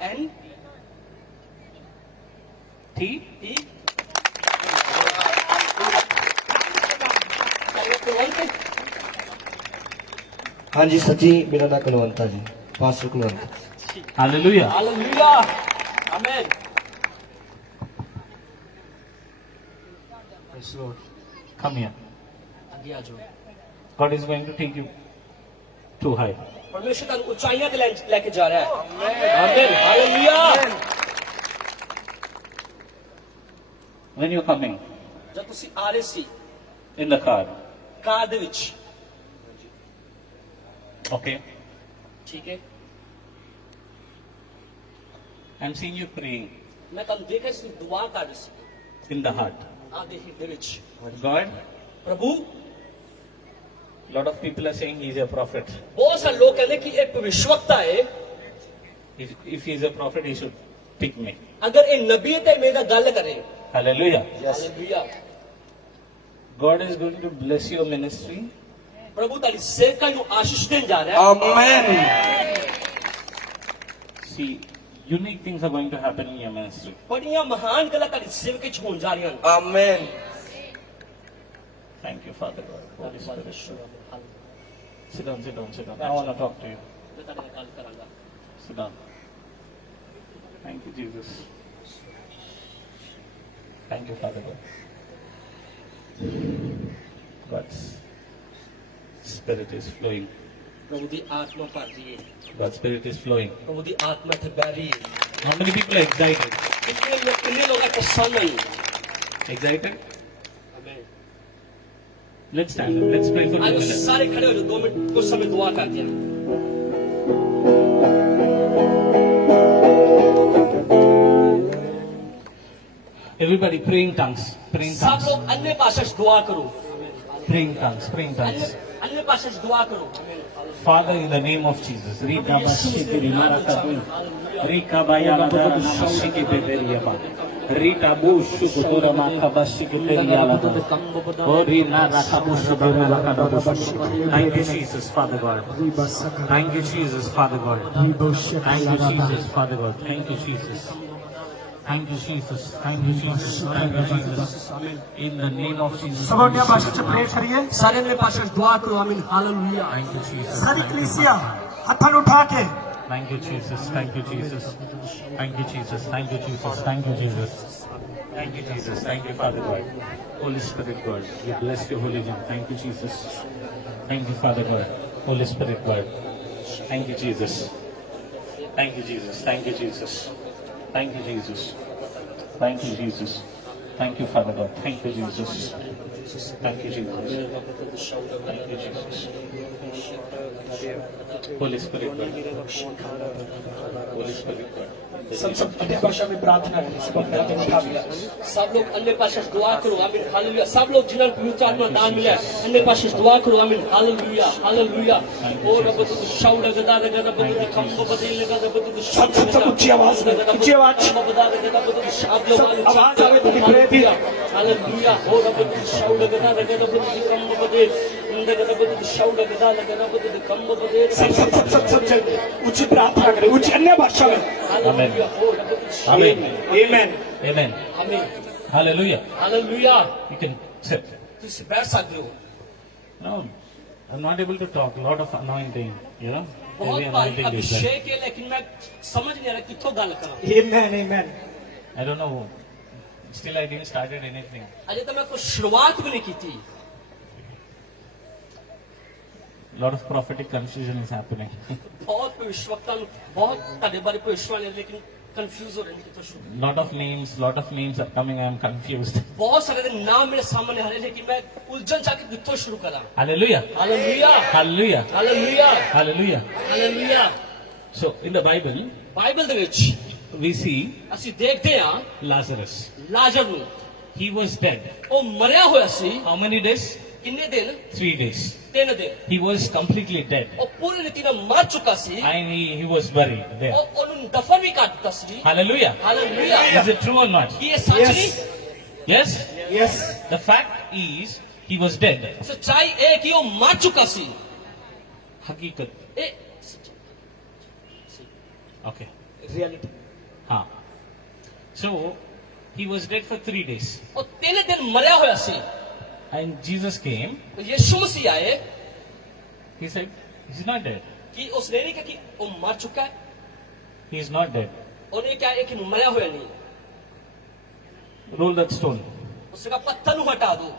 N T E हाँ जी sir जी, मेरा नाम कुलवंत है ji, pastor Kulwant. Hallelujah. Hallelujah. Amen. Praise Lord. Come here. आगे आ जाओ। God is going to take you too high. परमेश्वर ਤੁਹਾਨੂੰ ਉਚਾਈਆਂ ਤੇ ਲੈ ਕੇ ਜਾ ਰਿਹਾ ਹੈ। आमेन। हालेलुया। When you're coming जब ਤੁਸੀਂ ਆ ਰਹੇ ਸੀ in the car, ਕਾਰ ਦੇ ਵਿੱਚ, okay, ਠੀਕ ਹੈ, I'm seeing you praying ਮੈਂ ਤੁਹਾਨੂੰ ਦੇਖਿਆ ਸੀ ਦੁਆ ਕਰ ਰਹੇ ਸੀ in the heart. ਆਪਦੇ ਹਿਰਦੇ ਵਿੱਚ। God, ਪ੍ਰਭੂ, lot of people are saying he's a prophet. ਬਹੁਤ ਸਾਰੇ ਲੋਕ ਕਹਿੰਦੇ ਕਿ ਇਹ ਭਵਿਸ਼ਵਕਤਾ ਹੈ। If he's a prophet, he should pick me. ਅਗਰ ਇਹ ਨਬੀ ਹੈ ਤੇ ਮੇਰੇ ਨਾਲ ਗੱਲ ਕਰੇ। Hallelujah. Hallelujah. God is going to bless your ministry. ਪ੍ਰਭੂ ਤੁਹਾਡੀ ਸੇਵਕਾ ਨੂੰ ਆਸ਼ੀਸ਼ ਦੇਣ ਜਾ ਰਿਹਾ ਹੈ। आमेन। See, unique things are going to happen in your ministry. ਬੜੀਆਂ ਮਹਾਨ ਗੱਲਾਂ ਤੁਹਾਡੀ ਸੇਵਕ ਵਿੱਚ ਹੋਣ ਜਾ ਰਹੀਆਂ ਹਨ। आमेन। Thank you, Father God. Holy Spirit. Sit down, sit down, sit down. I want to talk to you. ਮੈਂ ਤੁਹਾਡੇ ਨਾਲ ਗੱਲ ਕਰਾਂਗਾ। Sit down. Thank you, Jesus. Thank you, Father God. God's Spirit is flowing. ਪ੍ਰਭੂ ਦੀ ਆਤਮਾ ਭਰ ਰਹੀ ਹੈ। God's Spirit is flowing. ਪ੍ਰਭੂ ਦੀ ਆਤਮਾ ਇੱਥੇ ਬਹਿ ਰਹੀ ਹੈ। How many people are excited? ਕਿੰਨੇ ਲੋਕ ਇੱਥੇ ਸਨ ਨਹੀਂ? Excited? Amen. Let's stand up. Let's pray for 2 ਆਜੋ minutes. ਸਾਰੇ ਖੜੇ ਹੋ ਜਾਓ, 2 ਮਿੰਟ ਕੁਝ ਸਮੇਂ ਦੁਆ ਕਰਦੇ ਹਾਂ। Everybody praying tongues. Praying ਸਭ tongues. ਲੋਕ अन्य भाषा से दुआ करो। Praying tongues. Praying tongues. अन्य भाषा से दुआ करो। Father, in the name of Jesus. Rika bashiki marakatu. Rika bayala dara namashiki beberiyaba. Rika bushu kutura makabashiki beriyala. Ori na rakabushu beriyala. Thank you, Jesus, Father God. Thank you, Jesus, Father God. Thank you, Jesus, Father God. Thank you, Jesus. Thank you, Jesus. Thank you, Jesus. Thank you, Jesus. In the name of Jesus. सब अन्य भाषा से pray करिए। सारे अन्य भाषा से दुआ करो। आमीन। हालेलुया। Thank you, Jesus. सारी कलीसिया हथन उठा के Thank you, Jesus. Thank you, Jesus. Thank you, Jesus. Thank you, Jesus. Thank you, Jesus. Thank you, Jesus. Thank you, Father God. Holy Spirit God, we bless your holy name. Thank you, Jesus. Thank you, Father God. Holy Spirit God. Thank you, Jesus. Thank you, Jesus. Thank you, Jesus. Thank you, Jesus. Thank you, Jesus. Thank you, Father God. Thank you, Jesus. Thank you, Jesus. Thank you, Jesus. Holy Spirit God. Holy Spirit God. सब अन्य भाषा में प्रार्थना करें। सब अपने हाथ उठा के सब लोग अन्य भाषा से दुआ करो। आमीन। हालेलुया। सब लोग जिन्हें पवित्र आत्मा दान मिला है, अन्य भाषा से दुआ करो। आमीन। हालेलुया। हालेलुया। ओ रब तो शाउड गदा गदा बदल कम बदल गदा बदल सब ऊंची आवाज में, ऊंची आवाज। सब आवाज आवे तो प्रे दी। हालेलुया। ओ रब तो शाउड गदा गदा बदल कम बदल गदा बदल शाउड गदा गदा बदल कम बदल सब ऊंची प्रार्थना करें, ऊंची अन्य भाषा में। Amen. ओ रब तो Amen. आमेन। Amen. आमीन। Hallelujah. Hallelujah. You can sit. तुम बैठ सकते हो। No, I'm not able to talk. A lot of anointing, you know. बहुत Heavy भारी anointing is there. अभिषेक है, लेकिन मैं समझ नहीं आ रहा किथों गल करा। आमेन आमेन। I don't know. Still, I didn't started anything. Ajay तो मैं कुछ शुरुआत भी नहीं की थी। A lot of prophetic confusion is happening. बहुत भविष्यवक्ता बहुत तारे बारे भविष्यवाणी है, लेकिन कंफ्यूज हो रहे हैं किथों शुरू। lot of names are coming. I am confused. बहुत सारे नाम मेरे सामने आ रहे हैं, लेकिन मैं उलझन चाह के किथों शुरू करा। Hallelujah. Hallelujah. Hallelujah. Hallelujah. Hallelujah. Hallelujah. So, in the Bible, Bible ਦੇ ਵਿੱਚ we see ਅਸੀਂ ਦੇਖਦੇ ਹਾਂ Lazarus. ਲਾਜ਼ਰ ਨੂੰ, He was dead. ਉਹ ਮਰਿਆ ਹੋਇਆ ਸੀ। How many days? ਕਿੰਨੇ ਦਿਨ? 3 days. 3 ਦਿਨ। He was completely dead. ਉਹ ਪੂਰੀ ਰੀਤੀ ਨਾਲ ਮਰ ਚੁੱਕਾ ਸੀ। And he was buried there. ਉਹਨੂੰ ਦਫਨ ਵੀ ਕਰ ਦਿੱਤਾ ਸੀ। Hallelujah. ਹਾਲੇਲੂया। Is it true or not? ਕੀ ਇਹ ਸੱਚ ਨਹੀਂ? Yes? Yes. The fact is, he was dead. ਸੱਚਾਈ ਇਹ ਕਿ ਉਹ ਮਰ ਚੁੱਕਾ ਸੀ। Hakikat. ਇਹ Okay. reality. हाँ. So he was dead for 3 days, ਉਹ 3 ਦਿਨ ਮਰਿਆ ਹੋਇਆ ਸੀ and Jesus came. ਯਿਸੂ ਮਸੀਹ ਆਏ He said, "He's not dead. ਕਿ ਉਸਨੇ ਨਹੀਂ ਕਿਹਾ ਕਿ ਉਹ ਮਰ ਚੁੱਕਾ ਹੈ He's not dead. ਉਹਨੇ ਕਿਹਾ ਕਿ ਮਰਿਆ ਹੋਇਆ ਨਹੀਂ Roll that stone." ਉਸਨੇ ਕਿਹਾ ਪੱਥਰ ਨੂੰ ਹਟਾ ਦਿਓ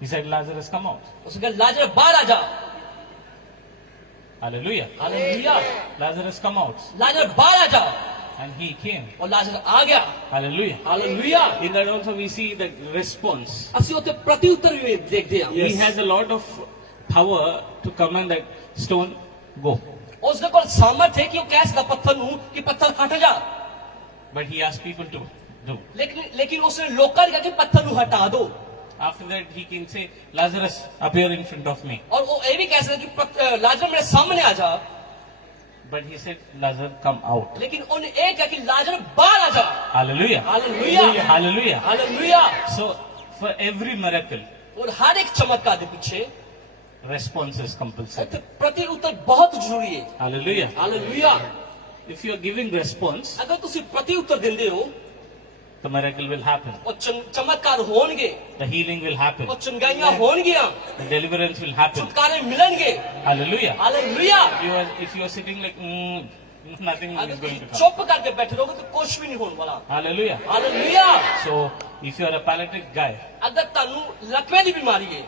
He said, "Lazarus, come out." ਉਸਨੇ ਕਿਹਾ ਲਾਜ਼ਰ ਬਾਹਰ ਆ ਜਾ Hallelujah. Hallelujah Lazarus, come out. Lazarus ਬਾਹਰ ਆ ਜਾ And he came. ਔਰ ਲਾਜ਼ਰ ਆ ਗਿਆ Hallelujah. Hallelujah In that also we see the response. ਅਸੀਂ ਉੱਥੇ ਪ੍ਰਤੀ ਉੱਤਰ ਵੀ ਦੇਖਦੇ ਹਾਂ He has a lot of power to command that stone, go. ਉਸਦੇ ਕੋਲ ਸਾਮਰਥ ਹੈ ਕਿ ਉਹ ਕਹਿ ਸਕਦਾ ਪੱਥਰ ਨੂੰ ਕਿ ਪੱਥਰ ਹਟ ਜਾ But he asked people to do. ਲੇਕਿਨ ਉਸਨੇ ਲੋਕਾਂ ਨੇ ਕਿਹਾ ਕਿ ਪੱਥਰ ਨੂੰ ਹਟਾ ਦਿਓ After that, he can say, "Lazarus, appear in front of me." ਔਰ ਉਹ ਇਹ ਵੀ ਕਹਿ ਸਕਦਾ ਕਿ ਲਾਜ਼ਰ ਮੇਰੇ ਸਾਹਮਣੇ ਆ ਜਾ But he said, "Lazarus, come out." लेकिन उन्हें एक है कि लाजर बाहर आ जा Hallelujah. Hallelujah Hallelujah. Hallelujah So, for every miracle, और हर एक चमत्कार के पीछे response is compulsory. प्रति उत्तर बहुत जरूरी है Hallelujah. Hallelujah If you are giving response, अगर तुसी प्रति उत्तर देंदे हो the miracle will happen. और चमत्कार होणगे The healing will happen. और चंगाइयां होणगियां The deliverance will happen. छुटकारे मिलेंगे Hallelujah. Hallelujah If you are sitting like, nothing अगर is going तुसी to come. चुप करके बैठे रहोगे तो कुछ भी नहीं होने वाला Hallelujah. Hallelujah So, if you are a paralytic guy, अगर तानू लकवे दी बीमारी है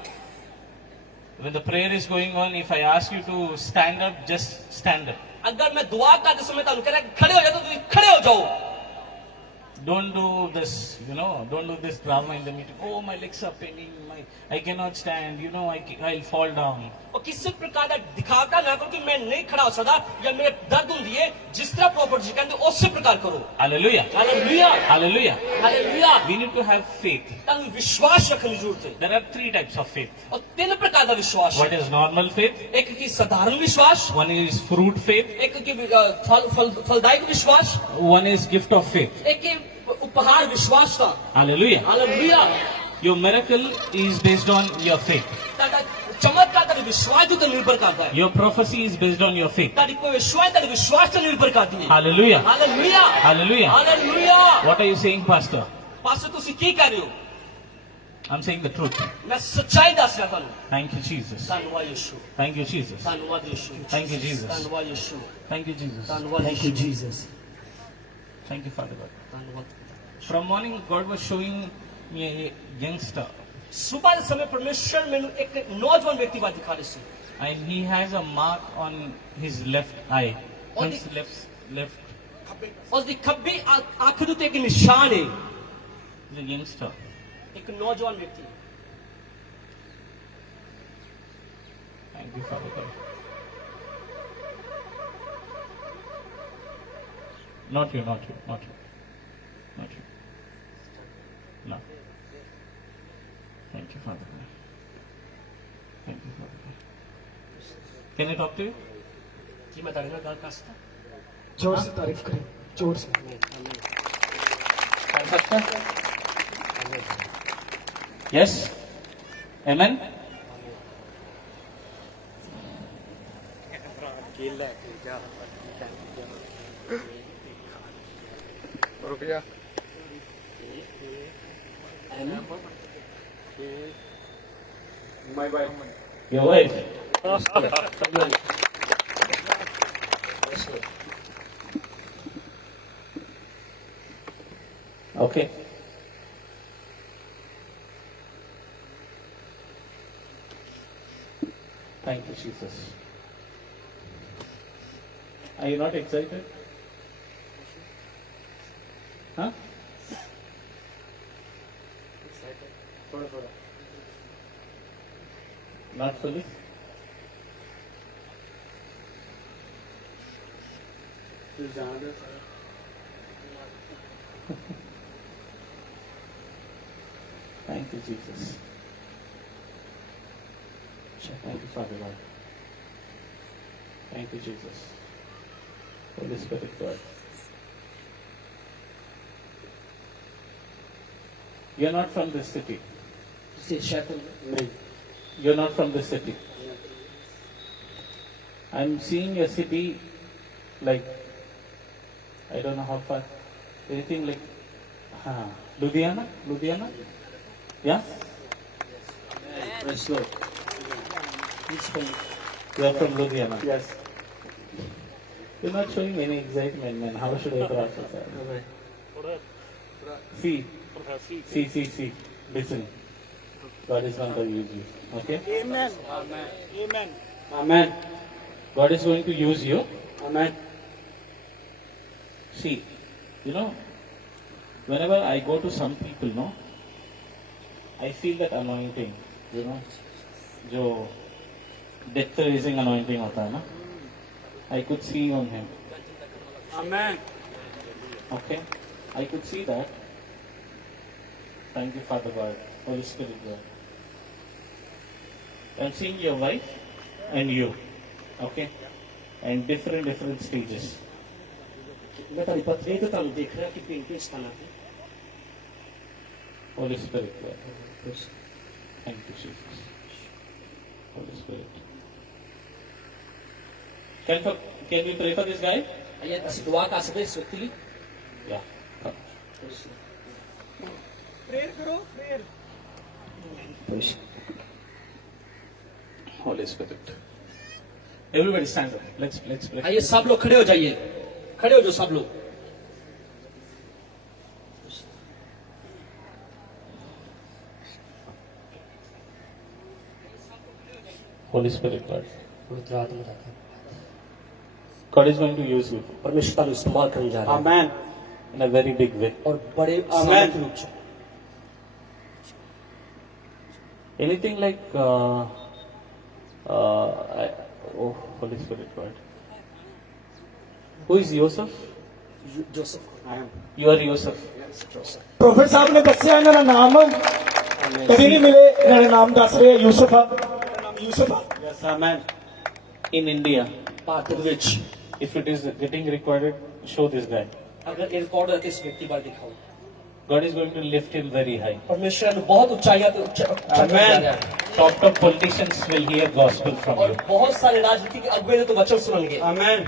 when the prayer is going on, if I ask you to stand up, just stand up. अगर मैं दुआ करते समय तानू कह रहा है खड़े हो जाओ तो तुसी खड़े हो जाओ Don't do this, don't do this drama in the meeting. Oh, my legs are paining, I cannot stand, I'll fall down. और किसी प्रकार का दिखावटा ना करो कि मैं नहीं खड़ा हो सकता या मेरे दर्द होती है जिस तरह प्रॉपर्टी जी कहते उसी प्रकार करो Hallelujah. Hallelujah Hallelujah. Hallelujah We need to have faith. तानू विश्वास रखने की जरूरत है There are 3 types of faith. और 3 प्रकार का विश्वास What है is normal faith? एक की साधारण विश्वास One is fruit faith. एक की फलदायक विश्वास One is gift of faith. एक की उपहार विश्वास का Hallelujah. Hallelujah Your miracle is based on your faith. ताड़ा चमत्कार का विश्वास जो निर्भर करता है Your prophecy is based on your faith. ताड़ी कोई विश्वास पर निर्भर करती है Hallelujah. Hallelujah Hallelujah. Hallelujah What are you saying, Pastor? Pastor तुसी की कह रहे हो I'm saying the truth. मैं सच्चाई दस रहा हूं Thank you, Jesus. धन्यवाद यीशु Thank you, Jesus. धन्यवाद यीशु Thank you, Jesus. धन्यवाद यीशु Thank you, Jesus. धन्यवाद Thank you, Jesus. Thank you, Father God. धन्यवाद From morning, God was showing me a youngster, सुबह के समय परमेश्वर मैंने एक नौजवान व्यक्ति बात दिखा रही थी and he has a mark on his left eye. On His left, और उसकी खब्बी आंख के ऊपर एक निशान है the youngster. एक नौजवान व्यक्ति Thank you, Father God. Not you. No. Thank you, Father God. Thank you, Father God. Can I talk to you? जी मैं तारे ना गल कर सकता जोर से तारीफ करें, जोर से. Yes? Amen? Your wife. Okay. Thank you, Jesus. Are you not excited? Huh? Not fully? Thank you, Jesus. Thank you, Father God. Thank you, Jesus. Holy Spirit, God. You're not from this city. You're not from this city. I'm seeing a city like I don't know how far. Anything like Ludhiana? Yeah? Praise Lord. He's from You are from Ludhiana. yes. You're not showing any excitement, man. How should I process that? See. Listen. God is going to use you. Okay? Amen. Amen. God is going to use you. Amen. See, whenever I go to some people, no, I feel that anointing, जो death raising anointing होता है ना, I could see on him. Amen. Okay, I could see that. Thank you, Father God, Holy Spirit God. I'm seeing your wife and you, okay, and different stages. मैं तारी पत्नी तो तानु देख रहा कि पेंटिंग स्थान है Holy Spirit God. Thank you, Jesus. Holy Spirit. Can we pray for this guy? ये ऐसी दुआ का सकते इस व्यक्ति की Yeah. Come. प्रेयर करो, prayer. Holy Spirit. Everybody stand up. Let's pray. आइए सब लोग खड़े हो जाइए खड़े हो जो सब लोग Holy Spirit God. पवित्र आत्मा का God is going to use you परमेश्वर का इस्तेमाल करने जा रहा है Amen. in a very big way. और बड़े Amen. सामर्थ्य रूप से Anything like Holy Spirit God. Who is Joseph? Joseph You are Joseph. Professor ਸਾਹਿਬ ਨੇ ਦੱਸਿਆ ਇਹਨਾਂ ਦਾ ਨਾਮ ਕਦੀ ਨਹੀਂ ਮਿਲੇ, ਇਹਨਾਂ ਨੇ ਨਾਮ ਦੱਸ ਰਹੇ ਯੂਸਫ ਆ. ਮੇਰਾ ਨਾਮ ਯੂਸਫ ਆ. Yes, Amen. In India, Bharat के विच if it is getting recorded, show this guy. अगर ये रिकॉर्ड है तो इस व्यक्ति पर दिखाओ God is going to lift him very high. परमेश्वर ने बहुत ऊंचाइयां तो Amen. Top politicians will hear gospel from और you. बहुत सारे राजनीतिक अगुवे ने तो वचन सुनेंगे Amen.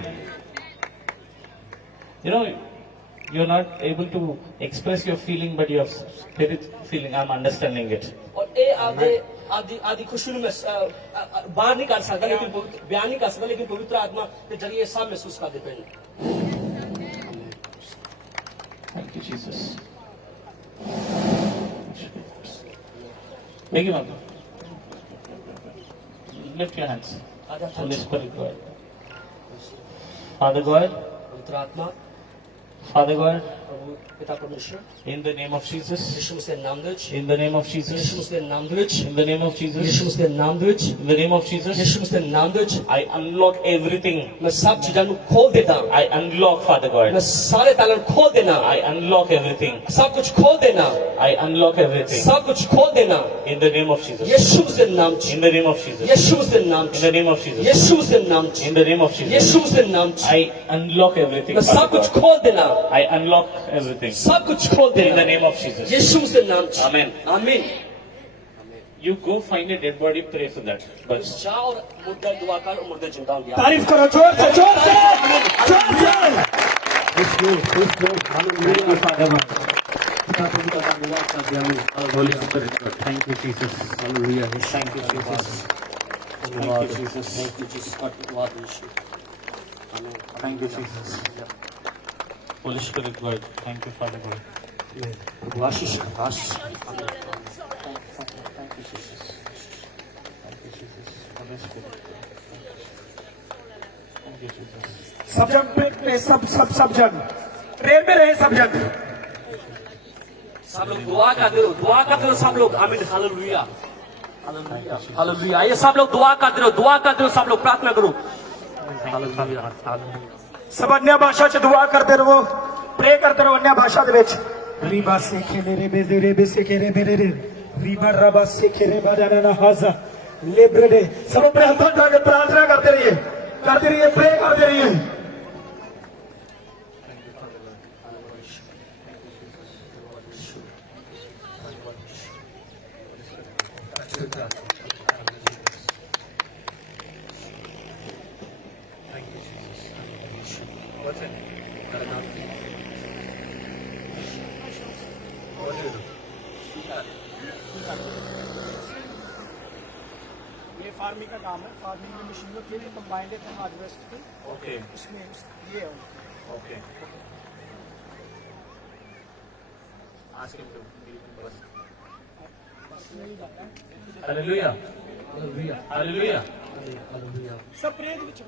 You're not able to express your feeling, but your spirit feeling, I'm understanding it. और ये आदि खुशी में बाहर नहीं कर सकता लेकिन बयान नहीं कर सकता लेकिन पवित्र आत्मा के जरिए सब महसूस कर देते हैं Thank you, Jesus. Make him up. Lift your hands. Holy Spirit God. Father God, पवित्र आत्मा Father God, प्रभु पिता परमेश्वर in the name of Jesus, यीशु मसीह नाम दो in the name of Yeshu Jesus, मसीह नाम दो in the name of Yeshu Jesus, मसीह नाम दो in the name of Jesus, यीशु मसीह नाम दो I unlock everything. मैं सब चीजों को खोल देता I unlock, Father मैं God. सारे ताले खोल देना I unlock everything. सब कुछ खोल देना I unlock everything. सब कुछ खोल देना In the name of Jesus. यीशु मसीह नाम In the name of Jesus. यीशु मसीह नाम In the name of Jesus. यीशु मसीह नाम In the name of Jesus. यीशु मसीह नाम I unlock everything. मैं सब Father कुछ God. खोल देना I unlock everything. सब कुछ खोल In the देना name of Jesus. यीशु मसीह नाम Amen. आमीन You go find a dead body, pray for that. But जा और मुर्दा दुआ कर और मुर्दा जिंदा हो गया तारीफ करो जोर से, जोर से, जोर से. thank you, Father God. Holy Spirit God. Thank you, Jesus. Hallelujah. Thank you, Jesus. Thank you, Jesus. Thank you, Jesus. God, God, Yeshua. Amen. Thank you, Jesus. Holy Spirit God. Thank you, Father God. Ashish Ashish Thank you, Jesus. Thank you, Jesus. Holy Spirit God. Thank you, Jesus. सब जन पे सब जन prayer में रहे सब जन. सब लोग दुआ करते रहो सब लोग आमीन हालेलुया हालेलुया हालेलुया ये सब लोग दुआ करते रहो सब लोग प्रार्थना करो हालेलुया सब अन्य भाषा च दुआ करते रहो, प्रे करते रहो अन्य भाषा ਦੇ ਵਿੱਚ. रीबा से खेले रे बेदे रे बेसे के रे बेरे रे रीबा रबा से के रे बजाना ना हाजा लेब्रे. सब अपने हाथ उठा के प्रार्थना करते रहिए, प्रे करते रहिए. What's it? ये फार्मिंग का काम है, फार्मिंग में मशीन होती है, कंबाइंड है हार्वेस्ट की, Okay. इसमें ये है। Okay. Ask him to give us. Hallelujah. Hallelujah. सब प्रेयर विच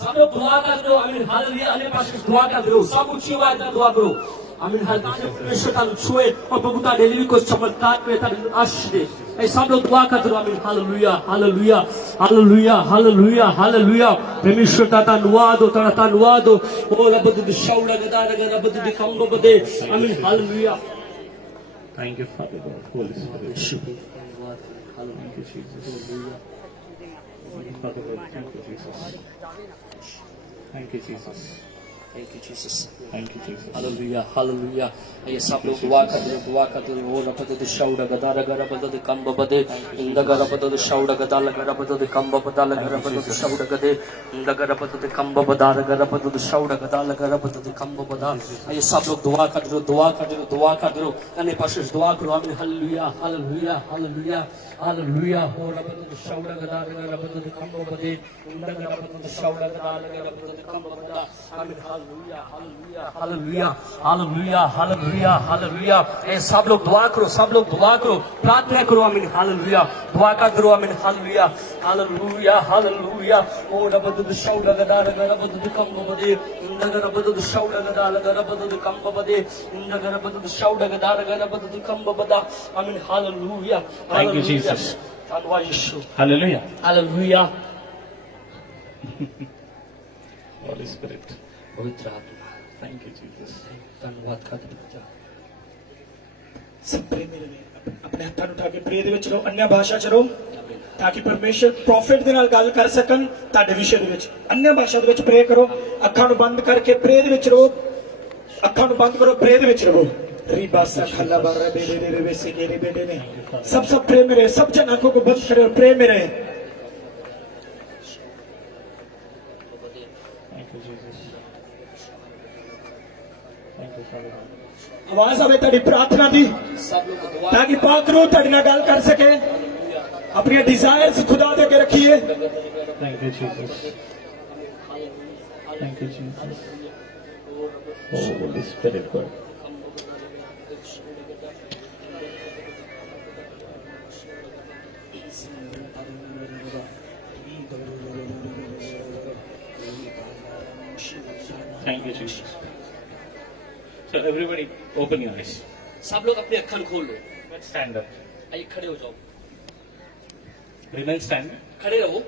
सब लोग दुआ कर दो आमीन हालेलुया अने पास दुआ कर दो सब ऊंची आवाज में दुआ करो आमीन हालेलुया परमेश्वर तानु छुए और प्रभु ता डेली को चमत्कार पे ता आशीष दे ऐ सब लोग दुआ कर दो आमीन hallelujah hallelujah hallelujah hallelujah hallelujah परमेश्वर ता नुवादो ता नुवादो ओ रब द शौला गदा रब द कंगो बदे आमीन hallelujah Thank you, Father God. Holy Spirit. Thank you, Jesus. Father God, thank you, Jesus. Thank you, Jesus. Thank you Jesus Thank you, Jesus. Hallelujah hallelujah ये सब लोग दुआ कर दो ओ रब द शौला गदा रब द कंगो बदे इंदग रब द शौला गदा रब द कंगो बदा रब द शौला गदे इंदग रब द कंगो बदा रब द शौला गदा रब द कंगो बदा ये सब लोग दुआ कर दो अने पास दुआ करो आमीन हालेलुया हालेलुया हालेलुया हालेलुया हो रब द शौला गदा रब द कंगो बदे इंदग रब द शौला गदा रब द कंगो बदा आमीन hallelujah hallelujah hallelujah hallelujah hallelujah hallelujah ये सब लोग दुआ करो प्रार्थना करो आमीन हालेलुया दुआ करो आमीन हालेलुया हालेलुया हालेलुया ओ रब द शौला गदा रब द कंगो बदे इंदग रब द शौला गदा रब द कंगो बदे इंदग रब द शौला गदा रब द कंगो बदा आमीन हालेलुया Thank you, Jesus. धन्यवाद यीशु Hallelujah. Hallelujah Holy Spirit. पवित्र आत्मा Thank you, Jesus. धन्यवाद करते हैं सब प्रेम मिले अपने हत्थां उठा के प्रेयर ਦੇ ਵਿੱਚ ਰਹੋ अन्य भाषा ਚ ਰਹੋ ਤਾਂ ਕਿ ਪਰਮੇਸ਼ਰ ਪ੍ਰੋਫਿਟ ਦੇ ਨਾਲ ਗੱਲ ਕਰ ਸਕਣ ਤੁਹਾਡੇ ਵਿਸ਼ੇ ਦੇ ਵਿੱਚ अन्य भाषा ਦੇ ਵਿੱਚ ਪ੍ਰੇ ਕਰੋ ਅੱਖਾਂ ਨੂੰ ਬੰਦ ਕਰਕੇ ਪ੍ਰੇ ਦੇ ਵਿੱਚ ਰਹੋ ਅੱਖਾਂ ਨੂੰ ਬੰਦ ਕਰੋ ਪ੍ਰੇ ਦੇ ਵਿੱਚ ਰਹੋ रीबासा खल्ला बारा बेबे रे वैसे के रे बेटे ने सब प्रेम मेरे सब जन आंखों को बंद करे और प्रेम मेरे Thank you, Jesus. Thank you, Father God. आवाज आवे ताड़ी प्रार्थना दी सब लोग दुआ ताकि पाक रूह ताड़ी नाल गल कर सके अपनी डिजायर्स खुदा दे के रखिए Thank you, Jesus. Thank you, Jesus. Oh, Holy Spirit, God. Thank you, Jesus. So everybody, open your eyes. सब लोग अपने अखर खोल लो Let's stand up. आइए खड़े हो जाओ Remain standing. खड़े रहो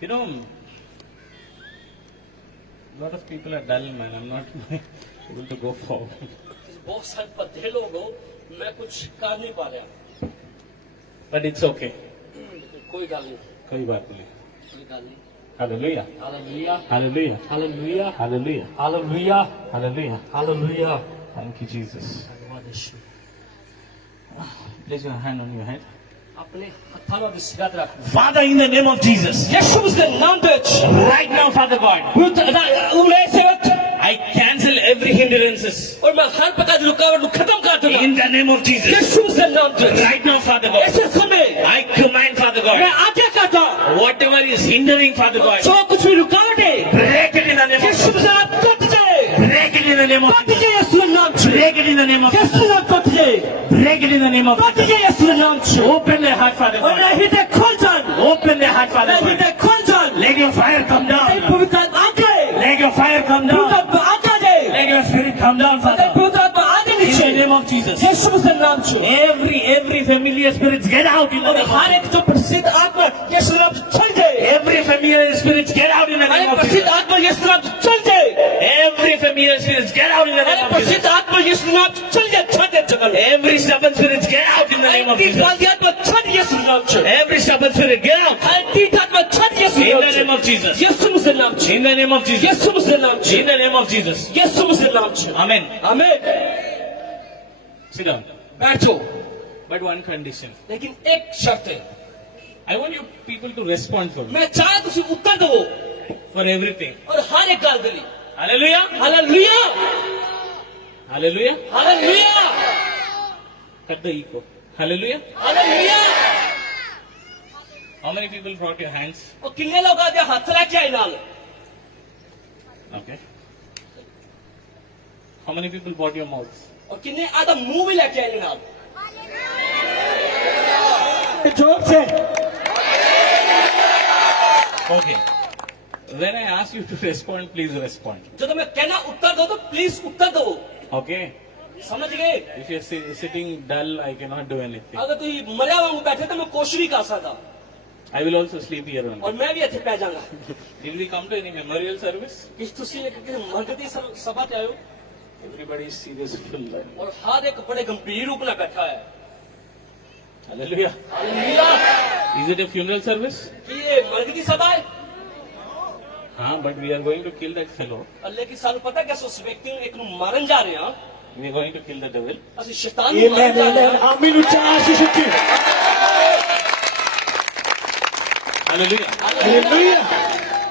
You know, a lot of people are dull, man. I'm not able to go forward. बहुत सारे पत्ते लोग हो मैं कुछ कर नहीं पा रहा But it's okay. कोई गल नहीं कोई बात नहीं. कोई गल नहीं Hallelujah. Hallelujah Hallelujah. Hallelujah Hallelujah. Hallelujah Hallelujah. Hallelujah Thank you, Jesus. धन्यवाद यीशु Place your hand on your head. अपने हत्थों में विश्वास रखो Father, in the name of Jesus. यीशु के नाम पे Right now, Father God, उन्हें से I cancel every hindrances. और मैं हर प्रकार की रुकावट को खत्म कर दूंगा In the name of Jesus. यीशु के नाम पे Right now, Father God, ऐसे समय I command, Father मैं God, आज्ञा करता हूं whatever is hindering, Father God, जो कुछ भी रुकावट है break it in the name of Yeshu Jesus. के नाम कट जाए Break it in the name of cut Jesus. जाए यीशु के नाम से Break it in the name of Yeshu Jesus. के नाम कट जाए Break it in the name of cut Jesus. जाए यीशु के नाम से Open their heart, Father और God. हृदय खोल जान Open their heart, Father God. हृदय खोल जान Let your fire come down. पवित्र आत्मा आके Let your fire come पवित्र down. आत्मा आके दे Let your spirit come down, Father. पवित्र आत्मा आके In the नीचे name of Jesus. यीशु के नाम से Every familiar spirits get out in the और name of हर एक जो प्रसिद्ध आत्मा यीशु के नाम से चल जाए Every familiar spirits get out in the her name एक of प्रसिद्ध Jesus. आत्मा यीशु के नाम से चल जाए Every familiar spirits get out in the her name एक of Jesus. प्रसिद्ध आत्मा यीशु के नाम से चल जाए छाते जगह Every stubborn spirits get out in the name of Jesus. आत्मा छाते यीशु के नाम से Every stubborn spirit get out हर तीर्थ आत्मा छाते यीशु in के the name नाम of से Jesus. यीशु के नाम से In the name of Jesus. यीशु के नाम से In the name of Jesus. यीशु के नाम से Amen. आमीन Sit down. बैठो But one condition. लेकिन एक शर्त है I want you people to respond for me. मैं चाहे तुम उत्तर दो For everything. और हर एक गल दे Hallelujah. Hallelujah Hallelujah. Hallelujah Cut the ego. Hallelujah. Hallelujah. How many people brought your hands? और किन्ने लोग आदे हाथ लेके आए नाल? Okay. How many people brought your mouths? और किन्ने आदा मुंह भी लेके आए नाल? जोर से Okay. When I ask you to respond, please respond. जब मैं कहना उत्तर दो तो प्लीज उत्तर दो। Okay. समझ गए? If you're sitting dull, I cannot do anything. अगर तुम मरिया वांगू बैठे तो मैं कोशिश नहीं कर सकता I will also sleep here और only. मैं भी ਇੱਥੇ ਪੈ ਜਾਵਾਂਗਾ। Did we come to any memorial service? कि ਤੁਸੀਂ एक मरकती सभा ते आए हो Everybody is serious, full. और हर एक बड़े गंभीर रूप में बैठा है। Hallelujah. Hallelujah. Is it a funeral service? कि ये मरकती सभा है? हाँ, but we are going to kill that fellow. लेकिन सानू पता है कि उस व्यक्ति ਨੂੰ एक ਨੂੰ ਮਾਰਨ ਜਾ ਰਹੇ ਹਾਂ। We are going to kill the devil. ਅਸੀਂ शैतान ਨੂੰ आमेन मारन जा रहे आमेन हैं। आमीन उच्च आशीष उच्ची Hallelujah. Hallelujah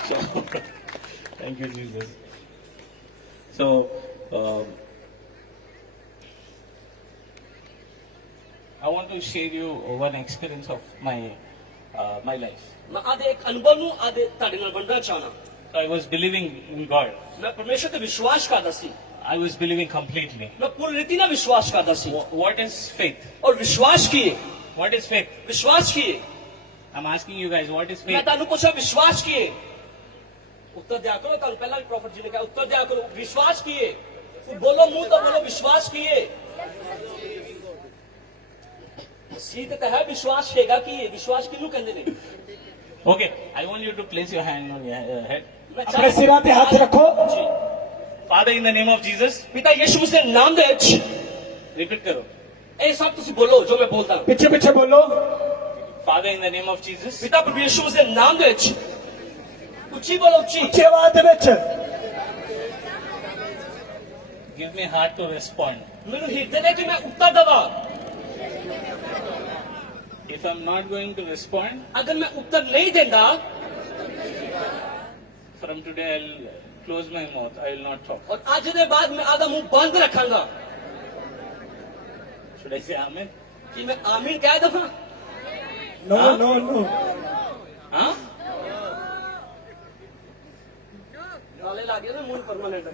So, thank you, Jesus. So, I want to share you one experience of my life. मैं आधे एक अनुभव ਨੂੰ आधे ਤੁਹਾਡੇ ਨਾਲ ਵੰਡਣਾ ਚਾਹਣਾ। So I was believing in God. मैं परमेश्वर ਤੇ ਵਿਸ਼ਵਾਸ ਕਰਦਾ ਸੀ। I was believing completely. मैं पूरी रीति ਨਾਲ ਵਿਸ਼ਵਾਸ ਕਰਦਾ ਸੀ। What is faith? और विश्वास की है। What is faith? विश्वास की है। I'm asking you guys, what is मैं faith? ਤੁਹਾਨੂੰ ਪੁੱਛਿਆ ਵਿश्वास की है। उत्तर दिया करो ਤੁਹਾਨੂੰ ਪਹਿਲਾਂ ਵੀ ਪ੍ਰੋਫਟ ਜੀ ਨੇ ਕਿਹਾ उत्तर दिया करो विश्वास की है। बोलो मुंह तो बोलो विश्वास की है। सीध तो है विश्वास हैगा की है। विश्वास किन्नू कहंदे ने? Okay, I want you to place your hand on your head. मैं अपने सिरां ते हाथ रखो जी। Father, in the name of Jesus, पिता यीशु मसीह ਦੇ ਨਾਮ ਦੇ ਵਿੱਚ repeat karo. ਇਹ ਸਭ ਤੁਸੀਂ ਬੋਲੋ ਜੋ ਮੈਂ ਬੋਲਦਾ। पीछे पीछे बोलो Father, in the name of Jesus, पिता प्रभु यीशु मसीह ਦੇ ਨਾਮ ਦੇ ਵਿੱਚ ਉੱਚੀ ਬੋਲੋ ਉੱਚੀ। उच्चे आवाज दे विच give me heart to respond. ਮੈਨੂੰ ਹਿਰਦੇ ਦੇ ਕਿ ਮੈਂ ਉੱਤਰ ਦਵਾਂ। If I'm not going to respond, अगर मैं उत्तर नहीं देता from today I'll close my mouth. I will not talk. और आज के बाद मैं आधा मुंह बंद रखांगा Should I say amen? कि मैं आमीन कह दूंगा। नो हाँ? No no Huh? ताले लग गए ना मुंह परमानेंट।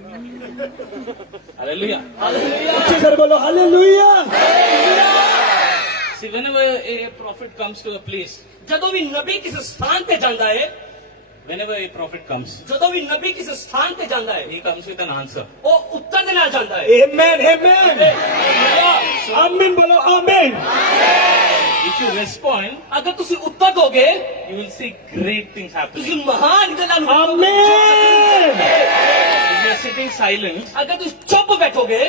Hallelujah. हालेलुया। अच्छे कर बोलो hallelujah See, whenever a prophet comes to a place, ਜਦੋਂ ਵੀ ਨਬੀ ਕਿਸੇ ਸਥਾਨ ਤੇ ਜਾਂਦਾ ਹੈ whenever a prophet comes, ਜਦੋਂ ਵੀ ਨਬੀ ਕਿਸੇ ਸਥਾਨ ਤੇ ਜਾਂਦਾ ਹੈ he comes with an answer. ਉਹ ਉੱਤਰ ਦੇ ਨਾਲ ਜਾਂਦਾ ਹੈ। आमेन आमेन आमीन बोलो आमीन If you respond, अगर ਤੁਸੀਂ ਉੱਤਰ ਦੋਗੇ you will see great things happening. ਤੁਸੀਂ ਮਹਾਨ ਗੱਲਾਂ ਨੂੰ आमीन If you are sitting silent, अगर ਤੁਸੀਂ ਚੁੱਪ ਬੈਠੋਗੇ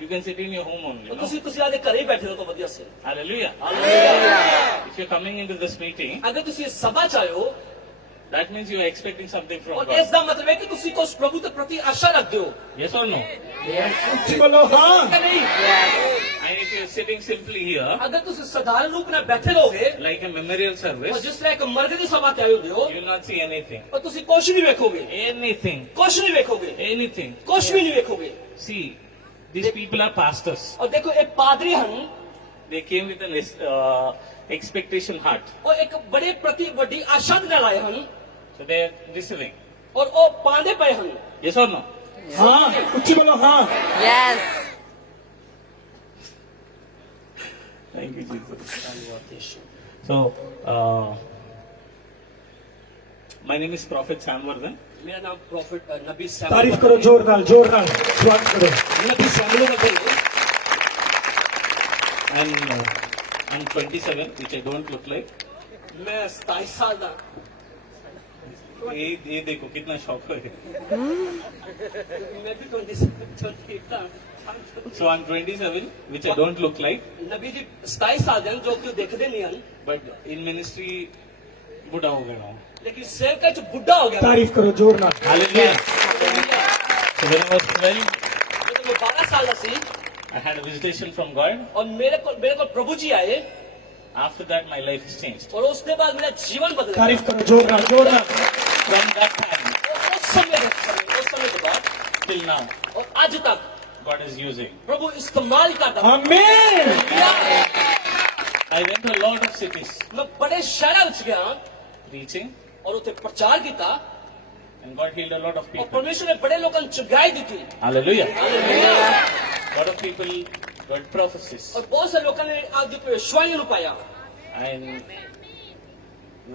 you can sit in your home only. No? ਤੁਸੀਂ ਆਦੇ ਘਰੇ ਹੀ ਬੈਠੇ ਰਹੋ ਤਾਂ ਵਧੀਆ ਸੇ। Hallelujah. Hallelujah. If you're coming into this meeting, अगर ਤੁਸੀਂ ਇਸ ਸਭਾ ਚ ਆਏ ਹੋ that means you are expecting something from और इस God. ਦਾ मतलब है कि ਤੁਸੀਂ ਉਸ ਪ੍ਰਭੂ ਦੇ ਪ੍ਰਤੀ ਆਸ਼ਾ ਰੱਖਦੇ ਹੋ Yes or no? अच्छी बोलो हाँ ਕਿ ਨਹੀਂ? And if you're sitting simply here, अगर ਤੁਸੀਂ ਸਧਾਰਨ ਰੂਪ ਨਾਲ ਬੈਠੇ ਰਹੋਗੇ like a memorial और service, जिस तरह एक मर्द ਦੀ सभा ਤੇ ਆਏ ਹੁੰਦੇ ਹੋ you will not see anything. और ਤੁਸੀਂ ਕੁਛ ਨਹੀਂ ਵੇਖੋਗੇ Anything. ਕੁਛ ਨਹੀਂ ਵੇਖੋਗੇ Anything. ਕੁਛ ਵੀ ਨਹੀਂ ਵੇਖੋਗੇ। See, these people are pastors. और देखो एक पादरी ਹਨ They came with an expectation heart. ਉਹ ਇੱਕ ਬੜੇ ਪ੍ਰਤੀ ਵੱਡੀ ਆਸ਼ਾ ਦੇ ਨਾਲ ਆਏ ਹਨ So they are receiving. और ਉਹ ਪਾਉਂਦੇ ਪਏ ਹਨ। Yes or no? हाँ अच्छी बोलो हाँ Yes. Thank you, Jesus. So, my name is Prophet Sam Vardhan. मेरा नाम प्रॉफिट नबी तारीफ करो जोर नाल स्वागत करो नबी सैमुअल वर्धन है। And I'm 27, which I don't look like. मैं 27 साल का ये देखो कितना शौक है. मैं भी 28 का So I'm 27, which I don't look like, Nabi ji 27 साल ਦੇ ਹਨ ਜੋ ਕਿ ਦੇਖਦੇ ਨਹੀਂ ਹਨ but in ministry, बुढ़ा हो गया हूँ. लेकिन सेवक च बुढ़ा हो गया। तारीफ करो जोर नाल Hallelujah. Hallelujah. So when I was 12, जब मैं 12 साल का सी I had a visitation from God. और मेरे को प्रभु जी आए After that, my life has changed. और उसके बाद मेरा जीवन बदल गया। तारीफ करो जोर नाल From that time उस समय के बाद till now, और आज तक God is using. प्रभु इस्तेमाल करता है। आमीन hallelujah. I went to a lot of cities मैं बड़े शहरों ਵਿੱਚ ਗਿਆ preaching ਔਰ ਉੱਥੇ ਪ੍ਰਚਾਰ ਕੀਤਾ and God healed a lot of ਔਰ people. ਪਰਮੇਸ਼ਰ ਨੇ ਬੜੇ ਲੋਕਾਂ ਨੂੰ ਚੰਗਾਈ ਦਿੱਤੀ Hallelujah. Hallelujah A lot of people got prophecies. ਔਰ ਬਹੁਤ ਸਾਰੇ ਲੋਕਾਂ ਨੇ ਆਪਦੀ ਭਵਿੱਖਬਾਣੀ ਨੂੰ ਪਾਇਆ And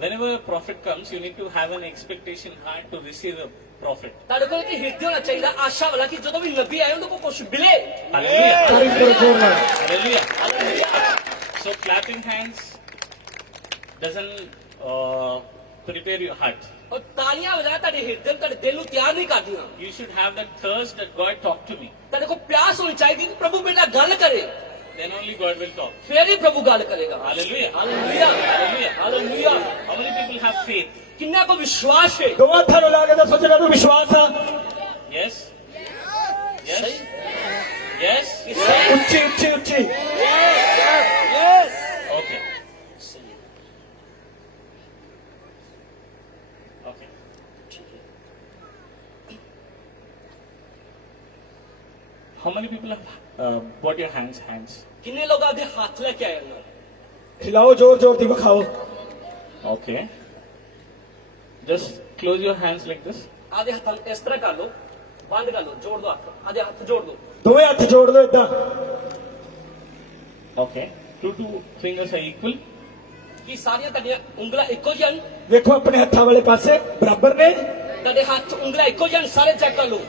whenever a prophet comes, you need to have an expectation heart to receive a prophet. ਤੁਹਾਡੇ ਕੋਲ ਇੱਕ ਹਿਰਦੇ ਹੋਣਾ ਚਾਹੀਦਾ ਆਸ਼ਾ ਵਾਲਾ ਕਿ ਜਦੋਂ ਵੀ ਨਬੀ ਆਏ ਉਹਨਾਂ ਕੋਲ ਕੁਝ ਮਿਲੇ Hallelujah. ਤਾਰੀਫ ਕਰੋ ਜ਼ੋਰ ਨਾਲ Hallelujah. Hallelujah So clapping hands doesn't prepare your heart. ਔਰ ਤਾਲੀਆਂ ਵਜਾ ਤੁਹਾਡੇ ਹਿਰਦੇ ਨੂੰ ਤੁਹਾਡੇ ਦਿਲ ਨੂੰ ਤਿਆਰ ਨਹੀਂ ਕਰਦੀਆਂ You should have that thirst that God talk to me. ਤੁਹਾਡੇ ਕੋਲ ਪਿਆਸ ਹੋਣੀ ਚਾਹੀਦੀ ਕਿ ਪ੍ਰਭੂ ਮੇਰੇ ਨਾਲ ਗੱਲ ਕਰੇ Then only God will talk. ਫੇਰ ਹੀ ਪ੍ਰਭੂ ਗੱਲ ਕਰੇਗਾ Hallelujah. Hallelujah Hallelujah. Hallelujah How many people have faith? ਕਿੰਨਾ ਕੋ ਵਿਸ਼ਵਾਸ ਹੈ ਦੋ ਹੱਥਾਂ ਨੂੰ ਲਾ ਕੇ ਦੱਸੋ ਜਿਹੜਾ ਨੂੰ ਵਿਸ਼ਵਾਸ ਆ Yes? Yes? Yes? ਉੱਚੀ ਉੱਚੀ ਉੱਚੀ Okay. Okay. How many people have brought your hands? ਕਿੰਨੇ ਲੋਕ ਆਪਦੇ ਹੱਥ ਲੈ ਕੇ ਆਏ ਉਹਨਾਂ ਹਿਲਾਓ ਜ਼ੋਰ ਜ਼ੋਰ ਦੀ ਵਿਖਾਓ Okay. Just close your hands like this. ਆਪਦੇ ਹੱਥਾਂ ਨੂੰ ਇਸ ਤਰ੍ਹਾਂ ਕਰ ਲਓ ਬੰਦ ਕਰ ਲਓ ਜੋੜ ਦਿਓ ਹੱਥ ਆਪਦੇ ਹੱਥ ਜੋੜ ਦਿਓ ਦੋਵੇਂ ਹੱਥ ਜੋੜ ਲਓ ਏਦਾਂ Okay. Two fingers are equal. ਕੀ ਸਾਰੀਆਂ ਤੁਹਾਡੀਆਂ ਉਂਗਲਾਂ ਇੱਕੋ ਜਿਹੀਆਂ ਹਨ ਵੇਖੋ ਆਪਣੇ ਹੱਥਾਂ ਵਾਲੇ ਪਾਸੇ ਬਰਾਬਰ ਨੇ ਤੁਹਾਡੇ ਹੱਥ ਉਂਗਲਾਂ ਇੱਕੋ ਜਿਹੀਆਂ ਹਨ ਸਾਰੇ ਚੈੱਕ ਕਰ ਲਓ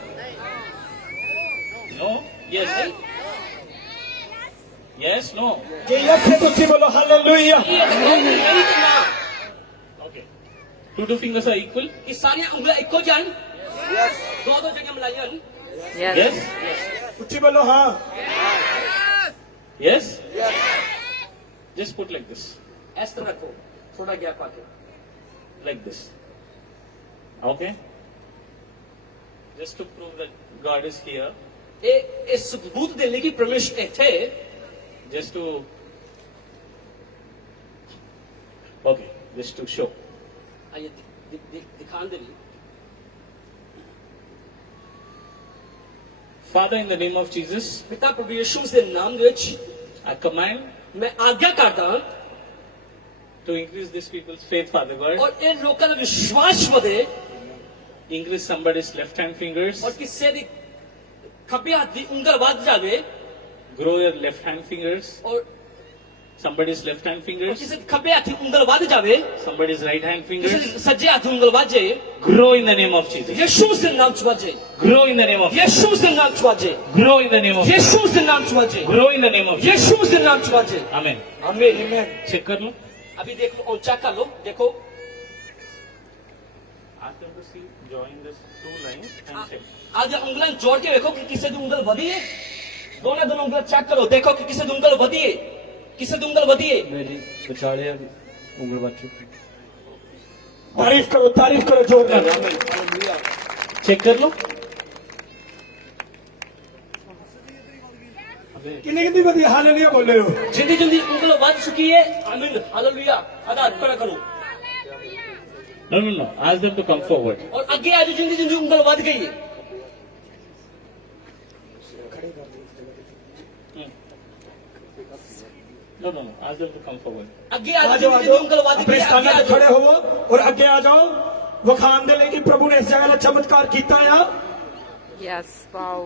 No? Yes? Yes? No? ਜੇ ਯਸ ਹੈ ਤੁਸੀਂ ਬੋਲੋ ਹਾਲੇਲੂਇਆ ਕੀ ਇਹ ਨਹੀਂ ਕਿ ਨਾ Okay. Two fingers are equal. ਕੀ ਸਾਰੀਆਂ ਉਂਗਲਾਂ ਇੱਕੋ ਜਿਹੀਆਂ ਹਨ ਦੋ ਜਗ੍ਹਾ ਮਿਲਾਈਆਂ ਹਨ Yes? ਉੱਚੀ ਬੋਲੋ ਹਾਂ Yes? Just put like this. ਇਸ ਤਰ੍ਹਾਂ ਰੱਖੋ ਥੋੜਾ ਗੈਪ ਆ ਕੇ Like this. Okay? Just to prove that God is here. ਇਹ ਸਬੂਤ ਦੇ ਲਈ ਕਿ ਪਰਮੇਸ਼ਰ ਇੱਥੇ ਹੈ Just to... Okay. Just to show. ਆइए दिखाने दे रही Father, in the name of Jesus, ਪਿਤਾ ਪ੍ਰਭੂ ਯਿਸੂ ਦੇ ਨਾਮ ਦੇ ਵਿੱਚ I command ਮੈਂ ਆਗਿਆ ਕਰਦਾ ਹਾਂ to increase these people's faith, Father God. ਔਰ ਇਹ ਲੋਕਾਂ ਦਾ ਵਿਸ਼ਵਾਸ ਵਧੇ Increase somebody's left hand fingers. ਔਰ ਕਿਸੇ ਦੀ ਖੱਬੇ ਹੱਥ ਦੀ ਉਂਗਲ ਵੱਧ ਜਾਵੇ Grow your left hand fingers. ਔਰ Somebody's left hand fingers. ਕਿਸੇ ਦੀ ਖੱਬੇ ਹੱਥ ਦੀ ਉਂਗਲ ਵੱਧ ਜਾਵੇ Somebody's right hand ਕਿਸੇ fingers. ਦੀ ਸੱਜੇ ਹੱਥ ਦੀ ਉਂਗਲ ਵੱਧ ਜਾਏ Grow in the name of Jesus. ਯਿਸੂ ਦੇ ਨਾਮ ਚ ਵੱਧ ਜਾਏ Grow in the name of Jesus. ਯਿਸੂ ਦੇ ਨਾਮ ਚ ਵੱਧ ਜਾਏ Grow in the name of Jesus. ਯਿਸੂ ਦੇ ਨਾਮ ਚ ਵੱਧ ਜਾਏ Grow in the name of Jesus. ਯਿਸੂ ਦੇ ਨਾਮ ਚ ਵੱਧ ਜਾਏ Amen. ਆਮੀਨ Check कर लो. अभी देख लो और चेक कर लो देखो Ask them to see, join this two lines and check. आज उंगलियां जोड़ के देखो कि किसे दी उंगल वधी है दोनों उंगल चेक करो देखो कि किसे दी उंगल वधी है किसे दी उंगल वधी है ਮੇਰੀ ਵਿਚਾਲੇ ਉਂਗਲ ਵੱਜ ਚੁੱਕੀ ਤਾਰੀਫ ਕਰੋ ਜ਼ੋਰ ਨਾਲ Check कर लो. ਕਿੰਨੀ ਕਿੰਨੀ ਵਧੀਆ ਹਾਲੇਲੂਇਆ ਬੋਲੇ ਹੋ जिंदी जिंदी उंगल वध चुकी है आमीन हालेलुया आधा खड़ा करो No. Ask them to come forward. और आगे आज जिंदी जिंदी उंगल वध गई है No. Ask them to come forward. आगे आज ਆ ਜਾਓ ਆ जिंदी ਜਾਓ जिंदी उंगल वध ਆਪਣੇ गई ਸਥਾਨਾਂ ਤੇ ਖੜੇ ਹੋਵੋ ਔਰ ਅੱਗੇ ਆ ਜਾਓ ਵਿਖਾਣ ਦੇ ਲਈ ਕਿ ਪ੍ਰਭੂ ਨੇ ਇਸ ਜਗ੍ਹਾ ਦਾ ਚਮਤਕਾਰ ਕੀਤਾ ਆ Yes, wow.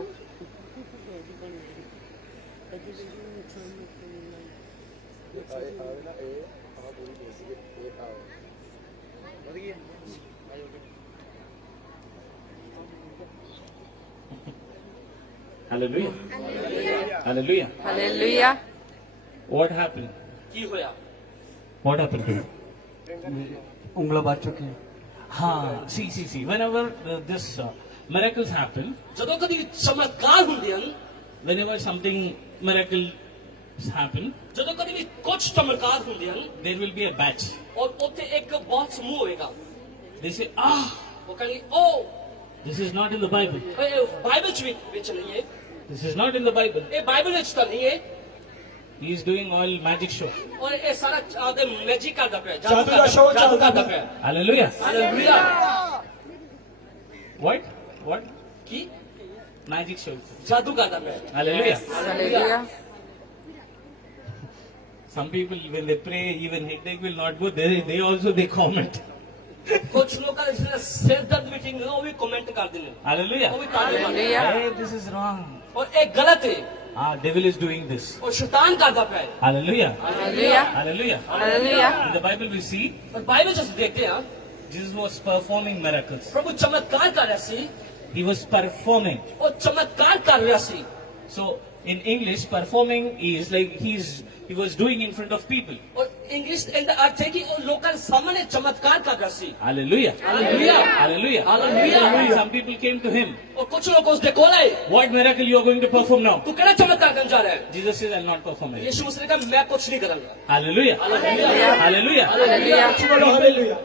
Hallelujah. Hallelujah. Hallelujah. What happened? की होया What happened to you? ਉਂਗਲ ਵੱਜ ਚੁੱਕੀ Ha. See. Whenever this miracles happen, ਜਦੋਂ ਕਦੀ ਚਮਤਕਾਰ ਹੁੰਦੇ ਹਨ whenever something miracles happen, ਜਦੋਂ ਕਦੀ ਵੀ ਕੁਝ ਚਮਤਕਾਰ ਹੁੰਦੇ ਹਨ there will be a batch. ਔਰ ਉੱਥੇ ਇੱਕ ਬਹੁਤ ਸਮੂਹ ਹੋਏਗਾ They say, ਉਹ ਕਹਿੰਦੇ ਉਹ this is not in the Bible. ਇਹ ਬਾਈਬਲ ਚ ਵੀ ਵਿੱਚ ਨਹੀਂ ਹੈ This is not in the Bible. ਇਹ ਬਾਈਬਲ ਵਿੱਚ ਤਾਂ ਨਹੀਂ ਹੈ He is doing all magic show. ਔਰ ਇਹ ਸਾਰਾ ਆਦੇ ਮੈਜਿਕ ਕਰਦਾ ਪਿਆ ਜਾਦੂ ਦਾ show ਜਾਦੂ ਚੱਲਦਾ ਕਰਦਾ ਪਿਆ Hallelujah. Hallelujah What? Ki Magic show. ਜਾਦੂ ਕਰਦਾ ਪਿਆ Hallelujah. Hallelujah. Some people, when they pray, even headache will not go. They also they comment. कुछ लोग का जिसने सिर दर्द मीटिंग वो भी कमेंट कर देंगे, Hallelujah. वो भी ताली मारते हैं। Hallelujah. Hey, this is wrong. और एक गलत है Devil is doing this. और शैतान करता पे है। Hallelujah. Hallelujah. Hallelujah. Hallelujah. In the Bible we see और बाइबल से देखते हैं Jesus was performing miracles. प्रभु चमत्कार कर रहा सी He was performing. और चमत्कार कर रहा सी। So in English, performing is like he was doing in front of people. और इंग्लिश का अर्थ है कि वो लोग के सामने चमत्कार कर रहा सी। Hallelujah. Hallelujah. Hallelujह. Hallelujah. Some people came to him. और कुछ लोग उसने बोला है What miracle you are going to perform now? तू केड़ा चमत्कार करने जा रहा है? Jesus says, I'll not perform it. यीशु मसीह ने कहा मैं कुछ नहीं करूंगा। Hallelujah. Hallelujah. Hallelujah. Hallelujah. People, Hallelujah.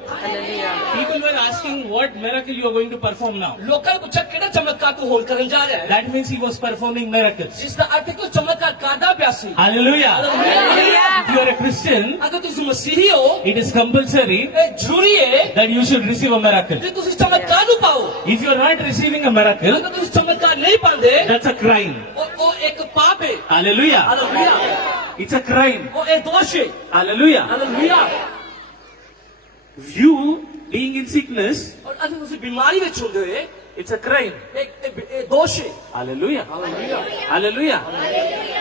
people were asking what miracle you are going to perform now. लोग ने पूछा केड़ा चमत्कार तू होल करने जा रहा है? That means he was performing miracles. जिसका अर्थ है कि वो चमत्कार करदा पिया सी। Hallelujah. Hallelujah. If you are a Christian, अगर तू मसीही हो it is compulsory ये जरूरी है that you should receive a miracle. कि तुम इस चमत्कार को पाओ। If you are not receiving a miracle, अगर तुम इस चमत्कार नहीं पाते that's a crime. वो एक पाप है। Hallelujah. Hallelujah. It's a crime. वो एक दोष है। Hallelujah. Hallelujah. You being in sickness, और अगर तुम बीमारी में छूट गए it's a crime. एक दोष है। Hallelujah. Hallelujah.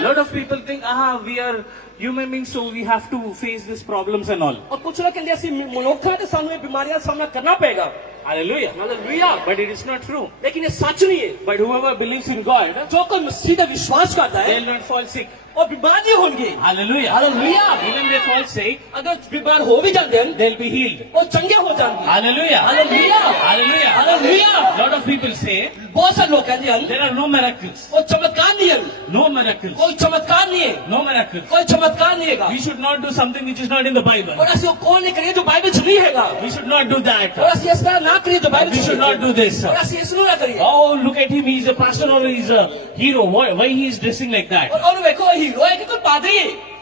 Lot of people think, we are human beings, so we have to face these problems and all. और कुछ लोग कहते हैं ऐसी मनुष्य है तो सामने ये बीमारियां का सामना करना पड़ेगा। Hallelujah. Hallelujah. But it is not true. लेकिन ये सच नहीं है। But whoever believes in God, जो कोई मसीह पे विश्वास करता है they'll not fall sick. और बीमार नहीं होंगे। Hallelujah. Hallelujah. Even they fall sick, अगर बीमार हो भी जाते हैं they'll be healed. वो चंगे हो जाएंगे। Hallelujah. Hallelujah. Hallelujah. Hallelujah. Lot of people say बहुत सारे लोग कहते हैं there are no miracles. वो चमत्कार नहीं है, No miracles. कोई चमत्कार नहीं है, No miracles. कोई चमत्कार नहीं है। We should not do something which is not in the Bible. और ऐसे वो कौन नहीं करिए जो बाइबल से नहीं हैगा। We should not do that. और ऐसे ऐसा ना करिए जो बाइबल We से should not do this. और ऐसे ऐसे ना करिए। Oh, look at him. He's a pastor or he's a hero. Why he is dressing like that? और देखो हीरो है कि कोई पादरी है।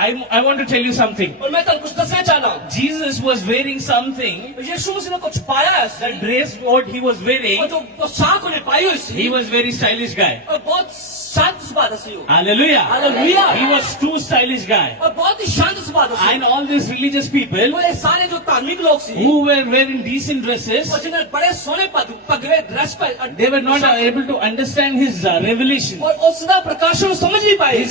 I want to tell you something. और मैं तुमको कुछ दसना चाहता हूँ। Jesus was wearing something. यीशु मसीह ने कुछ पाया है The dress what he was wearing, और जो पोशाक उन्हें पाई हुई थी he was very stylish guy. और बहुत शांत स्वभाव से हो। Hallelujah. Hallelujah. He was too stylish guy. और बहुत ही शांत स्वभाव से। And all these religious people वो ये सारे जो धार्मिक लोग थे who were wearing decent dresses, और जिन्हें बड़े सोने पगड़े ड्रेस पर they were not able to understand his revelation, और उसका प्रकाशन समझ नहीं पाए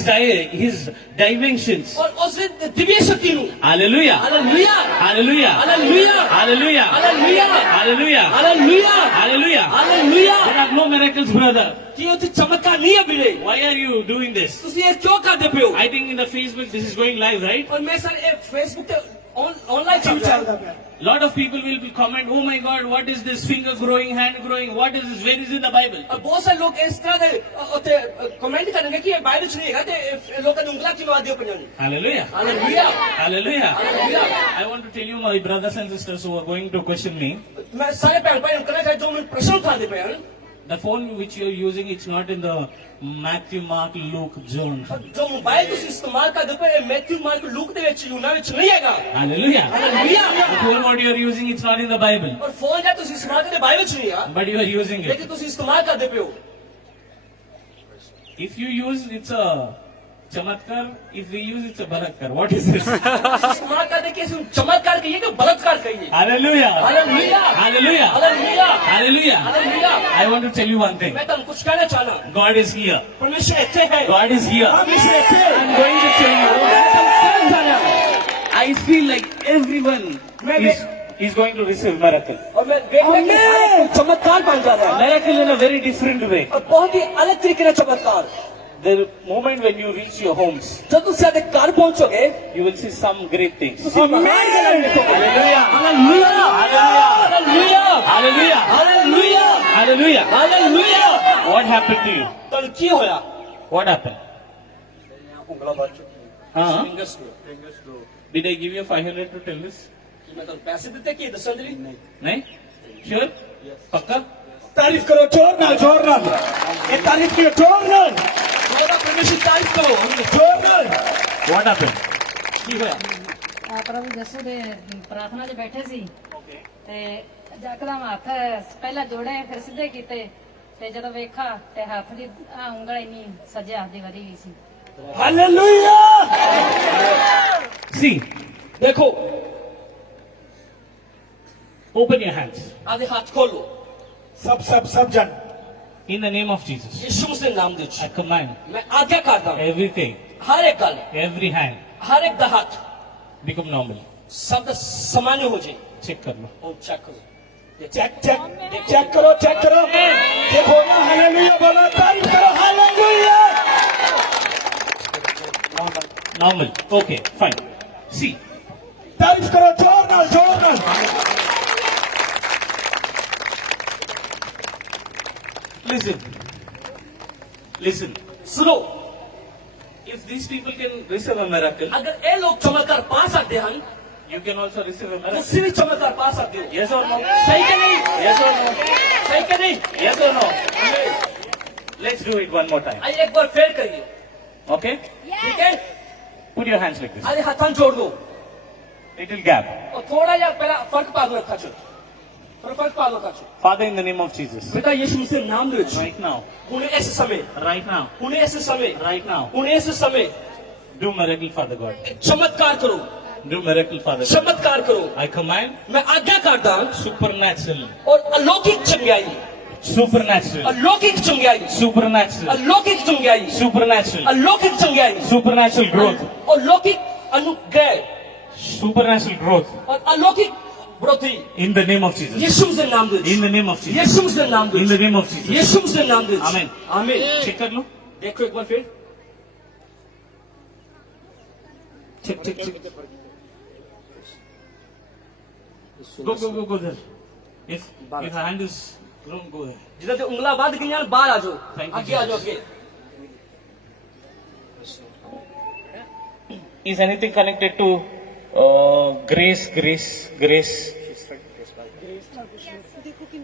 his dimensions. और उसने दिव्य शक्ति को Hallelujah. Hallelujah Hallelujah. Hallelujah Hallelujah. Hallelujah Hallelujah. Hallelujah Hallelujah. Hallelujah. There are no miracles, brother. कि वो चमत्कार नहीं है बिले। Why are you doing this? तुम ये क्यों करते पे हो? I think in the Facebook this is going live, right? और मैं सर फेसबुक पे ऑनलाइन चल रहा है। Lot of people will be comment, oh my God, what is this finger growing, hand growing? What is this? Where is in the Bible? और बहुत सारे लोग इस तरह के कमेंट करेंगे कि ये बाइबल से नहीं है तो लोग ने उंगला की मार दिया अपने। Hallelujah. Hallelujah Hallelujah. Hallelujah. I want to tell you, my brothers and sisters who are going to question me, मैं सारे बहन भाई उनका है जो मैं प्रश्न उठाते पे हैं the phone which you are using, it's not in the Matthew, Mark, Luke, John. जो मोबाइल तुम इस्तेमाल करते पे मैथ्यू मार्क लूक दे विच यूना विच नहीं हैगा। Hallelujah. Hallelujah. The phone what you are using, it's not in the Bible, और phone है तुम इस्तेमाल करते बाइबल से नहीं है but you are using it. लेकिन तुम इस्तेमाल करते पे हो। If you use, it's a chamatkar. If we use, it's a balatkar. What is this? इस्तेमाल करते कि चमत्कार कहिए कि बलात्कार कहिए। Hallelujah. Hallelujah Hallelujah. Hallelujah Hallelujah. Hallelujah. I want to tell you one thing. मैं तुम कुछ कहना चाहना God is here. परमेश्वर अच्छे है। God is here. परमेश्वर अच्छे है। I'm going to tell you. I feel like everyone is going to receive miracle. और मैं देख रहा हूँ चमत्कार बन जा रहा है Miracle in a very different way. और बहुत ही अलग तरीके का चमत्कार। The moment when you reach your homes, जब तुम शायद घर पहुंचोगे you will see some great things. Hallelujah. Hallelujah. Hallelujah Hallelujah. Hallelujah Hallelujah. Hallelujah. What happened to you? तो की होया? What happened? उंगला बात चुकी। Huh? Fingers low. Did I give you 500 to tell this? मैं तो पैसे देते कि दस अंजलि नहीं? Sure? पक्का? तारीफ करो जोर नाल ये तारीफ की जोर नाल थोड़ा परमेश्वर तारीफ करो जोर नाल। What happened? की होया? प्रभु यीशु दे प्रार्थना च बैठे सी ते जकदम हथ पहला जोड़े फिर सीधे कीते ते जदों वेखा ते हथ दी ਉਂਗਲ इन्नी सज्जे हाथ दी वधी हुई सी हालेलुया। See, देखो, open your hands. आधे हाथ खोलो। सब जन In the name of Jesus, यीशु से नाम दे। I command मैं आज्ञा करता हूँ, everything, हर एक गल, every hand, हर एक हाथ become normal. शब्द सामान्य हो जाए। Check कर लो. और चेक करो, चेक करो देखो ना, हालेलुया बोलो, तारीफ करो, hallelujah. Normal. Okay, fine. See, तारीफ करो, जोर नाल। listen. सुनो, If these people can receive a miracle, अगर ये लोग चमत्कार पा सकते हैं, you can also receive a miracle. तुम भी चमत्कार पा सकते हो। Yes or no? सही क्या नहीं? Yes or no? सही क्या नहीं? Yes or no? Let's do it one more time. आइए एक बार फेर करिए, Okay? ठीक है? Put your hands like this. आइए हाथां जोड़ दो Little gap. और थोड़ा या पहला फर्क पा दो रखा चो, थोड़ा फर्क पा दो रखा चो। Father, in the name of Jesus, बेटा यीशु से नाम दे। right now, उन्हें ऐसे समय, right now, उन्हें ऐसे समय, right now, उन्हें ऐसे समय do miracle, Father God. एक चमत्कार करो, Do miracle, Father God. चमत्कार करो। I command मैं आज्ञा करता हूँ supernatural, और अलौकिक चंगाई, supernatural, अलौकिक चंगाई, supernatural, अलौकिक चंगाई, supernatural, अलौकिक चंगाई, supernatural growth, अलौकिक अनुग्रह supernatural growth. और अलौकिक वृद्धि In the name of Jesus. यीशु से नाम दे। In the name of Jesus. यीशु से नाम दे। In the name of Jesus. यीशु से नाम दे। Amen. आमीन। Check कर लो. देखो एक बार फिर। Check. Go there. If a hand is wrong, go there. जिधर से उंगला बांध गई है बाहर आ जाओ, Thank you, आगे आ जाओ आगे। Is anything connected to grace?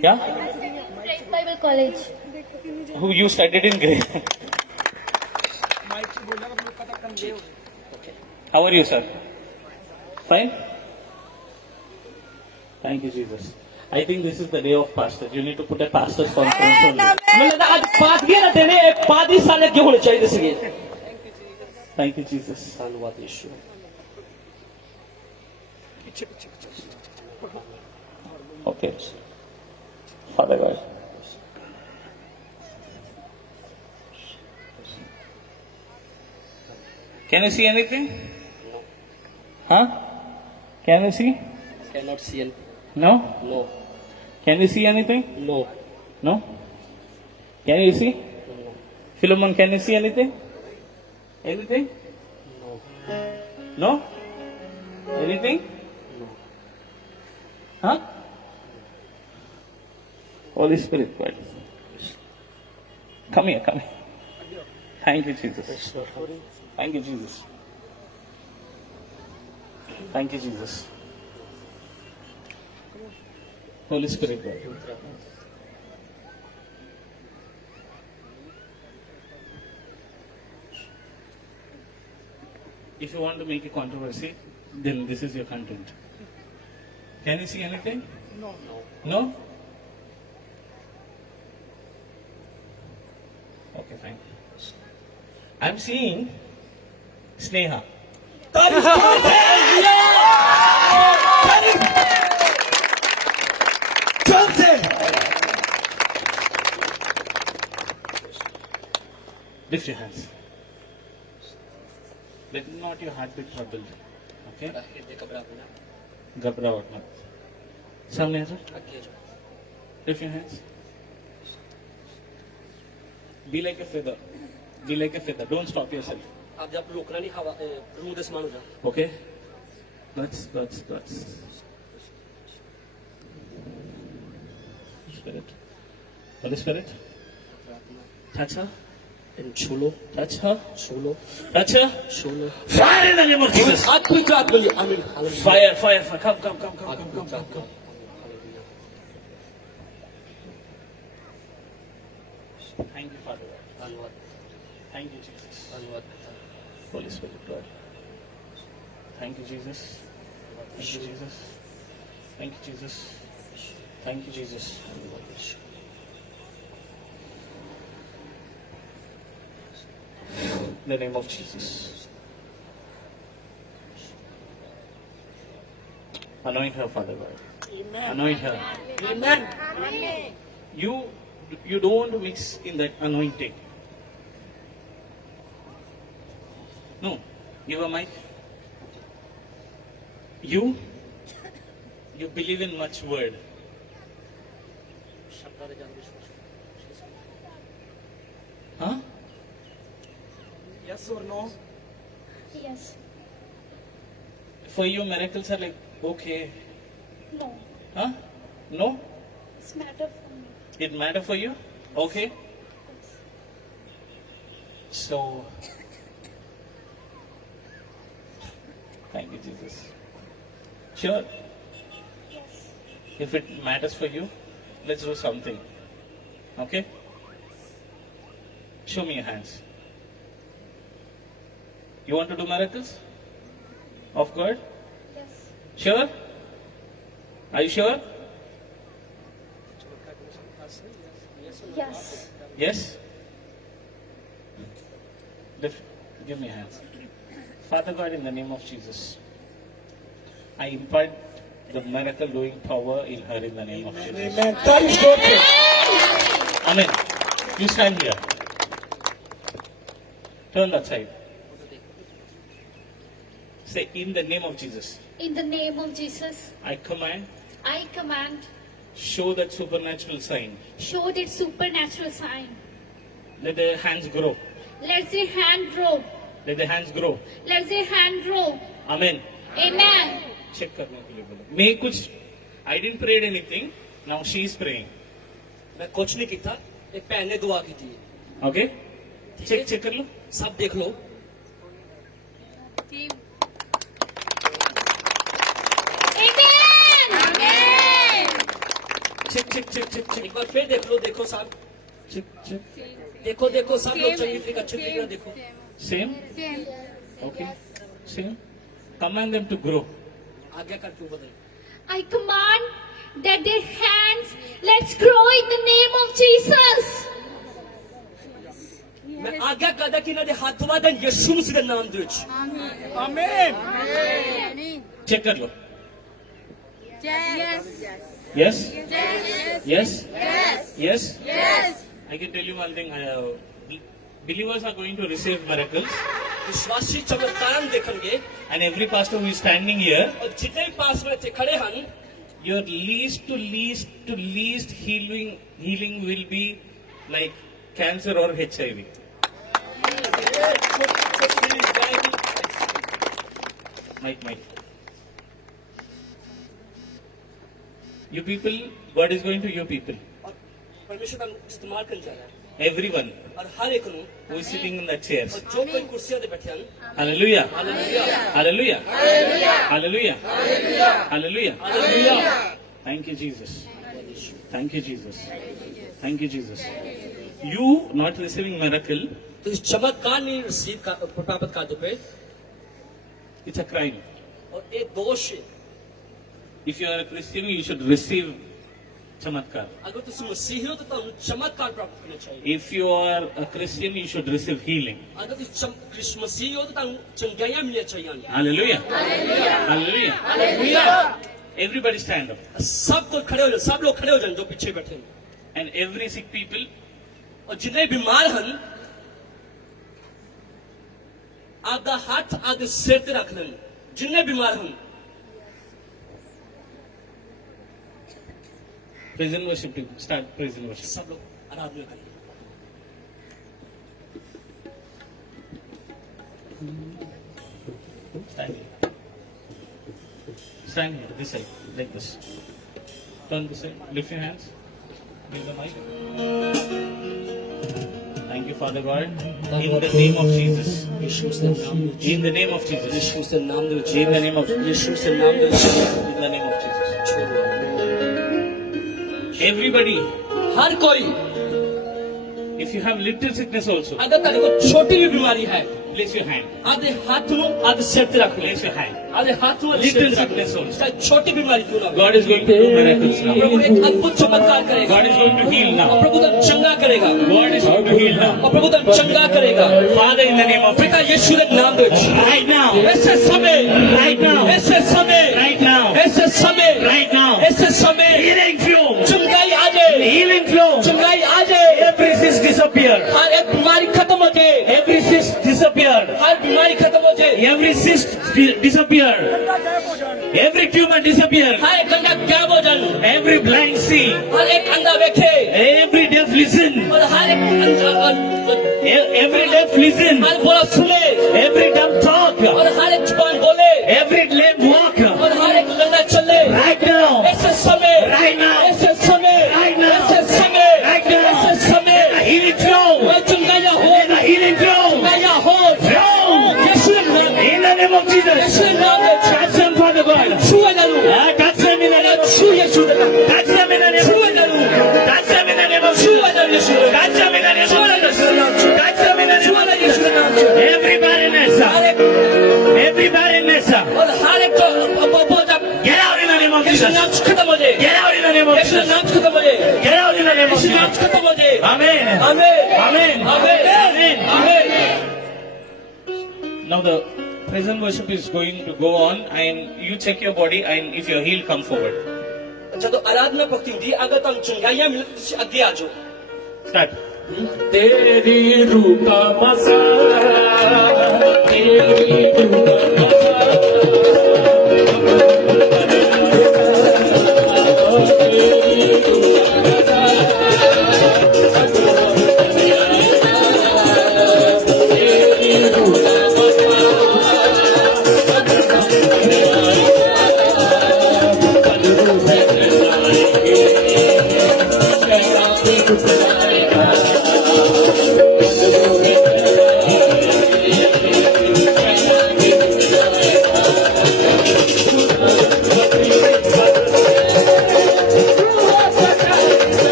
Yeah? Grace Bible College. Who you studied in grace? How are you, sir? Fine? Thank you, Jesus. I think this is the day of pastor. You need to put a pastor's conference on it. मुझे लगता है आज पादरी ना देने एक पादरी साले क्यों होने चाहिए इसलिए। Thank you, Jesus. धन्यवाद यीशु। Okay. Father God. Can you see anything? Huh? Can you see? Cannot see anything. No? No. Can you see anything? No. No? Can you see? Philemon, can you see anything? Anything? No? Anything? Huh? Holy Spirit, God. Come here. Thank you, Jesus. Thank you, Jesus. Thank you, Jesus. Holy Spirit, God. If you want to make a controversy, then this is your content. Can you see anything? No. No? Okay, fine. I'm seeing Sneha. Lift your hands. Let not your heart be troubled. Okay? घबराहट मत. सामने आ जाओ. Lift your hands. Be like a feather. Be like a feather. Don't stop yourself. आप जब रोकना नहीं हवा room दस मानो जा। Okay? That's. Spirit. Holy Spirit. Touch her. And chulo, Touch her. chulo, Touch her. chulo. Fire in the name of Jesus. आज कोई बात बोलिए आमीन। Hallelujah. Fire. Come. Thank you, Father. धन्यवाद, Thank you, Jesus. धन्यवाद। Holy Spirit, God. Thank you, Jesus. Thank you, Jesus. Thank you, Jesus. Thank you, Jesus. In the name of Jesus. Anoint her, Father God. Amen. Anoint her. Amen. You don't want to mix in that anointing. No. Give a mic. You believe in much word. Huh? Yes or no? Yes. For you, miracles are like, okay. No. Huh? No? It's matter for me. It matter for you? Okay. So, thank you, Jesus. Sure. Yes. If it matters for you, let's do something. Okay? Show me your hands. You want to do miracles? Of God? Yes. Sure? Are you sure? Yes. Yes? Give me hands. Father God, in the name of Jesus, I impart the miracle doing power in her in the name of Jesus. Amen. That is good. Amen. You stand here. Turn that side. Say, in the name of Jesus, In the name of Jesus, I command, I command, show that supernatural sign. show that supernatural sign. Let their hands grow. Let their hand grow. Let their hands grow. Let their hand grow. Amen. Amen. Check करने के लिए बोलो. मैं कुछ, I didn't pray anything. Now she is praying. मैं कुछ नहीं किया, एक भैन ने दुआ की थी। Okay? Check कर लो. सब देख लो। Amen. Amen. Check. एक बार फिर देख लो, देखो सब। Check. देखो सब लोग चंगी तरीके अच्छी तरीके देखो। Same? Okay. Same. Command them to grow. आज्ञा कर क्यों बदल? I command that their hands let's grow in the name of Jesus. मैं आज्ञा करदा कि इन्हां दे हत्थ वधन यीशु मसीह दे नाम दे विच। Amen. Check कर लो. Yes. Yes? Yes. Yes? Yes? I can tell you one thing. Believers are going to receive miracles. विश्वासी चमत्कार देखणगे And every pastor who is standing here, और जितने भी पास में इत्थे खड़े हन your least to least healing will be like cancer or HIV. Mike. You people, God is going to you people. और परमेश्वर का इस्तेमाल कर जा रहा है Everyone और हर एक नु who is sitting in that chairs. और जो कोई कुर्सियां दे बैठे हन Hallelujah. Hallelujah Hallelujah. Hallelujah Thank you, Jesus. Thank you, Jesus. Thank you, Jesus. You not receiving miracle, तो इस चमत्कार नहीं रिसीव का प्राप्त कर दो पे it's a crime. और एक दोष है If you are a Christian, you should receive chamatkar. अगर तुम मसीही हो तो तुम चमत्कार प्राप्त करना चाहिए If you are a Christian, you should receive healing. अगर तुम कृष्ण मसीही हो तो तुम चंगाइयां मिलनी चाहिए Hallelujah. Hallelujah. Everybody stand up. सब कोई खड़े हो जाओ सब लोग खड़े हो जाओ जो पीछे बैठे हैं And every sick people, और जितने बीमार हन आपका हाथ आगे सिर ते रख लें जितने बीमार हन praise and worship team, start praise and worship. सब लोग आराधना करें Stand here. Stand here, this side, like this. Turn this side, lift your hands. Give the mic. Thank you, Father God. In the name of Jesus. यीशु से नाम In the name of Jesus. यीशु से नाम दे In the name of यीशु से नाम दे In the name of Jesus. Everybody, हर कोई if you have little sickness also, अगर तेरे को छोटी भी बीमारी है Place your hand. आधे हाथ नो आधे सिर ते रख लो Place your hand. आधे हाथ नो Little सिर ते रख sickness लो also. चाहे छोटी बीमारी क्यों ना हो। God is going to do miracles now. प्रभु एक अद्भुत चमत्कार करेगा God is going to heal और now. प्रभु तो चंगा करेगा God is going to heal now. और प्रभु तो चंगा करेगा Father, in the name of पिता यीशु के नाम दो right now, ऐसे समय right now, ऐसे समय right now, ऐसे समय right now, ऐसे समय healing flow, चंगाई आ जाए healing flow. चंगाई आ जाए Every cyst disappear. हर एक बीमारी खत्म हो जाए Every cyst disappear. हर बीमारी खत्म हो जाए Every cyst disappear. Every tumor disappear. हर एक गंदा गायब हो जाए Every blind see. हर एक अंधा देखे Every deaf listen. और हर एक Every deaf listen. हर बोला सुने Every dumb talk. और हर एक जुबान बोले Every lame walk. और हर एक गंदा चले Right now. ऐसे समय Right now. ऐसे समय Right now. ऐसे समय Right now. ऐसे समय Healing flow. और चंगाया हो The healing flow. चंगाया हो Flow. यीशु के नाम In the name of Jesus. यीशु के नाम में Touch them, Father God. छुए डालू Touch them in the name of छू यीशु के नाम Touch them in the name of छुए डालू Touch them in the name of छुए डालू यीशु के नाम Touch them in the name छुए of डालू यीशु के नाम Touch them in the name छुए of डालू यीशु के नाम Every barrenness. हर एक Every barrenness. और हर एक बोझा Get out in the name of Yeshu Jesus. नाम खत्म हो जाए Get out in the name of Yeshu Jesus. नाम खत्म हो जाए Get out in the name of यीशु नाम Jesus. खत्म हो जाए Amen. आमीन Amen. आमीन Amen. आमीन Now the present worship is going to go on, and you check your body, and if you're healed, come forward. ਜਦੋਂ ਆਰਾਧਨਾ ਭਗਤੀ ਦੀ ਅਗਰ ਤੁਹਾਨੂੰ ਚੰਗਾਈਆਂ ਮਿਲ ਤੁਸੀਂ ਅੱਗੇ ਆ ਜਾਓ Start. तेरी रूह का मसाला तेरी रूह का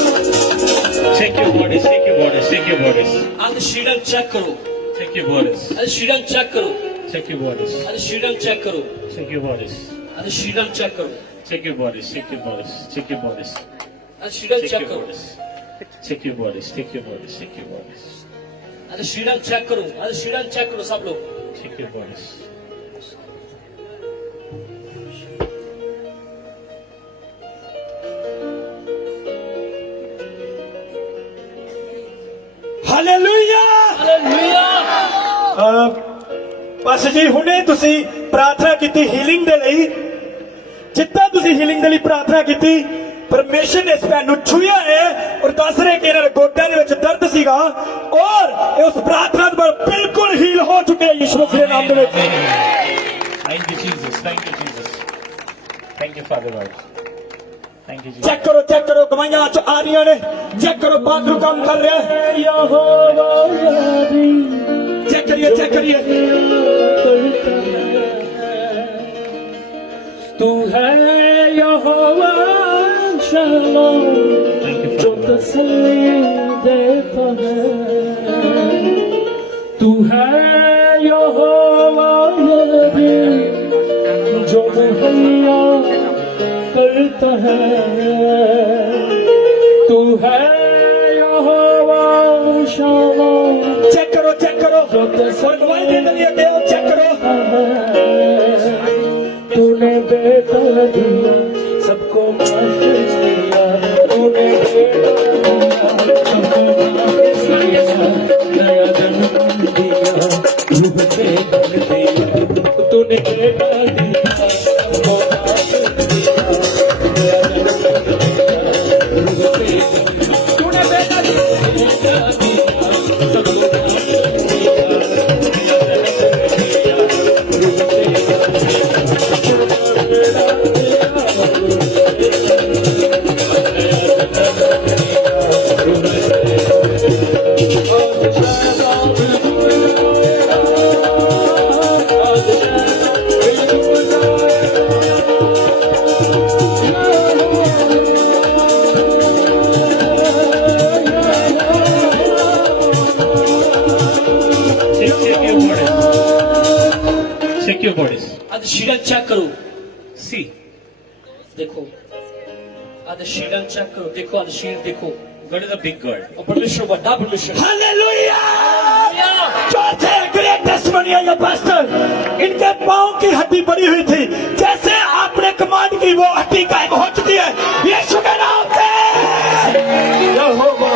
Check your bodies, check your bodies, check your bodies. आज शीडन चेक करो, Check your bodies, आज शीडन चेक करो, check your bodies, आज शीडन चेक करो, check your bodies, आज शीडन चेक करो, check your bodies, check your bodies, check your bodies, आज शीडन check check your करो, bodies, check your bodies, check your bodies, check your bodies, आज शीडन check करो, आज शीडन check करो सब लोग। check your bodies. Hallelujah hallelujah. ਬਸ ਜੀ ਹੁਣੇ ਤੁਸੀਂ ਪ੍ਰਾਰਥਨਾ ਕੀਤੀ ਹੀਲਿੰਗ ਦੇ ਲਈ ਜਿੱਦਾਂ ਤੁਸੀਂ ਹੀਲਿੰਗ ਦੇ ਲਈ ਪ੍ਰਾਰਥਨਾ ਕੀਤੀ ਪਰਮੇਸ਼ਰ ਨੇ ਇਸ ਭੈਣ ਨੂੰ ਛੂਇਆ ਹੈ ਔਰ ਦੱਸ ਰਹੇ ਕਿ ਇਹਨਾਂ ਦੇ ਗੋਡਿਆਂ ਦੇ ਵਿੱਚ ਦਰਦ ਸੀਗਾ ਔਰ ਇਹ ਉਸ ਪ੍ਰਾਰਥਨਾ ਤੋਂ ਬਾਅਦ ਬਿਲਕੁਲ ਹੀਲ ਹੋ ਚੁੱਕੇ ਹੈ ਯਿਸੂ ਮਸੀਹ ਦੇ ਨਾਮ ਦੇ ਵਿੱਚ Thank you, Jesus. Thank you, Jesus. Thank you, Father Lord. Thank you, Jesus. Check ਕਰੋ ਗਵਾਈਆਂ ਚ ਆ ਰਹੀਆਂ ਨੇ ਚੈੱਕ ਕਰੋ ਬਾਥਰੂ ਕੰਮ ਕਰ ਰਿਹਾ ਹੈ ਯਹੋਵਾ ਚੈੱਕ ਕਰੀਏ तू है यहोवा शलोम Thank you, जो Father Lord. तसल्ली देता है। तू है यहोवा यही जो मुहैया करता है। तू है यहोवा शलोम ਚੈੱਕ ਕਰੋ ਔਰ ਗਵਾਹੀ ਦੇਣ ਦੇ ਲਈ ਅੱਗੇ ਆਓ ਚੈੱਕ ਕਰੋ तूने बेटा दिया सबको माफ किया। तूने बेटा दिया सबको माफ किया। नया जन्म दिया रूह से भर दिया। तूने बेटा दिया सबको माफ किया। नया जन्म दिया रूह से भर दिया। तूने बेटा दिया सबको माफ किया। नया जन्म दिया रूह से भर दिया। Check your bodies. आज शीडन चेक करो, See. देखो आज शीडन चेक करो, देखो आज शीड देखो God is a big God. और परमेश्वर बड़ा परमेश्वर है। हालेलुया चौथे ग्रेटेस्ट बनी है ये पास्टर इनके पांव की हड्डी बनी हुई थी जैसे आपने कमांड की वो हड्डी गायब हो चुकी है यीशु के नाम से यहोवा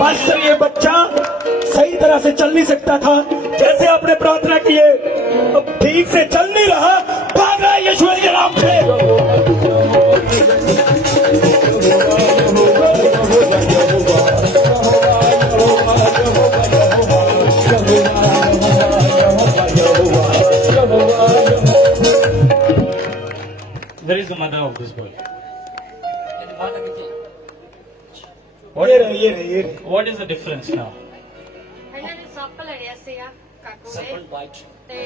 पास्टर ये बच्चा सही तरह से चल नहीं सकता था, जैसे आपने प्रार्थना की है अब ठीक से चल नहीं रहा, भाग रहा है यीशु के नाम से। Where is the mother of this boy? ये रहे। What is the difference now? ਇਹਨਾਂ ਨੇ ਸੱਪ ਲੜਿਆ ਸੀਗਾ ਕਾਕੂ ਦੇ Serpent bite. ਤੇ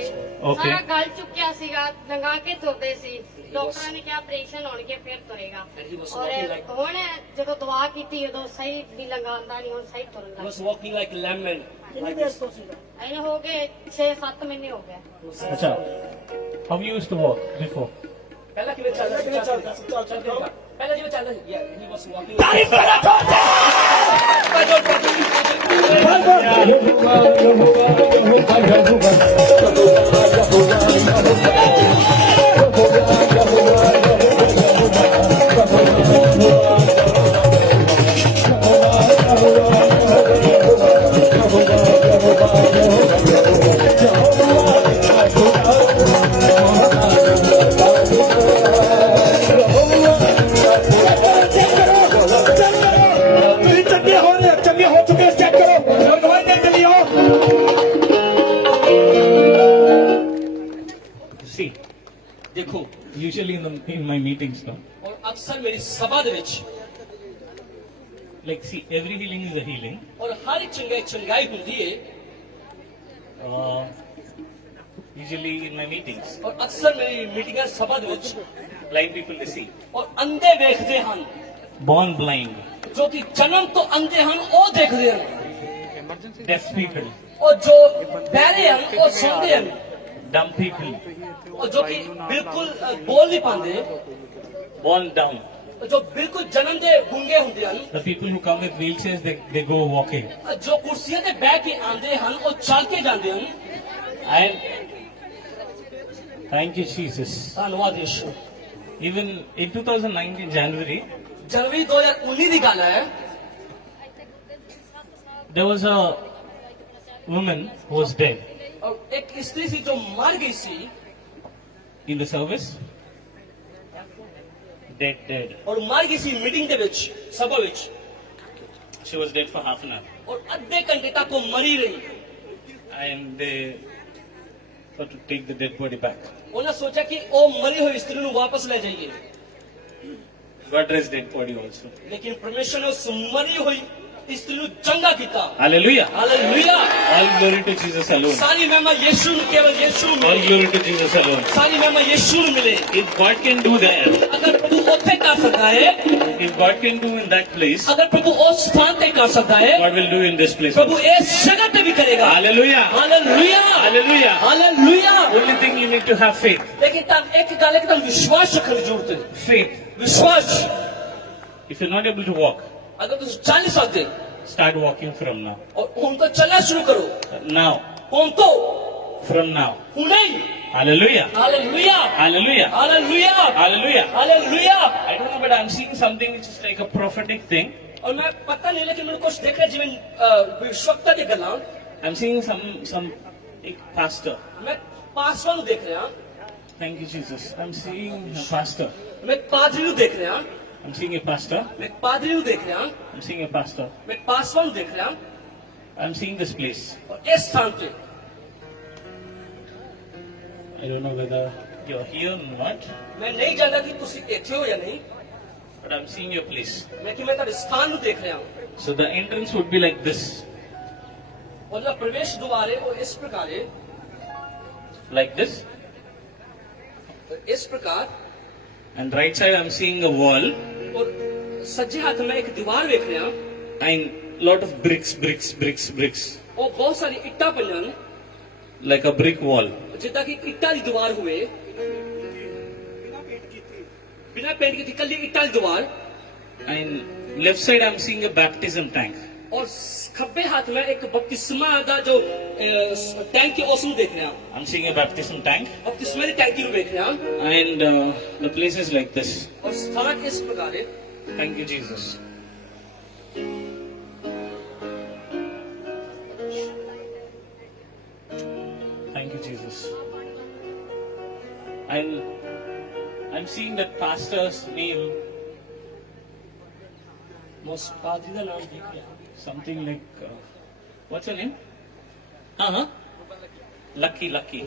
Okay. ਸਾਰਾ ਗਲ ਚੁੱਕਿਆ ਸੀਗਾ, ਲੰਗਾ ਕੇ ਤੁਰਦੇ ਸੀ। ਡਾਕਟਰਾਂ ਨੇ ਕਿਹਾ ਆਪਰੇਸ਼ਨ ਹੋਣਗੇ ਫਿਰ ਤੁਰੇਗਾ। And he was ਔਰ walking like- ਹੁਣ ਜਦੋਂ ਦਵਾ ਕੀਤੀ ਉਦੋਂ ਸਹੀ ਵੀ ਲੰਗਾਉਂਦਾ ਨਹੀਂ, ਹੁਣ ਸਹੀ ਤੁਰਨ He ਲੱਗ was walking like a lemon. Like this. ਪਿਆ। ਇਹਨੂੰ ਹੋ ਗਏ 6-7 ਮਹੀਨੇ ਹੋ ਗਏ। Acha, how you used to walk before? पहला किਵੇਂ ਚੱਲਦਾ ਸੀ? ਪਹਿਲਾਂ ਜਿਵੇਂ ਚੱਲਦਾ ਸੀ, yeah, he was walking. ਤੁਸੀਂ ਚੰਗੇ ਹੋ ਚੁੱਕੇ, ਚੈੱਕ ਕਰੋ, और गवाही दे चली आओ। See, ਦੇਖੋ, usually in my meetings now, ਔਰ ਅਕਸਰ ਮੇਰੀ ਸਭਾ ਦੇ ਵਿੱਚ like see, every healing is a healing. ਔਰ ਹਰ ਇੱਕ ਚੰਗਾਈ ਹੁੰਦੀ ਹੈ। Usually in my meetings, ਔਰ ਅਕਸਰ ਮੇਰੀ ਮੀਟਿੰਗਾਂ ਸਭਾ ਦੇ ਵਿੱਚ blind people they see, ਔਰ ਅੰਧੇ ਵੇਖਦੇ ਹਨ, born blind, ਜੋ ਕਿ ਜਨਮ ਤੋਂ ਅੰਧੇ ਹਨ ਉਹ ਦੇਖਦੇ ਹਨ, deaf people, ਔਰ ਜੋ ਬਹਿਰੇ ਹਨ ਉਹ ਸੁਣਦੇ ਹਨ, dumb people, ਔਰ ਜੋ ਕਿ ਬਿਲਕੁਲ ਬੋਲ ਨਹੀਂ ਪਾਉਂਦੇ, born dumb. ਜੋ ਬਿਲਕੁਲ ਜਨਮ ਦੇ ਗੁੰਗੇ ਹੁੰਦੇ ਹਨ, The people who come with wheelchairs, they go walking. ਜੋ ਕੁਰਸੀਆਂ ਤੇ ਬਹਿ ਕੇ ਆਉਂਦੇ ਹਨ ਉਹ ਚੱਲ ਕੇ ਜਾਂਦੇ ਹਨ। And thank you, Jesus. ਧੰਨਵਾਦ ਯਿਸੂ। Even in 2019 January, ਜਨਵਰੀ 2019 ਦੀ ਗੱਲ ਹੈ, there was a woman who was dead ਔਰ ਇੱਕ ਇਸਤਰੀ ਸੀ ਜੋ ਮਰ ਗਈ ਸੀ, in the service. Dead. ਔਰ ਮਰ ਗਈ ਸੀ ਮੀਟਿੰਗ ਦੇ ਵਿੱਚ, ਸਭਾ ਵਿੱਚ, She was dead for half an hour. ਔਰ ਅੱਧੇ ਘੰਟੇ ਤੱਕ ਉਹ ਮਰੀ ਰਹੀ। And they thought to take the dead body back. ਉਹਨਾਂ ਸੋਚਿਆ ਕਿ ਉਹ ਮਰੀ ਹੋਈ ਇਸਤਰੀ ਨੂੰ ਵਾਪਸ ਲੈ ਜਾਈਏ, God raised dead body also. ਲੇਕਿਨ ਪਰਮੇਸ਼ਰ ਨੇ ਉਸ ਮਰੀ ਹੋਈ ਇਸਤਰੀ ਨੂੰ ਚੰਗਾ ਕੀਤਾ। Hallelujah. Hallelujah. All glory to Jesus alone. ਸਾਰੀ ਮਹਿਮਾ ਯਿਸੂ ਨੂੰ, ਕੇਵਲ ਯਿਸੂ ਨੂੰ All ਮਿਲੇ। glory to Jesus alone. ਸਾਰੀ ਮਹਿਮਾ ਯਿਸੂ ਨੂੰ ਮਿਲੇ। If God can do that, ਅਗਰ ਪ੍ਰਭੂ ਉੱਥੇ ਕਰ ਸਕਦਾ ਹੈ, if God can do in that place, ਅਗਰ ਪ੍ਰਭੂ ਉਸ ਸਥਾਨ ਤੇ ਕਰ ਸਕਦਾ ਹੈ, God will do in this place. ਪ੍ਰਭੂ ਇਸ ਜਗ੍ਹਾ ਤੇ ਵੀ ਕਰੇਗਾ। Hallelujah. Hallelujah. Hallelujah. Hallelujah. Only thing you need to have faith. ਲੇਕਿਨ ਤਾਂ ਇੱਕ ਗੱਲ ਹੈ ਕਿ ਤੁਹਾਨੂੰ ਵਿਸ਼ਵਾਸ ਰੱਖਣ ਦੀ ਜ਼ਰੂਰਤ ਹੈ। Faith. ਵਿਸ਼ਵਾਸ। If you're not able to walk, ਅਗਰ ਤੁਸੀਂ ਚੱਲ ਨਹੀਂ ਸਕਦੇ, start walking from now. ਔਰ ਹੁਣ ਤੋਂ ਚੱਲਣਾ ਸ਼ੁਰੂ ਕਰੋ। Now. ਹੁਣ ਤੋਂ, From now. ਹੁਣੇ ਹੀ। Hallelujah. Hallelujah. Hallelujah. Hallelujah. Hallelujah. Hallelujah. I don't know, but I'm seeing something which is like a prophetic thing. ਔਰ ਮੈਂ ਪਤਾ ਨਹੀਂ, ਲੇਕਿਨ ਮੈਨੂੰ ਕੁਝ ਦੇਖ ਰਿਹਾ ਜਿਵੇਂ ਵਿਸ਼ਵਕਤਾ ਦੀ ਗੱਲਾਂ। I'm seeing some a pastor. ਮੈਂ ਪਾਸਵਾਂ ਨੂੰ ਦੇਖ ਰਿਹਾ, Thank you, Jesus. I'm seeing a pastor. ਮੈਂ ਪਾਦਰੀ ਨੂੰ ਦੇਖ ਰਿਹਾ, I'm seeing a pastor. ਮੈਂ ਪਾਦਰੀ ਨੂੰ ਦੇਖ ਰਿਹਾ, I'm seeing a pastor. ਮੈਂ ਪਾਸਵਾਂ ਨੂੰ ਦੇਖ ਰਿਹਾ, I'm seeing this place. ਔਰ ਇਸ ਸਥਾਨ ਤੇ I don't know whether you're here or not, ਮੈਂ ਨਹੀਂ ਜਾਣਦਾ ਕਿ ਤੁਸੀਂ ਇੱਥੇ ਹੋ ਜਾਂ ਨਹੀਂ, but I'm seeing your place. ਮੈਂ ਕਿਵੇਂ ਤੁਹਾਡੇ ਸਥਾਨ ਨੂੰ ਦੇਖ ਰਿਹਾ। So the entrance would be like this, ਉਹਦਾ ਪ੍ਰਵੇਸ਼ ਦੁਆਰ ਹੈ ਉਹ ਇਸ ਪ੍ਰਕਾਰ ਹੈ, like this. ਇਸ ਪ੍ਰਕਾਰ, And right side I'm seeing a wall ਔਰ ਸੱਜੇ ਹੱਥ ਮੈਂ ਇੱਕ ਦੀਵਾਰ ਵੇਖ ਰਿਹਾ, and lot of bricks. ਉਹ ਬਹੁਤ ਸਾਰੀ ਇੱਟਾਂ ਪਈਆਂ ਹਨ, Like a brick wall. ਜਿੱਦਾਂ ਕਿ ਇੱਟਾਂ ਦੀ ਦੀਵਾਰ ਹੋਵੇ, ਬਿਨਾਂ ਪੇਂਟ ਕੀਤੀ ਕੱਲੀ ਇੱਟਾਂ ਦੀ ਦੀਵਾਰ। And left side I'm seeing a baptism tank. ਔਰ ਖੱਬੇ ਹੱਥ ਮੈਂ ਇੱਕ ਬਪਤਿਸਮਾ ਦਾ ਜੋ ਟੈਂਕ ਹੈ ਉਸ ਨੂੰ ਦੇਖ ਰਿਹਾ, I'm seeing a baptism tank. ਬਪਤਿਸਮੇ ਦੀ ਟੈਂਕੀ ਨੂੰ ਦੇਖ ਰਿਹਾ, And the place is like this. ਔਰ ਸਥਾਨ ਇਸ ਪ੍ਰਕਾਰ ਹੈ। Thank you, Jesus. seeing that pastor's name, most ਪਾਦਰੀ ਦਾ ਨਾਮ ਦੇਖ ਲਿਆ something like, what's your name? Lucky, Lucky.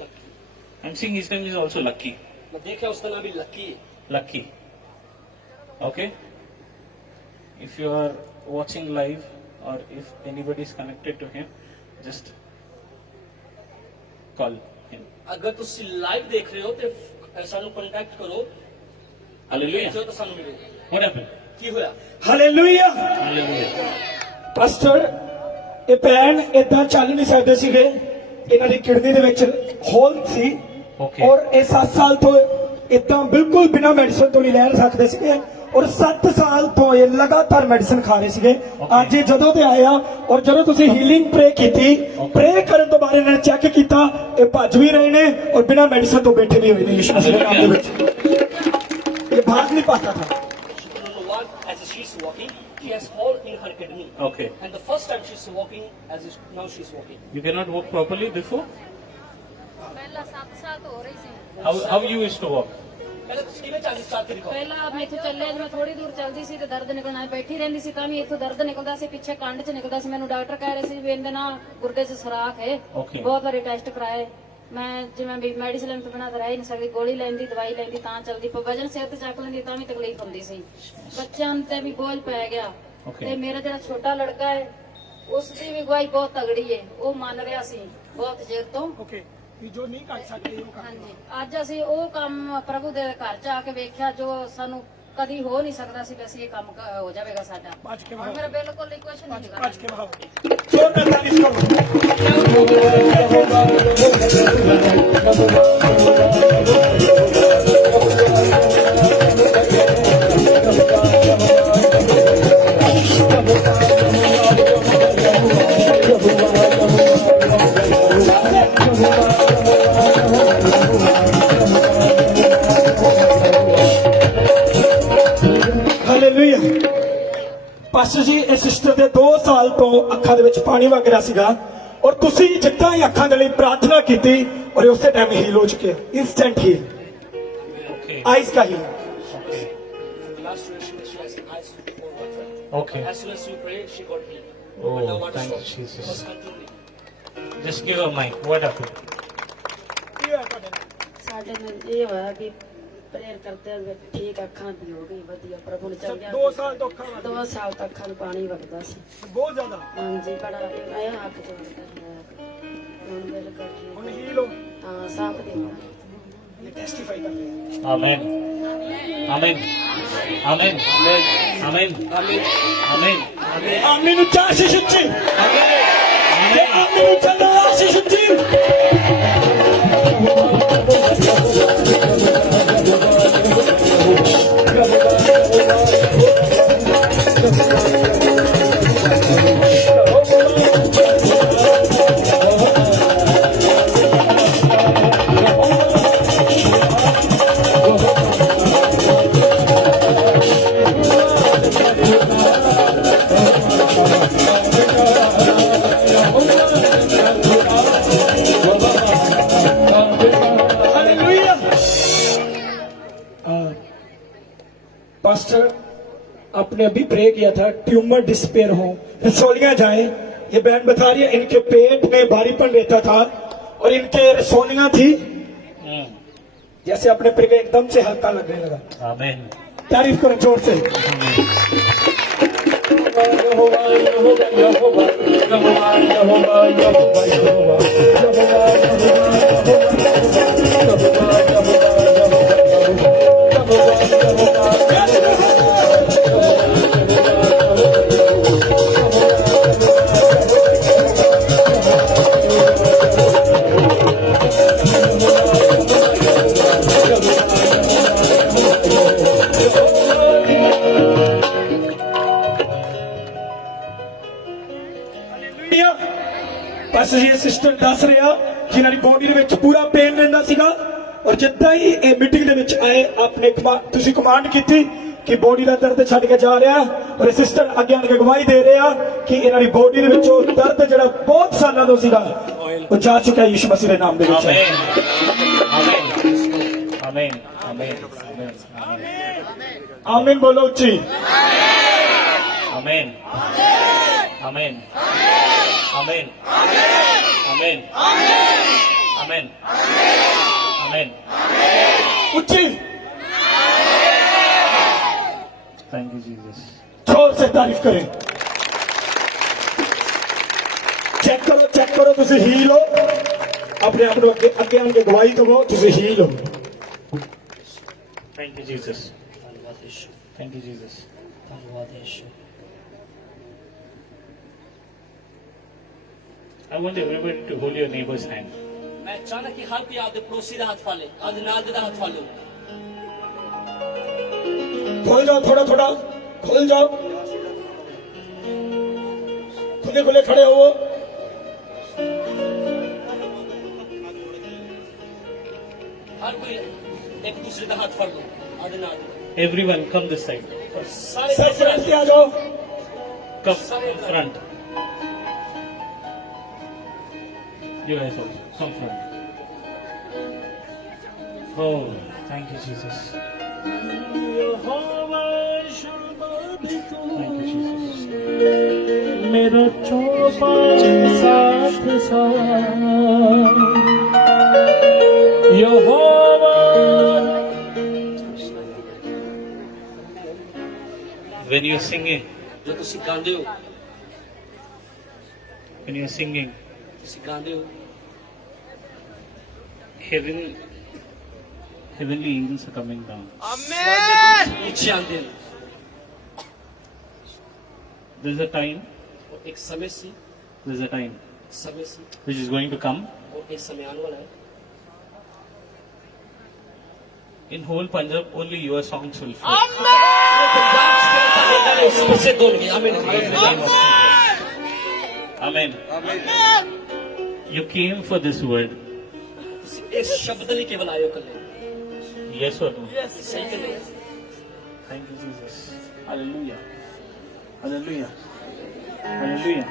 I'm seeing his name is also Lucky. ਮੈਂ ਦੇਖਿਆ ਉਸ ਦਾ ਨਾਮ ਵੀ ਲੱਕੀ ਹੈ Lucky. Okay? If you are watching live or if anybody is connected to him, just call him. ਅਗਰ ਤੁਸੀਂ live ਦੇਖ ਰਹੇ ਹੋ ਤੇ ਸਾਨੂੰ ਕੰਟੈਕਟ ਕਰੋ Hallelujah. ਜੋ ਤਾਂ ਸਾਨੂੰ ਮਿਲੋ What happened? ਕੀ ਹੋਇਆ ਹਾਲੇਲੂਇਆ। Hallelujah. ਪਾਸਟਰ ਇਹ ਭੈਣ ਇਦਾਂ ਚੱਲ ਨਹੀਂ ਸਕਦੇ ਸੀਗੇ, ਇਹਨਾਂ ਦੀ ਕਿਡਨੀ ਦੇ ਵਿੱਚ ਹੋਲ ਸੀ Okay. ਔਰ ਇਹ 7 ਸਾਲ ਤੋਂ ਇਦਾਂ ਬਿਲਕੁਲ ਬਿਨਾਂ ਮੈਡੀਸਨ ਤੋਂ ਨਹੀਂ ਲੈ ਸਕਦੇ ਸੀਗੇ ਔਰ 7 ਸਾਲ ਤੋਂ ਇਹ ਲਗਾਤਾਰ ਮੈਡੀਸਨ ਖਾ ਰਹੇ ਸੀਗੇ। ਅੱਜ ਇਹ ਜਦੋਂ ਤੇ ਆਇਆ ਔਰ ਜਦੋਂ ਤੁਸੀਂ ਹੀਲਿੰਗ ਪ੍ਰੇ ਕੀਤੀ, ਪ੍ਰੇ ਕਰਨ ਤੋਂ ਬਾਅਦ ਇਹਨਾਂ ਨੇ ਚੈੱਕ ਕੀਤਾ, ਇਹ ਭੱਜ ਵੀ ਰਹੇ ਨੇ ਔਰ ਬਿਨਾਂ ਮੈਡੀਸਨ ਤੋਂ ਬੈਠੇ ਵੀ ਹੋਏ ਨੇ ਯਿਸੂ ਮਸੀਹ ਦੇ ਨਾਮ ਦੇ ਵਿੱਚ। ਇਹ ਭਾਗ ਨਹੀਂ ਪਾਤਾ ਥਾ। she couldn't walk as she's walking. She has hole in her kidney. Okay. And the first time she's walking, now she's walking. You cannot walk properly before? ਪਹਿਲਾਂ 7 ਸਾਲ ਤੋਂ ਹੋ ਰਹੀ ਸੀ। How you used to walk? ਪਹਿਲਾਂ ਤੁਸੀਂ ਕਿਵੇਂ ਚੱਲ ਸਕਦੇ ਦਿਖਾਓ ਪਹਿਲਾਂ ਮੈਂ ਇੱਥੋਂ ਚੱਲੇ ਜਦੋਂ ਮੈਂ ਥੋੜੀ ਦੂਰ ਚੱਲਦੀ ਸੀ ਤੇ ਦਰਦ ਨਿਕਲਣਾ, ਬੈਠੀ ਰਹਿੰਦੀ ਸੀ ਤਾਂ ਵੀ ਇੱਥੋਂ ਦਰਦ ਨਿਕਲਦਾ ਸੀ, ਪਿੱਛੇ ਕੰਡ 'ਚ ਨਿਕਲਦਾ ਸੀ। ਮੈਨੂੰ ਡਾਕਟਰ ਕਹਿ ਰਹੇ ਸੀ ਵੀ ਇਹਦੇ ਨਾਲ ਗੁਰਦੇ 'ਚ ਸੁਰਾਖ ਹੈ। Okay. ਬਹੁਤ ਵਾਰੀ ਟੈਸਟ ਕਰਾਏ, ਮੈਂ ਜਿਵੇਂ ਵੀ ਮੈਡੀਸਨ ਤੋਂ ਬਿਨਾਂ ਤਾਂ ਰਹਿ ਹੀ ਨਹੀਂ ਸਕਦੀ, ਗੋਲੀ ਲੈਂਦੀ ਦਵਾਈ ਲੈਂਦੀ ਤਾਂ ਚੱਲਦੀ, ਪਰ ਵਜਨ ਸਿਰ ਤੇ ਚੱਕ ਲੈਂਦੀ ਤਾਂ ਵੀ ਤਕਲੀਫ ਹੁੰਦੀ ਸੀ। ਬੱਚਿਆਂ ਤੇ ਵੀ ਬੋਝ ਪੈ ਗਿਆ। Okay. ਤੇ ਮੇਰਾ ਜਿਹੜਾ ਛੋਟਾ ਲੜਕਾ ਹੈ ਉਸ ਦੀ ਵੀ ਗਵਾਹੀ ਬਹੁਤ ਤਗੜੀ ਹੈ, ਉਹ ਮੰਨ ਰਿਹਾ ਸੀ ਬਹੁਤ ਚਿਰ ਤੋਂ। ਓਕੇ, ਵੀ ਜੋ ਨਹੀਂ ਕਰ ਸਕਦੇ ਉਹ ਕਰ। ਹਾਂਜੀ, ਅੱਜ ਅਸੀਂ ਉਹ ਕੰਮ ਪ੍ਰਭੂ ਦੇ ਘਰ ਚ ਆ ਕੇ ਵੇਖਿਆ ਜੋ ਸਾਨੂੰ ਕਦੀ ਹੋ ਨਹੀਂ ਸਕਦਾ ਸੀ ਵੀ ਅਸੀਂ ਇਹ ਕੰਮ ਹੋ ਜਾਵੇਗਾ ਸਾਡਾ। ਭੱਜ ਕੇ ਹੁਣ ਮੇਰਾ ਬਿਲਕੁਲ ਹੀ ਕੁਛ ਨਹੀਂ ਹੈਗਾ। ਭੱਜ ਕੇ ਵਹਾਓ। ਜ਼ੋਰ ਨਾਲ ਤਾਰੀਫ ਕਰੋ। ਹਾਲੇਲੂਇਆ। ਪਾਸਟਰ ਜੀ ਇਹ ਸਿਸਟਰ ਦੇ 2 ਸਾਲ ਤੋਂ ਅੱਖਾਂ ਦੇ ਵਿੱਚ ਪਾਣੀ ਵਗ ਰਿਹਾ ਸੀਗਾ ਔਰ ਤੁਸੀਂ ਜਿੱਦਾਂ ਹੀ ਅੱਖਾਂ ਦੇ ਲਈ ਪ੍ਰਾਰਥਨਾ ਕੀਤੀ ਔਰ ਇਹ ਉਸੇ ਟਾਈਮ ਹੀਲ ਹੋ ਚੁੱਕੇ, ਇਨਸਟੈਂਟ ਹੀਲ, Okay. ਆਈਜ਼ ਦਾ heal. last week she has eyes full of water. Okay. As soon as you pray, she got healed. Oh, But now water thank you, stopped. Jesus. Just continue. Just give a mic. What happened? ਸਾਡੇ ਨਾਲ ਇਹ ਹੋਇਆ ਕਿ prayer ਕਰਦੇ ਹੋਏ ਠੀਕ ਅੱਖਾਂ ਦੀ ਹੋ ਗਈ ਵਧੀਆ, ਪ੍ਰਭੂ ਨੇ ਚੰਗਿਆ। 2 ਸਾਲ ਤੋਂ ਅੱਖਾਂ 2 ਸਾਲ ਤੱਕ ਅੱਖਾਂ ਨੂੰ ਪਾਣੀ ਵਗਦਾ ਸੀ। ਬਹੁਤ ਜ਼ਿਆਦਾ। ਹਾਂਜੀ, ਬੜਾ ਆਇਆ ਹੱਥ ਜੋੜ ਕੇ ਹੁਣ ਬਿਲਕੁਲ ਠੀਕ। ਹੁਣ ਹੀਲ ਹੋ। ਹਾਂ, ਸਾਫ ਦੇ ਇਹ ਟੈਸਟੀਫਾਈ ਕਰ ਰਹੇ ਆ। Amen. Amen. Amen. Amen. Amen. Amen. ਆਮੀਨ ਉੱਚਾ ਆਸ਼ੀਸ਼ ਉੱਚੀ। Amen. ਆਮੀਨ ਉੱਚਾ ਆਸ਼ੀਸ਼ ਉੱਚੀ। हालेलुया। पास्टर आपने अभी प्रे किया था ट्यूमर डिस्पेयर हो, रसोलियां जाए। ये बहन बता रही है इनके पेट में भारीपन रहता था और इनके रसोलियां थी, जैसे अपने प्रे के एकदम से हल्का लगने लगा। Amen. तारीफ करो जोर से। ਪਾਸਟਰ ਜੀ ਸਿਸਟਰ ਦੱਸ ਰਿਹਾ ਜਿਨ੍ਹਾਂ ਦੀ ਬੋਡੀ ਦੇ ਵਿੱਚ ਪੂਰਾ ਪੇਨ ਰਹਿੰਦਾ ਸੀਗਾ ਔਰ ਜਿੱਦਾਂ ਹੀ ਇਹ ਮੀਟਿੰਗ ਦੇ ਵਿੱਚ ਆਏ ਆਪਨੇ ਤੁਸੀਂ ਕਮਾਂਡ ਕੀਤੀ ਕਿ ਬੋਡੀ ਦਾ ਦਰਦ ਛੱਡ ਕੇ ਜਾ ਰਿਹਾ ਔਰ ਸਿਸਟਰ ਅੱਗੇ ਆਣ ਕੇ ਗਵਾਹੀ ਦੇ ਰਿਹਾ ਕਿ ਇਹਨਾਂ ਦੀ ਬੋਡੀ ਦੇ ਵਿੱਚੋਂ ਦਰਦ ਜਿਹੜਾ ਬਹੁਤ ਸਾਲਾਂ ਤੋਂ ਸੀਗਾ ਉਹ ਜਾ ਚੁੱਕਾ ਹੈ ਯਿਸੂ ਮਸੀਹ ਦੇ ਨਾਮ ਦੇ ਵਿੱਚ। Amen. Amen. Amen. Amen. Amen. Amen. आमीन बोलो उच्ची। Amen. Amen. Amen. Amen. Amen. Amen. उच्ची। Thank you, Jesus. जोर से तारीफ करें। चेक करो तुझे हील हो। अपने आप को अगे आने गवाही दो तुझे हील हो। Thank you, Jesus. धन्यवाद यीशु, Thank you, Jesus. धन्यवाद यीशु। I want everybody to hold your neighbor's hand. मैं चाहना कि हर कोई आपके पड़ोसी का हाथ फाले, आज नाल दे हाथ फालो। खोल जाओ थोड़ा खोल जाओ। खुले खड़े हो। हर कोई एक दूसरे का हाथ फालो, आज नाल दे। Everyone, come this side. सारे सब फ्रंट पे आ जाओ। Come in front. You guys also. Come front. Oh, thank you, Jesus. Thank you, Jesus. मेरा चौपाल साथ साथ यहोवा। When you're singing, जो तुसी गांदे हो, when you're singing, तुसी गांदे हो, heavenly angels are coming down. नीचे आंदे हैं। There's a time, और एक समय से, there's a time समय से, which is going to come. और एक समय आने वाला है। In whole Punjab, only your songs will flow. इससे दोनों, आमीन। Amen. You came for this word. इस शब्द नहीं केवल आयो कले, Yes or no? सही कले। Thank you, Jesus. Hallelujah. Hallelujah. Hallelujah.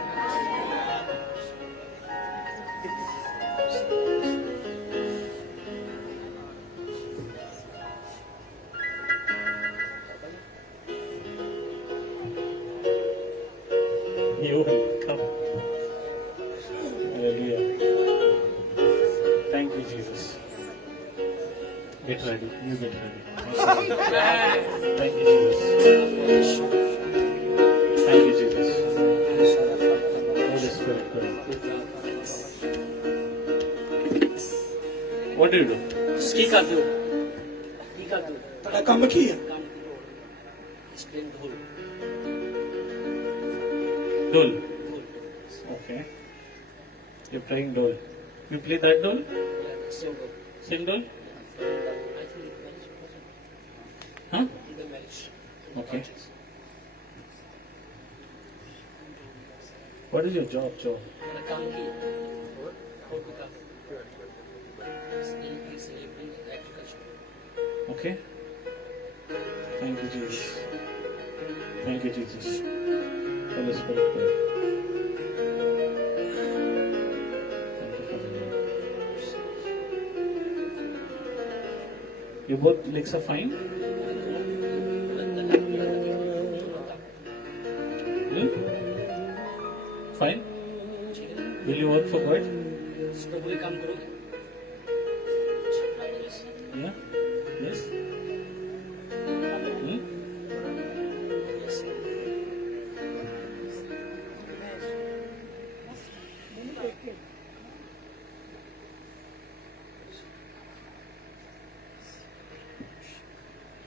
You will come. Hallelujah. Thank you, Jesus. Get ready. You get ready. Thank you, Jesus. Thank you, Jesus. Holy Spirit, come. What do you do? की करते हो, की करते हो, तेरा काम की है। Explain the whole. Dole. Okay. You're playing dole. You play that dole? Sing dole? Huh? Okay. What is your job, Joe? काम की और भी काम agriculture. Okay. Thank you, Jesus. Thank you, Jesus. Holy Spirit, pray. Thank you for the Lord. Your both legs are fine? Hmm? Fine? Will you work for God? प्रभु के काम करोगे? Yeah? Yes? Hmm?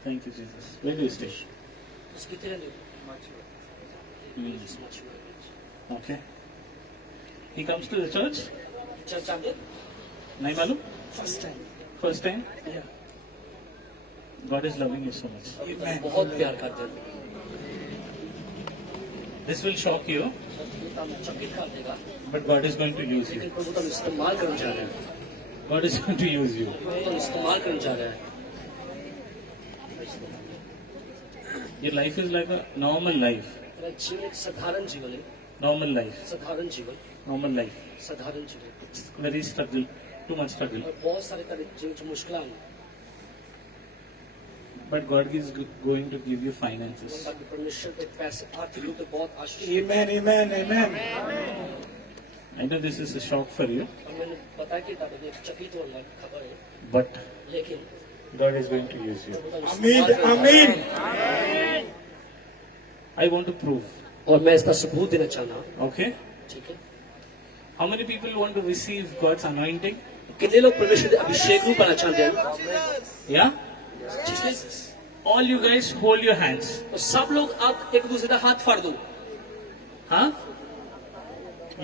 Thank you, Jesus. Where do you stay? उसकी तरह नहीं। Okay. He comes to the church? Church आते? नहीं मालूम? First time. First time? God is loving you so much. बहुत प्यार करते हैं। This will shock you, चकित कर देगा, but God is going to use you. लेकिन प्रभु तुम इस्तेमाल करने जा रहे हैं। God is going to use you. तुम इस्तेमाल करने जा रहे हैं। Your life is like a normal life. तेरा जीवन एक साधारण जीवन है। Normal life. साधारण जीवन, Normal life. साधारण जीवन। Very struggle. Too much struggle. और बहुत सारे तेरे जीवन में मुश्किलें हैं। but God is going to give you finances. ताकि परमेश्वर के पैसे आर्थिक रूप से बहुत आशीष Amen, amen, amen. I know this is a shock for you, और मैंने बताया कि ताकि एक चकित होने की खबर है but लेकिन God is going to use you. Amen, amen. I want to prove. और मैं इसका सबूत देना चाहना हूँ Okay? ठीक है How many people want to receive God's anointing? कितने लोग परमेश्वर के अभिषेक को पाना चाहते हैं Yeah? ठीक है All you guys hold your hands. तो सब लोग आप एक दूसरे का हाथ फाड़ दो Huh?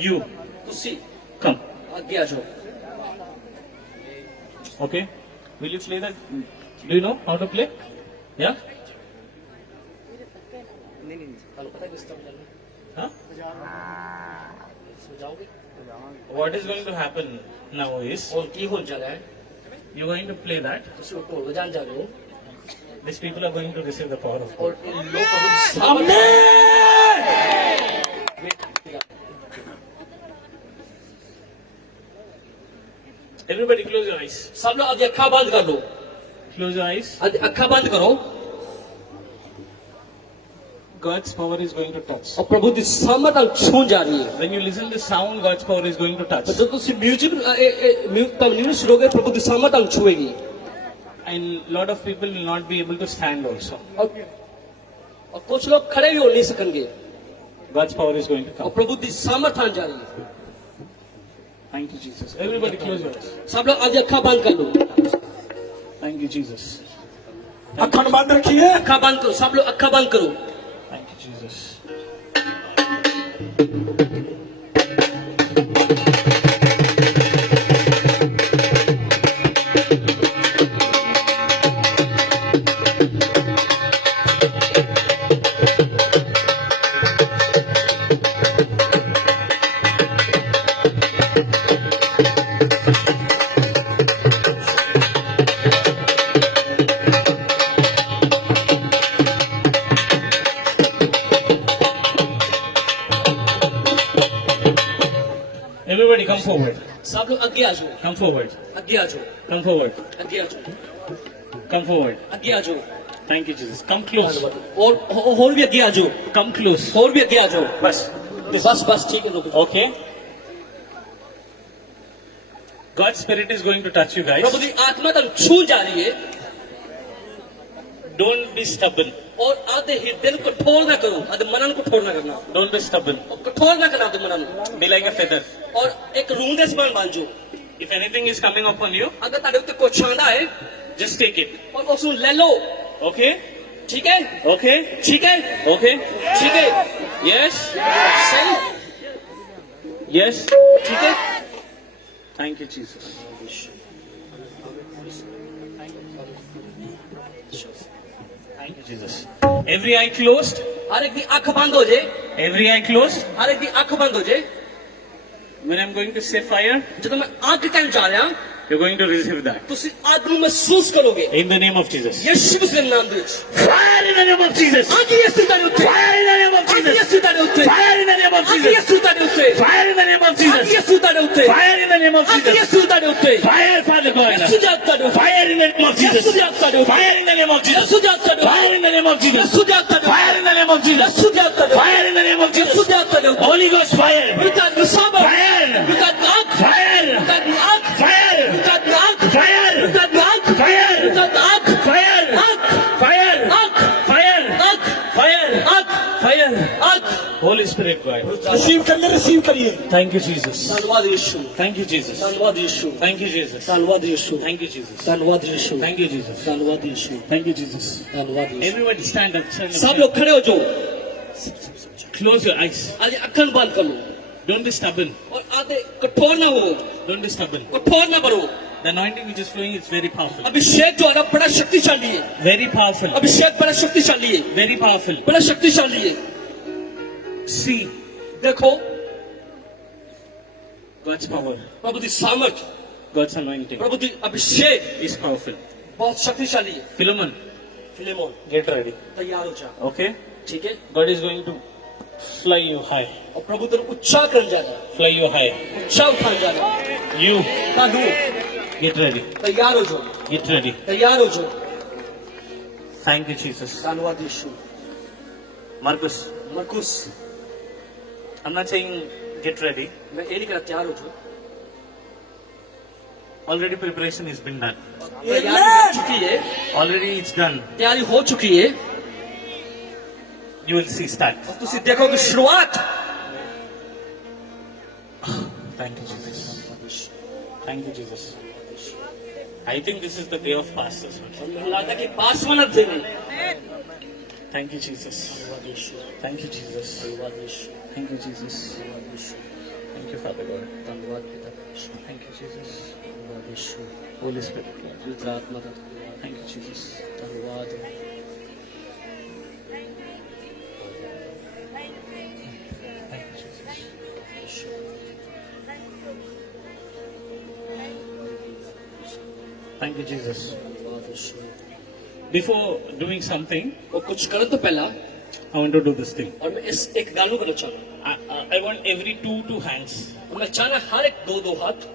You. तुसी Come. आगे आ जाओ Okay? Will you play that? Do you know how to play? Yeah? ਤੁਹਾਨੂੰ ਪਤਾ ਕਿਸ ਤਰ੍ਹਾਂ ਚੱਲਣਾ Huh? ਸਮਝਾਓਗੇ What is going to happen now is, और की हो जा रहा है you're going to play that. ਤੁਸੀਂ ਉਹ ਢੋਲ ਵਜਾਣ ਜਾ ਰਹੇ ਹੋ These people are going to receive the power of God. और इन लोग को सामने Everybody close your eyes. सब लोग आज अखा बंद कर लो Close your eyes. आज अखा बंद करो God's power is going to touch. और प्रभु की सामर्थ अब छू जा रही है When you listen to sound, God's power is going to touch. तो जब तुम म्यूजिक तब न्यूज सुनोगे प्रभु की सामर्थ अब छुएगी And lot of people will not be able to stand also. और कुछ लोग खड़े भी हो नहीं सकेंगे God's power is going to और come. प्रभु की सामर्थ आने जा रही है Thank you, Jesus. Everybody close your eyes. सब लोग आज अखा बंद कर लो Thank you, Jesus. अखंड बंद रखिए. अखा बंद करो सब लोग अखा बंद करो Thank you, Jesus. Everybody come forward. सब लोग आगे आ जाओ Come forward. आगे आ जाओ Come forward. आगे आ जाओ Come forward. आगे आ जाओ Thank you, Jesus. Come close. और भी आगे आ जाओ Come close. और भी आगे आ जाओ Bas. बस ठीक है लोग Okay. God's spirit is going to touch you guys. प्रभु की आत्मा तक छू जा रही है Don't be stubborn. और आधे हृदय को कठोर ना करो आधे मनन को कठोर ना करना Don't be stubborn. और कठोर ना करना आधे मनन Be like a feather. और एक रूंग दे समान बांध जो If anything is coming upon you, अगर तारे उत्ते कुछ आंदा है just take it. और उसको ले लो Okay? ठीक है Okay? ठीक है Okay? ठीक है Yes? सही Yes? ठीक है Thank you, Jesus. Thank you, Jesus. Every eye closed. हर एक की आंख बंद हो जाए Every eye closed. हर एक की आंख बंद हो जाए When I'm going to say fire, ਜਦੋਂ ਮੈਂ आग कहने जा रहा you're going to receive that. ਤੁਸੀਂ आग ਨੂੰ महसूस करोगे In the name of Jesus. ਯਿਸੂ ਮਸੀਹ ਦੇ ਨਾਮ ਦੇ ਵਿੱਚ Fire in the name of Jesus. ਅੱਜ ਯਿਸੂ ਤੁਹਾਡੇ ਉੱਤੇ Fire in the name of ਅੱਜ Jesus. ਯਿਸੂ ਤੁਹਾਡੇ ਉੱਤੇ Fire in the name of ਅੱਜ Jesus. ਯਿਸੂ ਤੁਹਾਡੇ ਉੱਤੇ Fire in the name of ਅੱਜ Jesus. ਯਿਸੂ ਤੁਹਾਡੇ ਉੱਤੇ Fire in the name of ਅੱਜ Jesus. ਯਿਸੂ ਤੁਹਾਡੇ ਉੱਤੇ Fire, Father God. ਯਿਸੂ ਜਾਤ ਤੁਹਾਡੇ ਉੱਤੇ Fire in the name of Jesus. ਯਿਸੂ ਜਾਤ ਤੁਹਾਡੇ ਉੱਤੇ Fire in the name of Jesus. ਯਿਸੂ ਜਾਤ ਤੁਹਾਡੇ ਉੱਤੇ Fire in the name of Jesus. ਯਿਸੂ ਜਾਤ ਤੁਹਾਡੇ ਉੱਤੇ Fire in the name of Jesus. ਯਿਸੂ ਜਾਤ ਤੁਹਾਡੇ ਉੱਤੇ Fire in the name of ਯਿਸੂ Jesus. ਜਾਤ ਤੁਹਾਡੇ ਉੱਤੇ Holy Ghost fire. ਵਿਕਾਤ ਨੂੰ ਸਾਬਰ Fire. ਵਿਕਾਤ ਨੂੰ ਆਗ Fire. ਵਿਕਾਤ ਨੂੰ ਆਗ Fire. ਵਿਕਾਤ ਨੂੰ ਆਗ Fire. ਵਿਕਾਤ ਨੂੰ ਆਗ Fire. ਵਿਕਾਤ ਨੂੰ ਆਗ Fire. ਆਗ Fire. आग Fire. आग Fire. आग Fire. आग Holy Spirit God. रिसीव करिए, रिसीव करिए. Thank you, Jesus. धन्यवाद यीशु Thank you, Jesus. धन्यवाद यीशु Thank you, Jesus. धन्यवाद यीशु Thank you, Jesus. धन्यवाद यीशु Thank you, Jesus. धन्यवाद यीशु Thank you, Jesus. धन्यवाद यीशु Everybody stand up. Stand सब up. लोग खड़े हो जाओ Close your eyes. आज अखन बंद कर लो Don't be stubborn. और आधे कठोर ना हो Don't be stubborn. कठोर ना बनो The anointing which is flowing is very powerful. अभिषेक जो है ना बड़ा शक्तिशाली है Very powerful. अभिषेक बड़ा शक्तिशाली है Very powerful. बड़ा शक्तिशाली है See देखो God's power. प्रभु की सामर्थ God's anointing प्रभु की अभिषेक is powerful. बहुत शक्तिशाली है Philemon, फिलेमोन get ready. तैयार हो जा Okay? ठीक है God is going to fly you high. और प्रभु तेरे उच्चा कर जाना Fly you high. उच्चा उठा जाना You तानू get ready. तैयार हो जाओ Get ready. तैयार हो जाओ Thank you, Jesus. ਧੰਨਵਾਦ ਯਿਸੂ। Marcus, Markus, I'm not saying get ready. ਮੈਂ ਇਹ ਨਹੀਂ ਕਹਿਣਾ ਤਿਆਰ ਹੋ ਜਾਓ। Already preparation has been done. ਤਿਆਰੀ ਹੋ ਚੁੱਕੀ ਹੈ, Already it's done. ਤਿਆਰੀ ਹੋ ਚੁੱਕੀ ਹੈ। You will see start. ਔਰ ਤੁਸੀਂ ਦੇਖੋਗੇ ਸ਼ੁਰੂਆਤ। Thank you, Jesus. Thank you, Jesus. I think this is the day of pastors. ਔਰ ਮੈਨੂੰ ਲੱਗਦਾ ਕਿ ਪਾਸਵਾਨ ਦਿਨ ਹੈ। Thank you, Jesus. Thank you, Jesus. Thank you, Jesus. Thank you, Father God. ਧੰਨਵਾਦ ਪਿਤਾ। Thank you, Jesus. ਧੰਨਵਾਦ ਯਿਸੂ। Holy Spirit, Lord. ਪਵਿੱਤਰ ਆਤਮਾ ਦਾ ਧੰਨਵਾਦ। Thank you, Jesus. ਧੰਨਵਾਦ। Thank you, Jesus. Thank you, Jesus. ਧੰਨਵਾਦ ਯਿਸੂ। Before doing something, ਉਹ ਕੁਝ ਕਰਨ ਤੋਂ ਪਹਿਲਾਂ I want to do this thing. ਔਰ ਮੈਂ ਇਸ ਇੱਕ ਗੱਲ ਨੂੰ ਕਰਨਾ ਚਾਹੁੰਦਾ। I want every two hands. ਮੈਂ ਚਾਹਨਾ ਹਰ ਇੱਕ ਦੋ ਹੱਥ,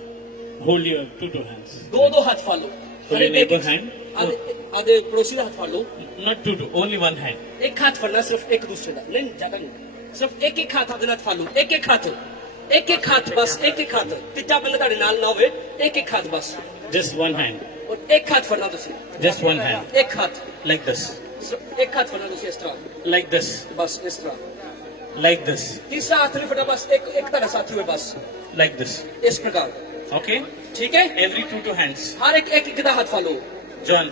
Hold your two hands. ਦੋ ਹੱਥ ਫੜ ਲਓ। Hold your neighbor hand. ਆਦੇ ਪੜੋਸੀ ਦਾ ਹੱਥ ਫੜ ਲਓ। Not two, only one hand. ਇੱਕ ਹੱਥ ਫੜਨਾ, ਸਿਰਫ ਇੱਕ ਦੂਸਰੇ ਦਾ ਨਹੀਂ, ਜ਼ਿਆਦਾ ਨਹੀਂ, ਸਿਰਫ ਇੱਕ ਹੱਥ ਆਪਦੇ ਨਾਲ ਫੜ ਲਓ। ਇੱਕ ਹੱਥ ਬਸ, ਇੱਕ ਹੱਥ। ਤੀਜਾ ਬੰਦਾ ਤੁਹਾਡੇ ਨਾਲ ਨਾ ਹੋਵੇ, ਇੱਕ ਹੱਥ ਬਸ। Just one hand. ਔਰ ਇੱਕ ਹੱਥ ਫੜਨਾ ਤੁਸੀਂ, Just one hand. ਇੱਕ ਹੱਥ, Like this. ਸਿਰਫ ਇੱਕ ਹੱਥ ਫੜਨਾ ਤੁਸੀਂ ਇਸ ਤਰ੍ਹਾਂ, Like this. ਬਸ ਇਸ ਤਰ੍ਹਾਂ। Like this. ਤੀਸਰਾ ਹੱਥ ਨਹੀਂ ਫੜਨਾ, ਬਸ ਇੱਕ ਤੁਹਾਡਾ ਸਾਥੀ ਹੋਵੇ, ਬਸ Like this. ਇਸ ਪ੍ਰਕਾਰ। Okay? ਠੀਕ ਹੈ? Every two hands. ਹਰ ਇੱਕ ਦਾ ਹੱਥ ਫੜ ਲਓ। John,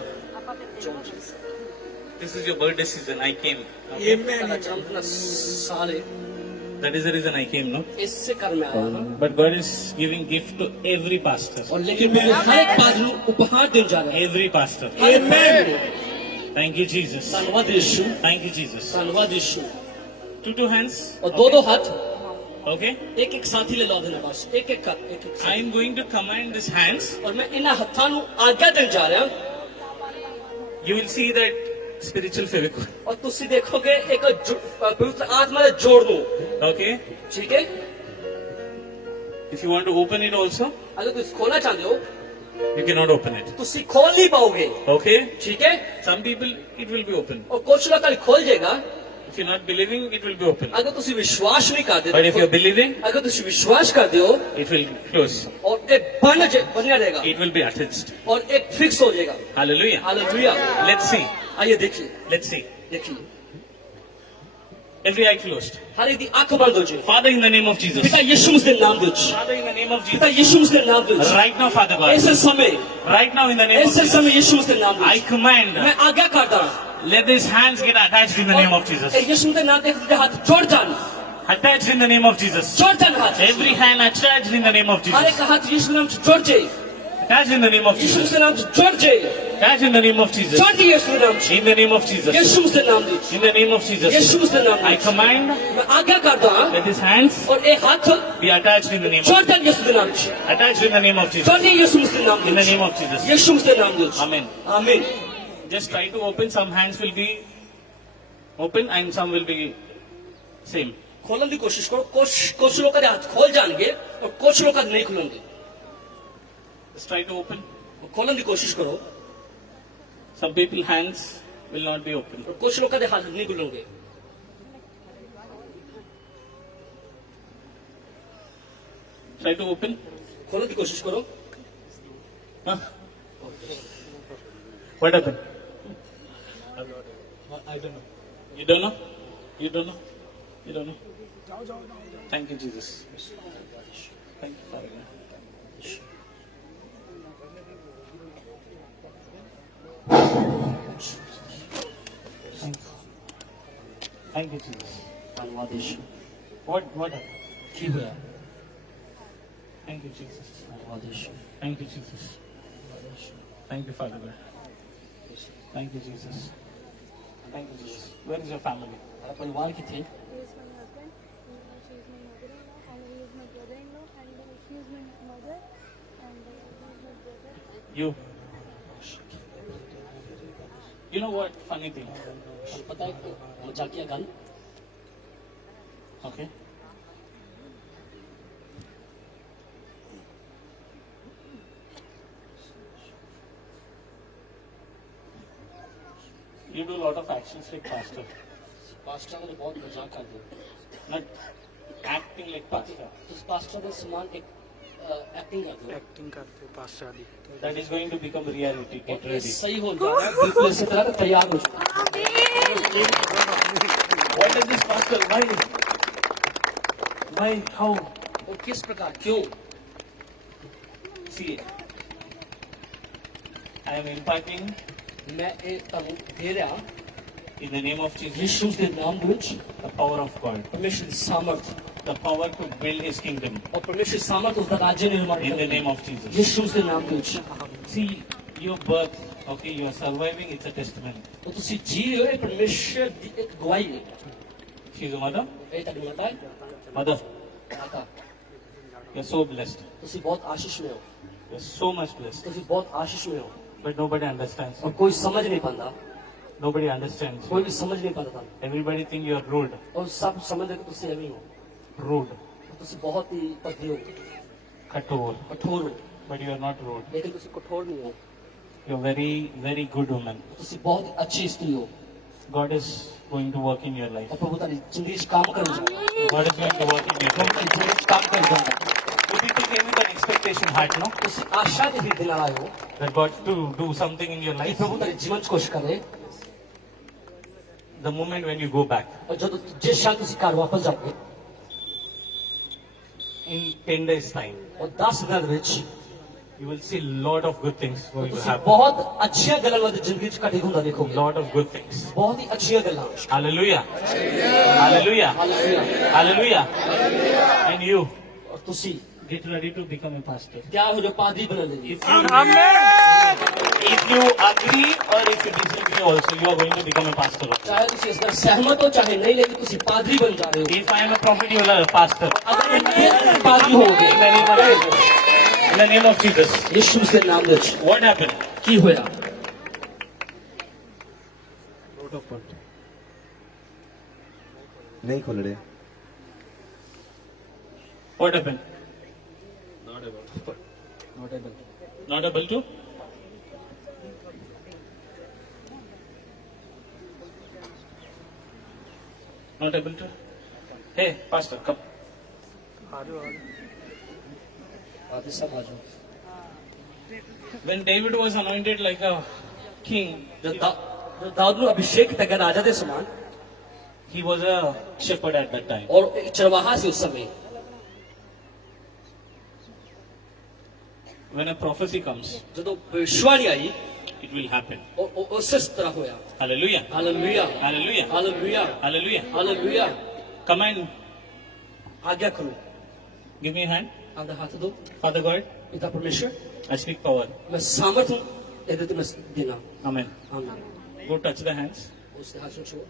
this is your birthday season. I came. ਤੁਹਾਡਾ ਜਨਮ ਸਾਲ ਹੈ, That is the reason I came, no? ਇਸੇ ਕਰ ਮੈਂ ਆਇਆ ਹਾਂ। But God is giving gift to every pastor. और लेकिन मैं हर एक बात ਨੂੰ उपहार देने जा रहा Every pastor. हूं। आमेन। Thank you, Jesus. धन्यवाद यीशु। Thank you, Jesus. धन्यवाद यीशु। Two hands. और दो हाथ, Okay? एक साथी ले लो देना, बस एक हाथ। I am going to command these hands. और मैं इन हाथों ਨੂੰ आज्ञा देने जा रहा हूं। You will see that spiritual favor. और ਤੁਸੀਂ ਦੇਖੋਗੇ ਇੱਕ ਪਵਿੱਤਰ ਆਤਮਾ ਦੇ ਜੋੜ ਨੂੰ। Okay? ठीक है? If you want to open it also, अगर ਤੁਸੀਂ खोलना चाहते हो, you cannot open it. ਤੁਸੀਂ खोल नहीं पाओगे। Okay? ठीक है? Some people, it will be open. और कुछ लोग खाली खोल जाएगा। If you're not believing, it will be open. अगर ਤੁਸੀਂ ਵਿਸ਼ਵਾਸ ਨਹੀਂ ਕਰਦੇ, But if you're believing, अगर ਤੁਸੀਂ विश्वास करते हो, it will close. और एक बना रहेगा, It will be attached. और एक फिक्स हो जाएगा। Hallelujah. हालेलुया। Let's see. आइए देखिए, Let's see. देखिए। Every eye closed. हर एक दी आंख बंद हो जाए। Father, in the name of Jesus. पिता यीशु मसीह के नाम दो। Father, in the name of पिता Jesus. यीशु मसीह के नाम दो। Right now, Father God. ऐसे समय, Right now, in the name of ऐसे Jesus. समय यीशु मसीह के नाम I दो। command. मैं आज्ञा करता हूं। Let these hands get attached in the name of Jesus. यीशु मसीह के नाम देख तुझे हाथ जोड़ जान, Attached in the name of Jesus. जोड़ जान हाथ। Every hand attached in the name of हर एक Jesus. हाथ यीशु के नाम से जोड़ जाए। Attached in the name of Yeshu Jesus. के नाम से जोड़ जाए। Attached in the name of Jesus. जोड़ दिए यीशु के नाम से। In the name of Jesus. यीशु मसीह के नाम दो। In the name of Jesus. यीशु मसीह के नाम I दो। command. मैं आज्ञा करता हूं, Let these hands और एक हाथ be attached in the name of जोड़ जान यीशु के नाम से। Attached in the name of Jesus. जोड़ दिए यीशु मसीह के नाम In the दो। name of Jesus. यीशु मसीह के नाम दो। Amen. आमीन। Just try to open. Some hands will be open and some will be same. खोलने की कोशिश करो। कुछ लोग का हाथ खोल जाएंगे और कुछ लोग का नहीं खुलेंगे। Just try to open. खोलने की कोशिश करो Some people hands will not be open. और कुछ लोग का हाथ नहीं खुलेंगे। Try to open. खोलने की कोशिश करो। Huh? What happened? I don't know. You don't know? You don't know? You don't know? Thank you, Jesus. Thank you, Father God. Thank you, Jesus. धन्यवाद यीशु। What happened? की हुआ? Thank you, Jesus. धन्यवाद यीशु। Thank you, Jesus. Thank you, Father God. Thank you, Jesus. Thank you, Jesus. Where is your family? हमारा परिवार की थे। He is my husband, she is my mother-in-law, and he is my brother-in-law, and she is my mother, and he is my brother. You. You know what? Funny thing. और पता है मजाकिया gun, Okay. You do a lot of actions like pastor, pastor का तो बहुत मजाक करते हो not acting like pastor. उस पास्टर का समान एक एक्टिंग करते हो एक्टिंग करते pastor the That is going to become reality. Get और ये ready. सही हो जा रहा है बिल्कुल इसी तरह तैयार हो चुका What is this pastor? Why? Why? How? और किस प्रकार क्यों See, I am imparting मैं एक तनु दे रहा in the name of Jesus यीशु के नाम ਵਿੱਚ the power of God, परमेश्वर की सामर्थ the power to build His kingdom और परमेश्वर की सामर्थ उसका राज्य निर्माण in the करने name of Jesus. यीशु के नाम ਵਿੱਚ See, your birth, okay, you are surviving, it's a testimony. तो ਤੁਸੀਂ ਜੀ ਰਹੇ ਹੋ ਇਹ परमेश्वर ਦੀ ਇੱਕ ਗਵਾਹੀ ਹੈ She is a mother. ਇਹ ਤੁਹਾਡੀ ਮਾਤਾ ਹੈ Mother, ਮਾਤਾ you are so blessed. ਤੁਸੀਂ ਬਹੁਤ ਆਸ਼ੀष में हो You are so much blessed. ਤੁਸੀਂ ਬਹੁਤ ਆਸ਼ੀष में हो But nobody understands. और कोई समझ नहीं पाता Nobody understands. कोई भी समझ नहीं पाता Everybody think you are rude. और सब समझ रहे कि ਤੁਸੀਂ ਐਵੇਂ ਹੋ Rude. ਤੁਸੀਂ ਬਹੁਤ ਹੀ ਪੱਧੀ ਹੋ Kator. ਕਠੋਰ ਹੋ But you are not rude. ਲੇਕਿਨ ਤੁਸੀਂ ਕਠੋਰ ਨਹੀਂ ਹੋ You are very, very good woman. ਤੁਸੀਂ ਬਹੁਤ ਹੀ ਅੱਛੀ ਇਸਤਰੀ ਹੋ God is going to work in your life. और प्रभु तारी जिंदगी च काम करेगा God is going to work in your Prabhu life. तारी जिंदगी च काम करेगा Would you think with an expectation heart, no? ਤੁਸੀਂ आशा के ही दिन आए हो That God to do something in your कि life. प्रभु तारी जीवन च कुछ करे The moment when you go back, और जब जिस क्षण ਤੁਸੀਂ घर वापस जाओगे in 10 days time, और 10 दिन ਵਿੱਚ you will see lot of good things going to ਤੁਸੀਂ happen. ਬਹੁਤ ਅੱਛੀਆਂ ਗੱਲਾਂ ਤੁਹਾਡੀ ਜ਼ਿੰਦਗੀ ਚ ਘਟੀ ਹੁੰਦਾ ਦੇਖੋਗੇ Lot of good things. ਬਹੁਤ ਹੀ ਅੱਛੀਆਂ ਗੱਲਾਂ Hallelujah. Hallelujah. Hallelujah Hallelujah. And you, और ਤੁਸੀਂ get ready to become a pastor. ਤਿਆਰ ਹੋ ਜਾਓ ਪਾਦਰੀ ਬਣਨ ਲਈ If you agree or if you disagree also, you are going to become a pastor. ਚਾਹੇ ਤੁਸੀਂ ਇਸ ਨਾਲ ਸਹਿਮਤ ਹੋ ਚਾਹੇ ਨਹੀਂ ਲੇਕਿਨ ਤੁਸੀਂ ਪਾਦਰੀ ਬਣ ਜਾ ਰਹੇ ਹੋ If I am a prophet, you are a pastor. ਅਗਰ ਇਹ ਪਾਦਰੀ ਹੋਗੇ In the name of Jesus. In the name of Jesus. ਯਿਸੂ ਦੇ ਨਾਮ ਵਿੱਚ What happened? ਕੀ ਹੋਇਆ ਨਹੀਂ ਖੁੱਲ ਰਹੇ What happened? Not able to? Not able to? Hey, pastor, come. ਆਦਿ ਸਭ ਆ ਜਾਓ When David was anointed like a king, जब दाऊद ਨੂੰ ਅਭਿਸ਼ੇਕ ਕੀਤਾ ਗਿਆ ਰਾਜਾ ਦੇ ਸਮਾਨ he was a shepherd at that time. और एक चरवाहा से उस समय When a prophecy comes, ਜਦੋਂ ਭविष्यवाणी आई it will happen. और उस तरह होया Hallelujah. Hallelujah Hallelujah. Hallelujah Hallelujah. Hallelujah Command, आज्ञा करो give me a hand. आधा हाथ दो Father God, पिता परमेश्वर I speak power. मैं सामर्थ हूँ यदि तुम्हें देना Amen. आमीन Go touch the hands. उसके हाथ से छुओ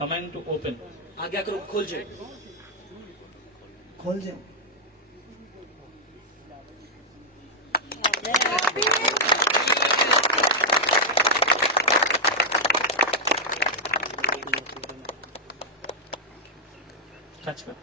Command to open. आज्ञा करो खोल जाए ਖੋਲ ਜੇ Touch me.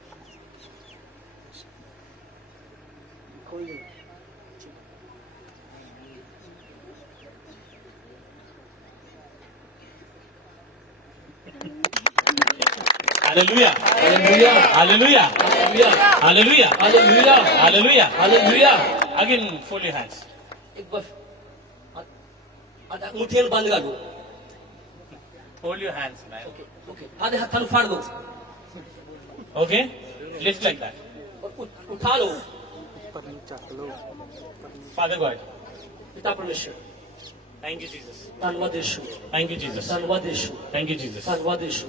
Hallelujah. Hallelujah Hallelujah. Hallelujah Hallelujah. Hallelujah Hallelujah. Hallelujah Again, fold your hands. एक बार आधा मुट्ठियां बंद कर दो Hold your hands, man. Okay आधे हाथों फाड़ दो Okay? Lift like that. और उठा लो Father God, पिता परमेश्वर thank you, Jesus. धन्यवाद यीशु Thank you, Jesus. धन्यवाद यीशु Thank you, Jesus. धन्यवाद यीशु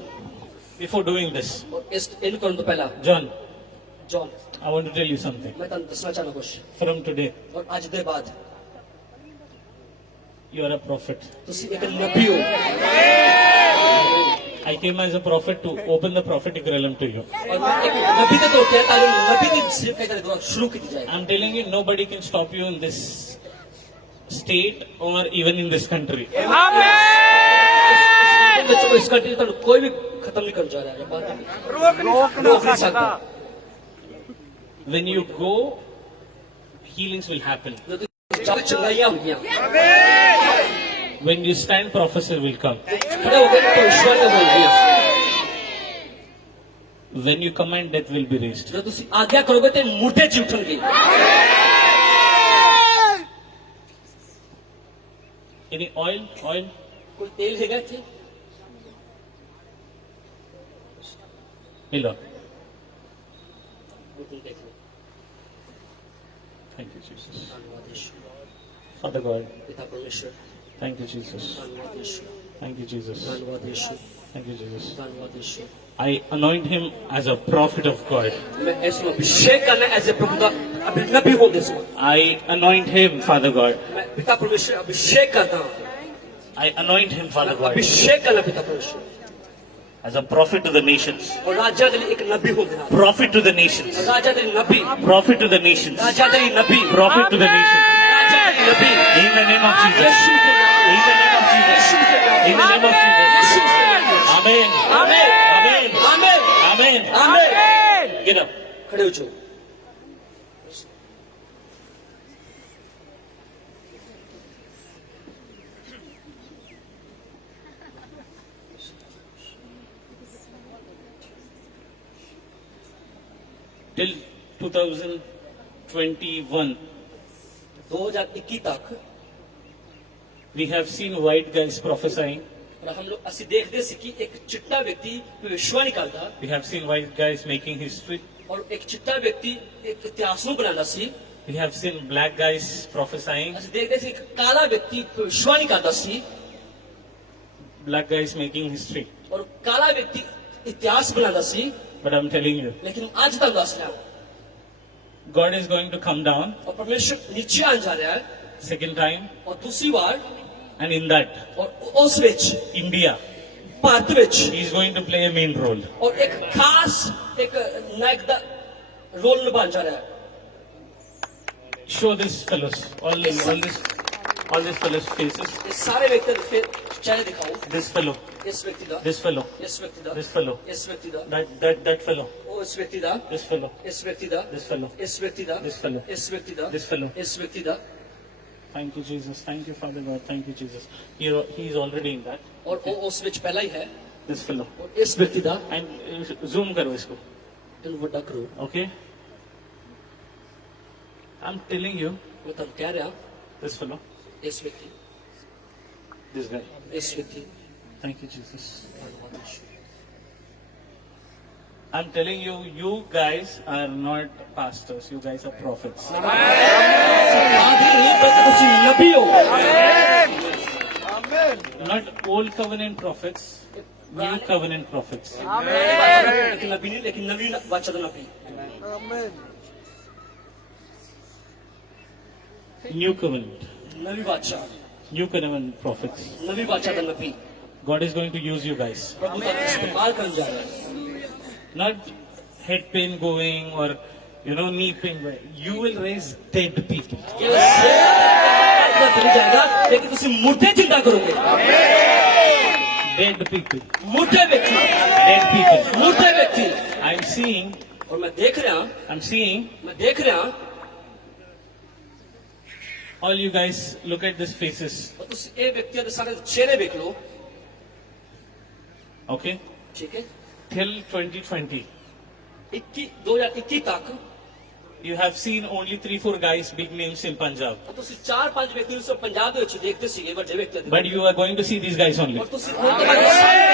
Before doing this, और इस इन करने तो पहला John, John I want to tell you something. मैं तुम दसना चाहना कुछ From today, और आज दे बाद you are a prophet. तुसी एक नबी हो I came as a prophet to open the prophetic realm to you. और मैं एक नबी के तौर पे ताकि नबी की सिर्फ एक तरह शुरू की जाए I'm telling you, nobody can stop you in this state or even in this country. बच्चों को इस कंट्री तो कोई भी खत्म नहीं कर जा रहा है बात रोक नहीं सकता When you go, healings will happen. जब चंगाइयां होंगी When you stand, professor will come. खड़े होकर भविष्यवाणी का बोलेंगे। When you command, death will be raised. जब तुसी आज्ञा करोगे तो मुर्दे जी उठणगे। Any oil? Oil? कोई तेल है क्या थे? Milo. Thank you, Jesus. Father God, पिता परमेश्वर, thank you, Jesus. धन्यवाद यीशु, Thank you, Jesus. धन्यवाद यीशु, Thank you, Jesus. धन्यवाद यीशु। I anoint him as a prophet of God. मैं इसमें अभिषेक करना ऐसे प्रभु का नबी हूँ इसमें। I anoint him, Father God. मैं पिता परमेश्वर अभिषेक करता हूँ। I anoint him, Father God, अभिषेक करना पिता परमेश्वर। as a prophet to the nations. और राजा के लिए एक नबी हूँ देना। Prophet to the nations. राजा के लिए नबी, Prophet to the nations. राजा के लिए नबी, Prophet to the nations. राजा के लिए नबी। In the name of Jesus. यीशु के नाम, In the name of Jesus. यीशु के नाम, In the name of Jesus. यीशु के नाम। Amen. आमीन, Amen. आमीन, Amen. आमीन। Get up. खड़े हो जाओ। Till 2021, 2021 तक we have seen white guys prophesying. और हम लोग ਅਸੀਂ देखते ਸੀ कि एक चिट्टा व्यक्ति भविष्यवाणी करता We have seen white guys making history. और एक चिट्टा व्यक्ति एक इतिहास ਨੂੰ ਬਣਾਉਂਦਾ ਸੀ। We have seen black guys prophesying. ਅਸੀਂ ਦੇਖਦੇ ਸੀ ਇੱਕ ਕਾਲਾ व्यक्ति भविष्यवाणी करता ਸੀ Black guys making history. और काला व्यक्ति इतिहास बनाता ਸੀ। But I'm telling you, लेकिन आज तक ਦੱਸ ਰਿਹਾ God is going to come down और परमेश्वर नीचे आ जा रहा है second time, और दूसरी बार and in that, और उस ਵਿੱਚ India, ਭਾਰਤ ਵਿੱਚ he is going to play a main role. और एक खास एक नायक ਦਾ रोल निभाने जा रहा है। Show this fellows, all these fellows faces. ये सारे व्यक्ति के फिर चेहरे दिखाओ। This fellow, इस व्यक्ति का, this fellow, इस व्यक्ति का, this fellow, इस व्यक्ति का, that fellow, वो इस व्यक्ति का, this fellow, इस व्यक्ति का, this fellow, इस व्यक्ति का, this fellow, इस व्यक्ति का, this fellow. इस व्यक्ति का Thank you, Jesus. Thank you, Father God. Thank you, Jesus. He is already in that. और वो उस ਵਿੱਚ पहला ही है This fellow. और इस व्यक्ति का And zoom करो इसको. ਇਹਨੂੰ ਵੱਡਾ ਕਰੋ। Okay? I'm telling you, मैं ਤੁਹਾਨੂੰ ਕਹਿ ਰਿਹਾ this fellow, इस व्यक्ति, this guy. इस व्यक्ति Thank you, Jesus. I'm telling you, you guys are not pastors. You guys are prophets. आदि नहीं बल्कि तुसी नबी हो। Not old covenant prophets, new covenant prophets. एक नबी नहीं लेकिन नबी बादशाह का नबी। New covenant, नबी बादशाह, new covenant prophets. नबी बादशाह का नबी। God is going to use you guys. प्रभु का इस्तेमाल करने जा रहा है। Not head pain going or knee pain going. You will raise dead people. केवल सेवा चली जाएगा लेकिन तुसी मुर्दे जिंदा करोगे। Dead people. मुर्दे व्यक्ति, Dead people. मुर्दे व्यक्ति। I'm seeing, और मैं देख रहा मैं देख रहा हूँ all you guys look at these faces. और तुसी ये व्यक्तियों के सारे चेहरे देख लो। Okay? ठीक है? Till 2020, 2021 तक you have seen only 3-4 guys, big names in Punjab. और तुसी 4-5 व्यक्ति उस पंजाब ਦੇ ਵਿੱਚ ਦੇਖਦੇ ਸੀਗੇ ਵੱਡੇ व्यक्ति। But you are going to see these guys only. और तुसी उनके बारे में सारे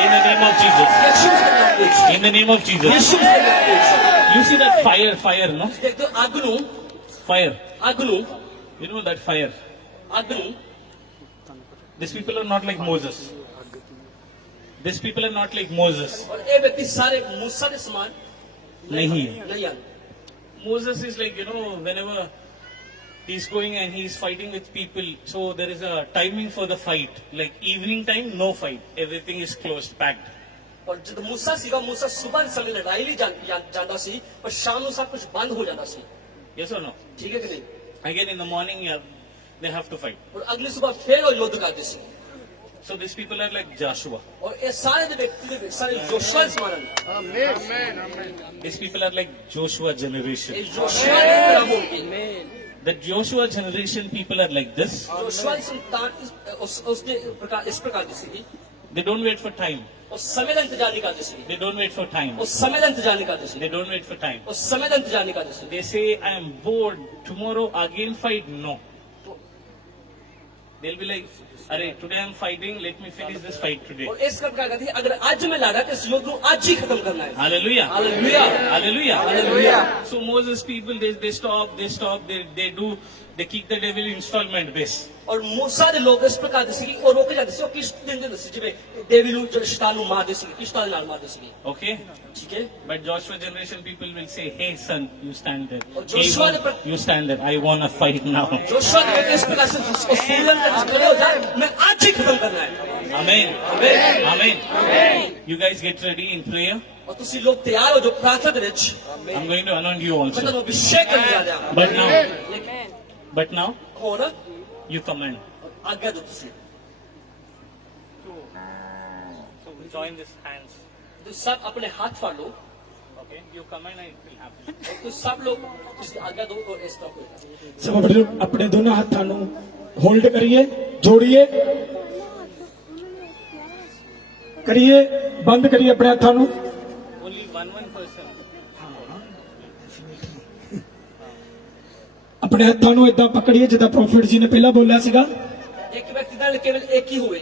In the name of Jesus. यीशु के नाम ਵਿੱਚ, In the name of Jesus. यीशु के नाम ਵਿੱਚ। You see that fire, no? देखते हो ਅੱਗ ਨੂੰ, Fire. ਅੱਗ ਨੂੰ, You know that fire. ਅੱਗ ਨੂੰ। These people are not like Moses. These people are not like Moses. और ये व्यक्ति सारे मूसा के समान नहीं है. नहीं है। Moses is like, whenever he's going and he's fighting with people, so there is a timing for the fight. Like evening time, no fight. Everything is closed, packed. और जब मूसा सीगा, मूसा सुबह के समय लड़ाई ਲਈ ਜਾਂਦਾ ਸੀ और शाम ਨੂੰ सब कुछ बंद हो जाता ਸੀ। Yes or no? ठीक है कि नहीं? Again in the morning, they have to fight. और अगली सुबह फिर वो युद्ध करते सी। So these people are like Joshua. और ये सारे जो व्यक्ति सारे जोशुआ के समान हैं। These people are like Joshua ये generation. जोशुआ की तरह बोलते हैं। The Joshua generation people are like this. Joshua की संतान उसने इस प्रकार की सी They don't wait for time. उस समय का इंतजार नहीं करते सी They don't wait for time. उस समय का इंतजार नहीं करते सी They don't wait for time. उस समय का इंतजार नहीं करते सी They say, I am bored. Tomorrow again fight. No. They'll be like, Arey, today I'm fighting. Let me finish this fight today. और इस प्रकार कहती है अगर आज मैं लड़ा तो इस युद्ध को आज ही खत्म करना है Hallelujah. Hallelujah Hallelujah. Hallelujah So Moses people, they stop, they kick the devil installment base. और मूसा दे लोग इस प्रकार दे सी और रोके जाते सी और किस दिन दे सी जिਵੇਂ डेविल ਨੂੰ जो शैतान ਨੂੰ मार दे सी किस तरह नाल मार दे सी Okay? ठीक है But Joshua generation people will say, hey son, you stand there. और Hey, जोशुआ ने you stand there. I want to fight now. Joshua के लोग इस प्रकार से उसको सूरन का खड़े हो जाए मैं आज ही खत्म करना है Amen. आमीन Amen. You guys get ready in prayer. और ਤੁਸੀਂ ਲੋग तैयार हो जो प्रार्थना ਦੇ ਵਿੱਚ I'm going to anoint you मैं also. ਤੁਹਾਨੂੰ ਅਭਿਸ਼ੇਕ ਕਰਨ ਜਾ ਰਿਹਾ ਹਾਂ But now, लेकिन but now, ਹੁਣ you command. आज्ञा दो ਤੁਸੀਂ So join these hands. तो सब अपने हाथ फाड़ लो Okay? You command and it will happen. तो सब लोग उसकी आज्ञा दो और इस तरह होगा सब अपने दोनों हाथों ਨੂੰ होल्ड करिए जोड़िए करिए बंद करिए अपने हाथों ਨੂੰ Only one person. अपने हाथों ਨੂੰ ਇਦਾਂ ਪਕੜੀਏ ਜਿੱਦਾਂ ਪ੍ਰੋਫਿਟ ਜੀ ਨੇ ਪਹਿਲਾਂ ਬੋਲਿਆ ਸੀਗਾ एक व्यक्ति ਨਾਲ केवल एक ही हुए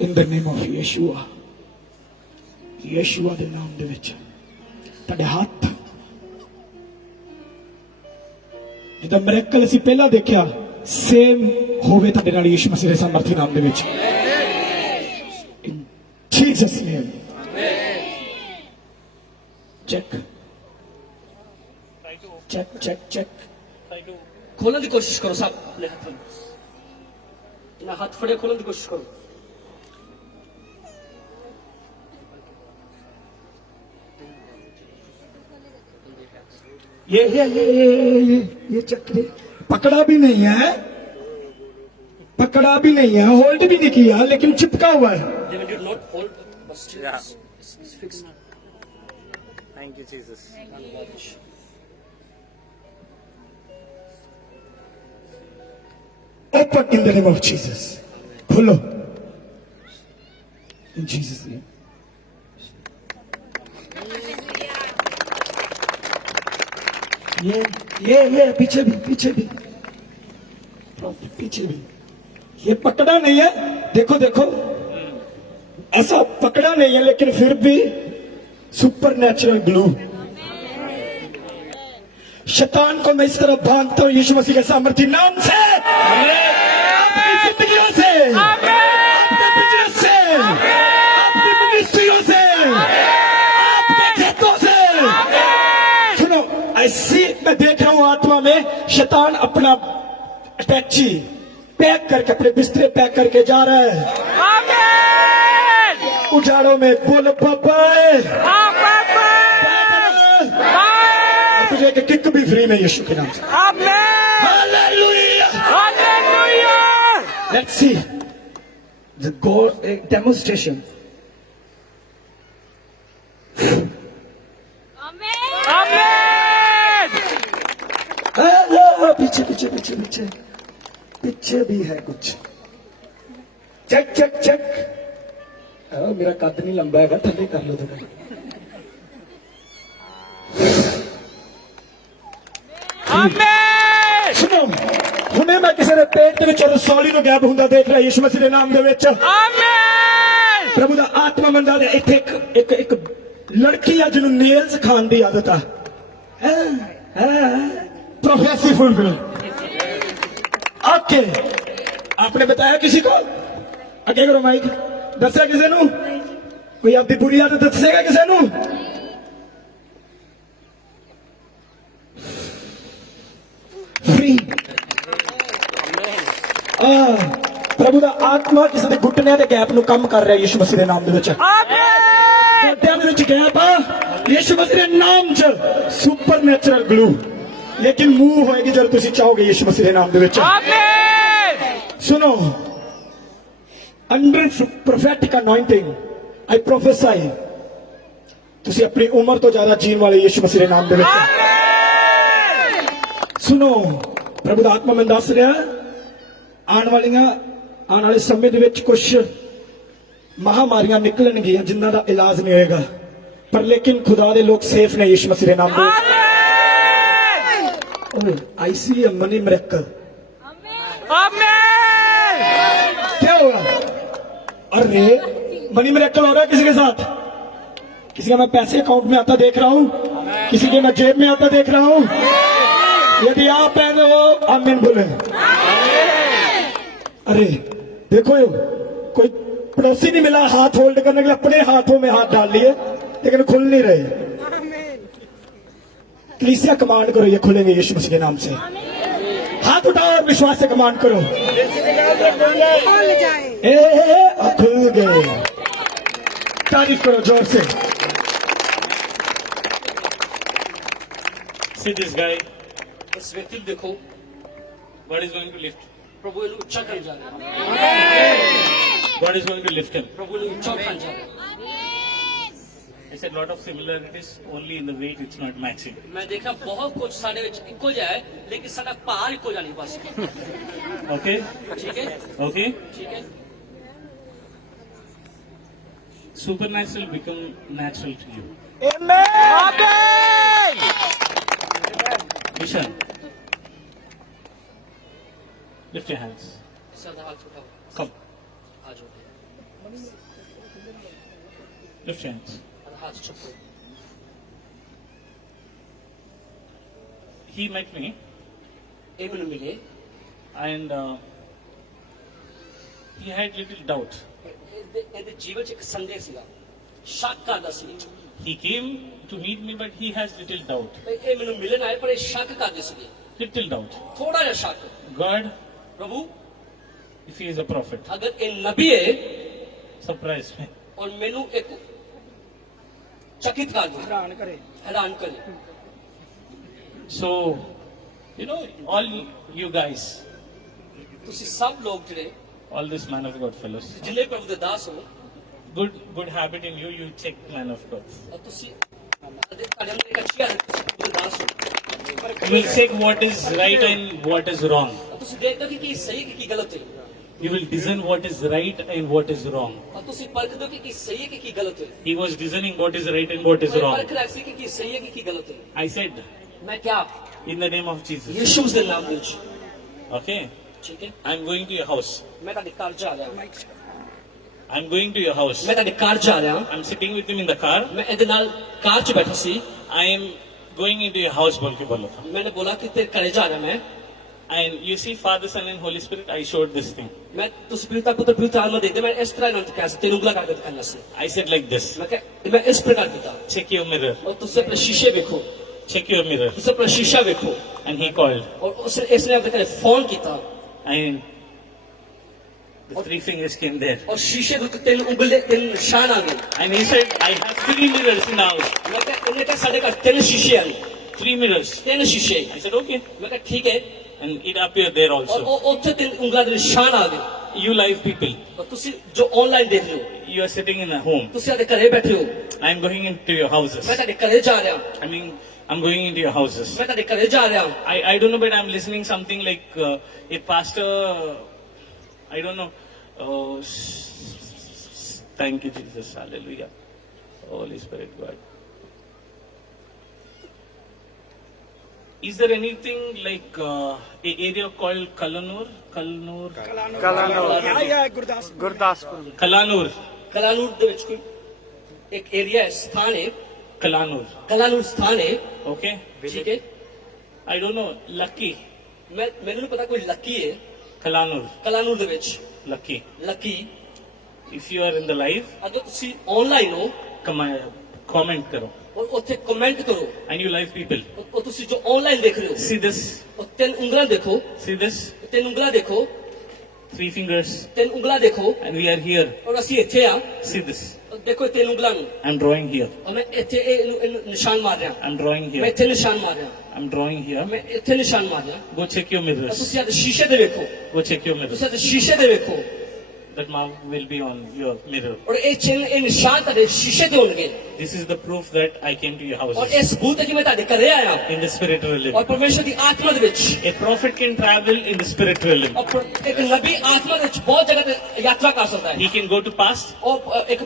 in the name of Yeshua ਯੇਸ਼ੂਆ ਦੇ ਨਾਮ ਦੇ ਵਿੱਚ ਤੁਹਾਡੇ ਹੱਥ ਜਿੱਦਾਂ ਮਿਰੈਕਲ ਅਸੀਂ ਪਹਿਲਾਂ ਦੇਖਿਆ ਸੇਮ ਹੋਵੇ ਤੁਹਾਡੇ ਨਾਲ ਯਿਸੂ ਮਸੀਹ ਦੇ ਸਮਰਥੀ ਨਾਮ ਦੇ ਵਿੱਚ in Jesus name check check खोलने की कोशिश करो सब अपने हाथ में ना हाथ फड़े खोलने की कोशिश करो ये चक्र पकड़ा भी नहीं है होल्ड भी नहीं किया लेकिन चिपका हुआ है They did not hold but still it's fixed Thank you, Jesus. open in the name of Jesus खोलो in Jesus name ये पीछे भी ये पकड़ा नहीं है देखो ऐसा पकड़ा नहीं है लेकिन फिर भी सुपर नेचुरल ग्लू शैतान को मैं इस तरह बांधता हूं यीशु मसीह के सामर्थ्य नाम से आपकी जिंदगियों से आपके बिजनेस से आपकी मिनिस्ट्रियों से आपके खेतों से सुनो ऐसी मैं देख रहा हूं आत्मा में शैतान अपना अटैची पैक करके अपने बिस्तरे पैक करके जा रहा है उजाड़ों में बोल बाय तुझे एक किक भी फ्री में यीशु के नाम से hallelujah let's see the God demonstration पीछे भी है कुछ चेक मेरा कद नहीं लंबा है थले कर लो थोड़ा सुनो हुणे मैं किसी ने पेट के विच रसौली ਨੂੰ ਗੈਪ ਹੁੰਦਾ ਦੇਖ ਰਿਹਾ ਯਿਸੂ ਮਸੀਹ ਦੇ ਨਾਮ ਦੇ ਵਿੱਚ ਆਮੀਨ ਪ੍ਰਭੂ ਦਾ ਆਤਮਾ ਮੰਦਾ ਦੇ ਇੱਥੇ ਇੱਕ ਲੜਕੀ ਆ ਜਿਹਨੂੰ ਨੇਲਸ ਖਾਣ ਦੀ ਆਦਤ ਆ प्रोफेसी फुलफिल ओके आपने बताया किसी को आगे करो माइक दसा किसी ਨੂੰ कोई आपकी बुरी आदत दसेगा किसी ਨੂੰ फ्री प्रभु ਦਾ ਆਤਮਾ ਕਿਸੇ ਦੇ ਘੁੱਟਨਿਆਂ ਦੇ ਗੈਪ ਨੂੰ ਕੰਮ ਕਰ ਰਿਹਾ ਯਿਸੂ ਮਸੀਹ ਦੇ ਨਾਮ ਦੇ ਵਿੱਚ ਆਮੀਨ ਘੁੱਟਨਿਆਂ ਦੇ ਵਿੱਚ ਗੈਪ ਆ ਯਿਸੂ ਮਸੀਹ ਦੇ ਨਾਮ 'ਚ ਸੁਪਰਨੈਚੁਰਲ ਗਲੂ लेकिन मूव होएगी जब तुम चाहोगे यीशु मसीह के नाम दे विच आमीन सुनो under prophetic anointing I prophesy ਤੁਸੀਂ ਆਪਣੀ ਉਮਰ ਤੋਂ ਜ਼ਿਆਦਾ ਜੀਣ ਵਾਲੇ ਯਿਸੂ ਮਸੀਹ ਦੇ ਨਾਮ ਦੇ ਵਿੱਚ ਸੁਣੋ ਪ੍ਰਭੂ ਦਾ ਆਤਮਾ ਮੈਨੂੰ ਦੱਸ ਰਿਹਾ ਆਉਣ ਵਾਲੇ ਸਮੇਂ ਦੇ ਵਿੱਚ ਕੁਝ ਮਹਾਮਾਰੀਆਂ ਨਿਕਲਣਗੀਆਂ ਜਿਨ੍ਹਾਂ ਦਾ ਇਲਾਜ ਨਹੀਂ ਹੋਏਗਾ ਪਰ ਲੇਕਿਨ ਖੁਦਾ ਦੇ ਲੋਕ ਸੇਫ ਨੇ ਯਿਸੂ ਮਸੀਹ ਦੇ ਨਾਮ ਦੇ ਵਿੱਚ I see a money miracle क्या होगा अरे मनी मिरेकल हो रहा है किसी के साथ किसी का मैं पैसे अकाउंट में आता देख रहा हूँ किसी के मैं जेब में आता देख रहा हूँ यदि आप हैं तो वो आमीन बोले अरे देखो कोई पड़ोसी नहीं मिला हाथ होल्ड करने के लिए अपने हाथों में हाथ डाल लिए लेकिन खुल नहीं रहे कलीसिया कमांड करो ये खुलेंगे यीशु मसीह के नाम से हाथ उठाओ और विश्वास से कमांड करो खुल गए तारीफ करो जोर से See this guy. इस व्यक्ति को देखो God is going to lift. प्रभु इन्हें ऊंचा कर जा रहा है God is going to lift him. प्रभु इन्हें ऊंचा कर जा रहा है I said lot of similarities, only in the weight it's not matching. मैं देखा बहुत कुछ साढ़े इको जाए लेकिन साढ़ा पार इको जानी बस Okay? ठीक है Okay? ठीक है Supernatural become natural to you. Ishan, lift your hands. सदा हाथ उठाओ Come, आ जाओ lift your hands. हाथ चुपो He met me ਇਹ ਮੈਨੂੰ ਮਿਲੇ and he had little doubt. ਇਹਦੇ ਜੀਵਨ ਚ ਇੱਕ ਸੰਦੇਹ ਸੀਗਾ ਸ਼ੱਕ ਕਰਦਾ ਸੀ He came to meet me, but he has little doubt. ਇਹ ਮੈਨੂੰ ਮਿਲਣ ਆਏ ਪਰ ਇਹ ਸ਼ੱਕ ਕਰਦੇ ਸੀਗੇ Little doubt. ਥੋੜਾ ਜਿਹਾ ਸ਼ੱਕ God, Prabhu if he is a prophet, अगर ये नबी है surprise me. और मैनू एक चकित कर दो हैरान करे So, you know, all you guys, ਤੁਸੀਂ ਸਭ ਲੋਕ ਜਿਹੜੇ all this man of God fellows, ਜਿੰਨੇ ਪ੍ਰਭੂ ਦੇ ਦਾਸ ਹੋ good habit in you, you check man of God. ਔਰ ਤੁਸੀਂ ਤੁਹਾਡੇ ਅੰਦਰ ਇੱਕ ਅੱਛੀ ਆਦਤ ਹੈ ਪ੍ਰਭੂ ਦੇ ਦਾਸ ਹੋ You will check what is right and what is wrong. ਔਰ ਤੁਸੀਂ ਦੇਖਦੇ ਹੋ ਕਿ ਕੀ ਸਹੀ ਕਿ ਕੀ ਗਲਤ ਹੈ You will discern what is right and what is wrong. ਔਰ ਤੁਸੀਂ ਪਰਖਦੇ ਹੋ ਕਿ ਕੀ ਸਹੀ ਹੈ ਕਿ ਕੀ ਗਲਤ ਹੈ He was discerning what is right and what is wrong. ਪਰਖ ਰਿਹਾ ਸੀ ਕਿ ਕੀ ਸਹੀ ਹੈ ਕਿ ਕੀ ਗਲਤ ਹੈ I said, ਮੈਂ ਕਿਹਾ in the name of Jesus, ਯਿਸੂ ਦੇ ਨਾਮ ਵਿੱਚ okay, ਠੀਕ ਹੈ I'm going to your house. ਮੈਂ ਤੁਹਾਡੇ ਘਰ ਜਾ ਰਿਹਾ ਹਾਂ I'm going to your house. ਮੈਂ ਤੁਹਾਡੇ ਘਰ ਜਾ ਰਿਹਾ ਹਾਂ I'm sitting with him in the car. ਮੈਂ ਇਹਦੇ ਨਾਲ ਕਾਰ 'ਚ ਬੈਠਾ ਸੀ I am going into your house, bolke bola tha. मैंने बोला कि तेरे घरे जा रहा मैं And you see, Father, Son, and Holy Spirit, I showed this thing. मैं तुस पिता पुत्र पवित्र आत्मा देते मैं इस तरह इन्होंने कैसे तेरे उंगला करके दिखाना से I said like this. मैं इस प्रकार पिता Check your mirror. और तुझसे अपने शीशे देखो Check your mirror. तुझसे अपना शीशा देखो And he called. और इसने अपने घरे फोन किया And the three fingers came there. और शीशे के तीन उंगले तीन निशान आ गए And he said, I have 3 mirrors in the house. मैं इन्हें क्या साढ़े घर तीन शीशे हैं 3 mirrors. तीन शीशे I said, okay. मैं कहा ठीक है And it appeared there और also. उत्थे तीन उंगला के निशान आ गए You live people, और तुसी जो ऑनलाइन देख रहे हो you are sitting in a home. तुसी आधे घरे बैठे हो I am going into your houses. मैं तेरे घरे जा रहा हूँ I mean, I'm going into your houses. मैं तेरे घरे जा रहा हूँ I don't know, but I'm listening something like a pastor, I don't know. Oh, thank you, Jesus. Hallelujah. Holy Spirit, God. Is there anything like a area called Kalanur? Kalanur? Kalanur. Kalanur दे विच कोई एक area है स्थान है Kalanur. Kalanur स्थान है Okay. ठीक है I don't know. Lucky. मैंने नहीं पता कोई लकी है Kalanur. कलानूर दे विच Lucky. Lucky If you are in the live, अगर तुसी ऑनलाइन हो comment karo. और उत्थे कमेंट करो And you live people, और तुसी जो ऑनलाइन देख रहे हो see this. और तीन उंगला देखो See this. तीन उंगला देखो 3 fingers. तीन उंगला देखो And we are here. और ਅਸੀਂ ਇੱਥੇ ਆ See this. और देखो तीन उंगला ਨੂੰ I'm drawing here. और मैं ਇੱਥੇ ਇਹਨੂੰ ਨਿਸ਼ਾਨ ਮਾਰ ਰਿਹਾ I'm drawing मैं here. ਇੱਥੇ ਨਿਸ਼ਾਨ ਮਾਰ ਰਿਹਾ I'm drawing here. मैं ਇੱਥੇ ਨਿਸ਼ਾਨ ਮਾਰ ਰਿਹਾ Go check your और mirrors. ਤੁਸੀਂ ਆਦੇ ਸ਼ੀਸ਼ੇ ਦੇ ਵੇਖੋ Go check your mirrors. ਤੁਸੀਂ ਆਦੇ ਸ਼ੀਸ਼ੇ ਦੇ ਵੇਖੋ that mark will be on your mirror. और ये चिन्ह ये निशान तेरे शीशे ते होंगे This is the proof that I came to your और houses ये सबूत है कि मैं तेरे घरे आया हूं in the spiritual realm. और परमेश्वर दी आत्मा दे विच A prophet can travel in the spiritual realm. और एक नबी आत्मा दे विच बहुत जगह ते यात्रा कर सकता है He can go to past, और एक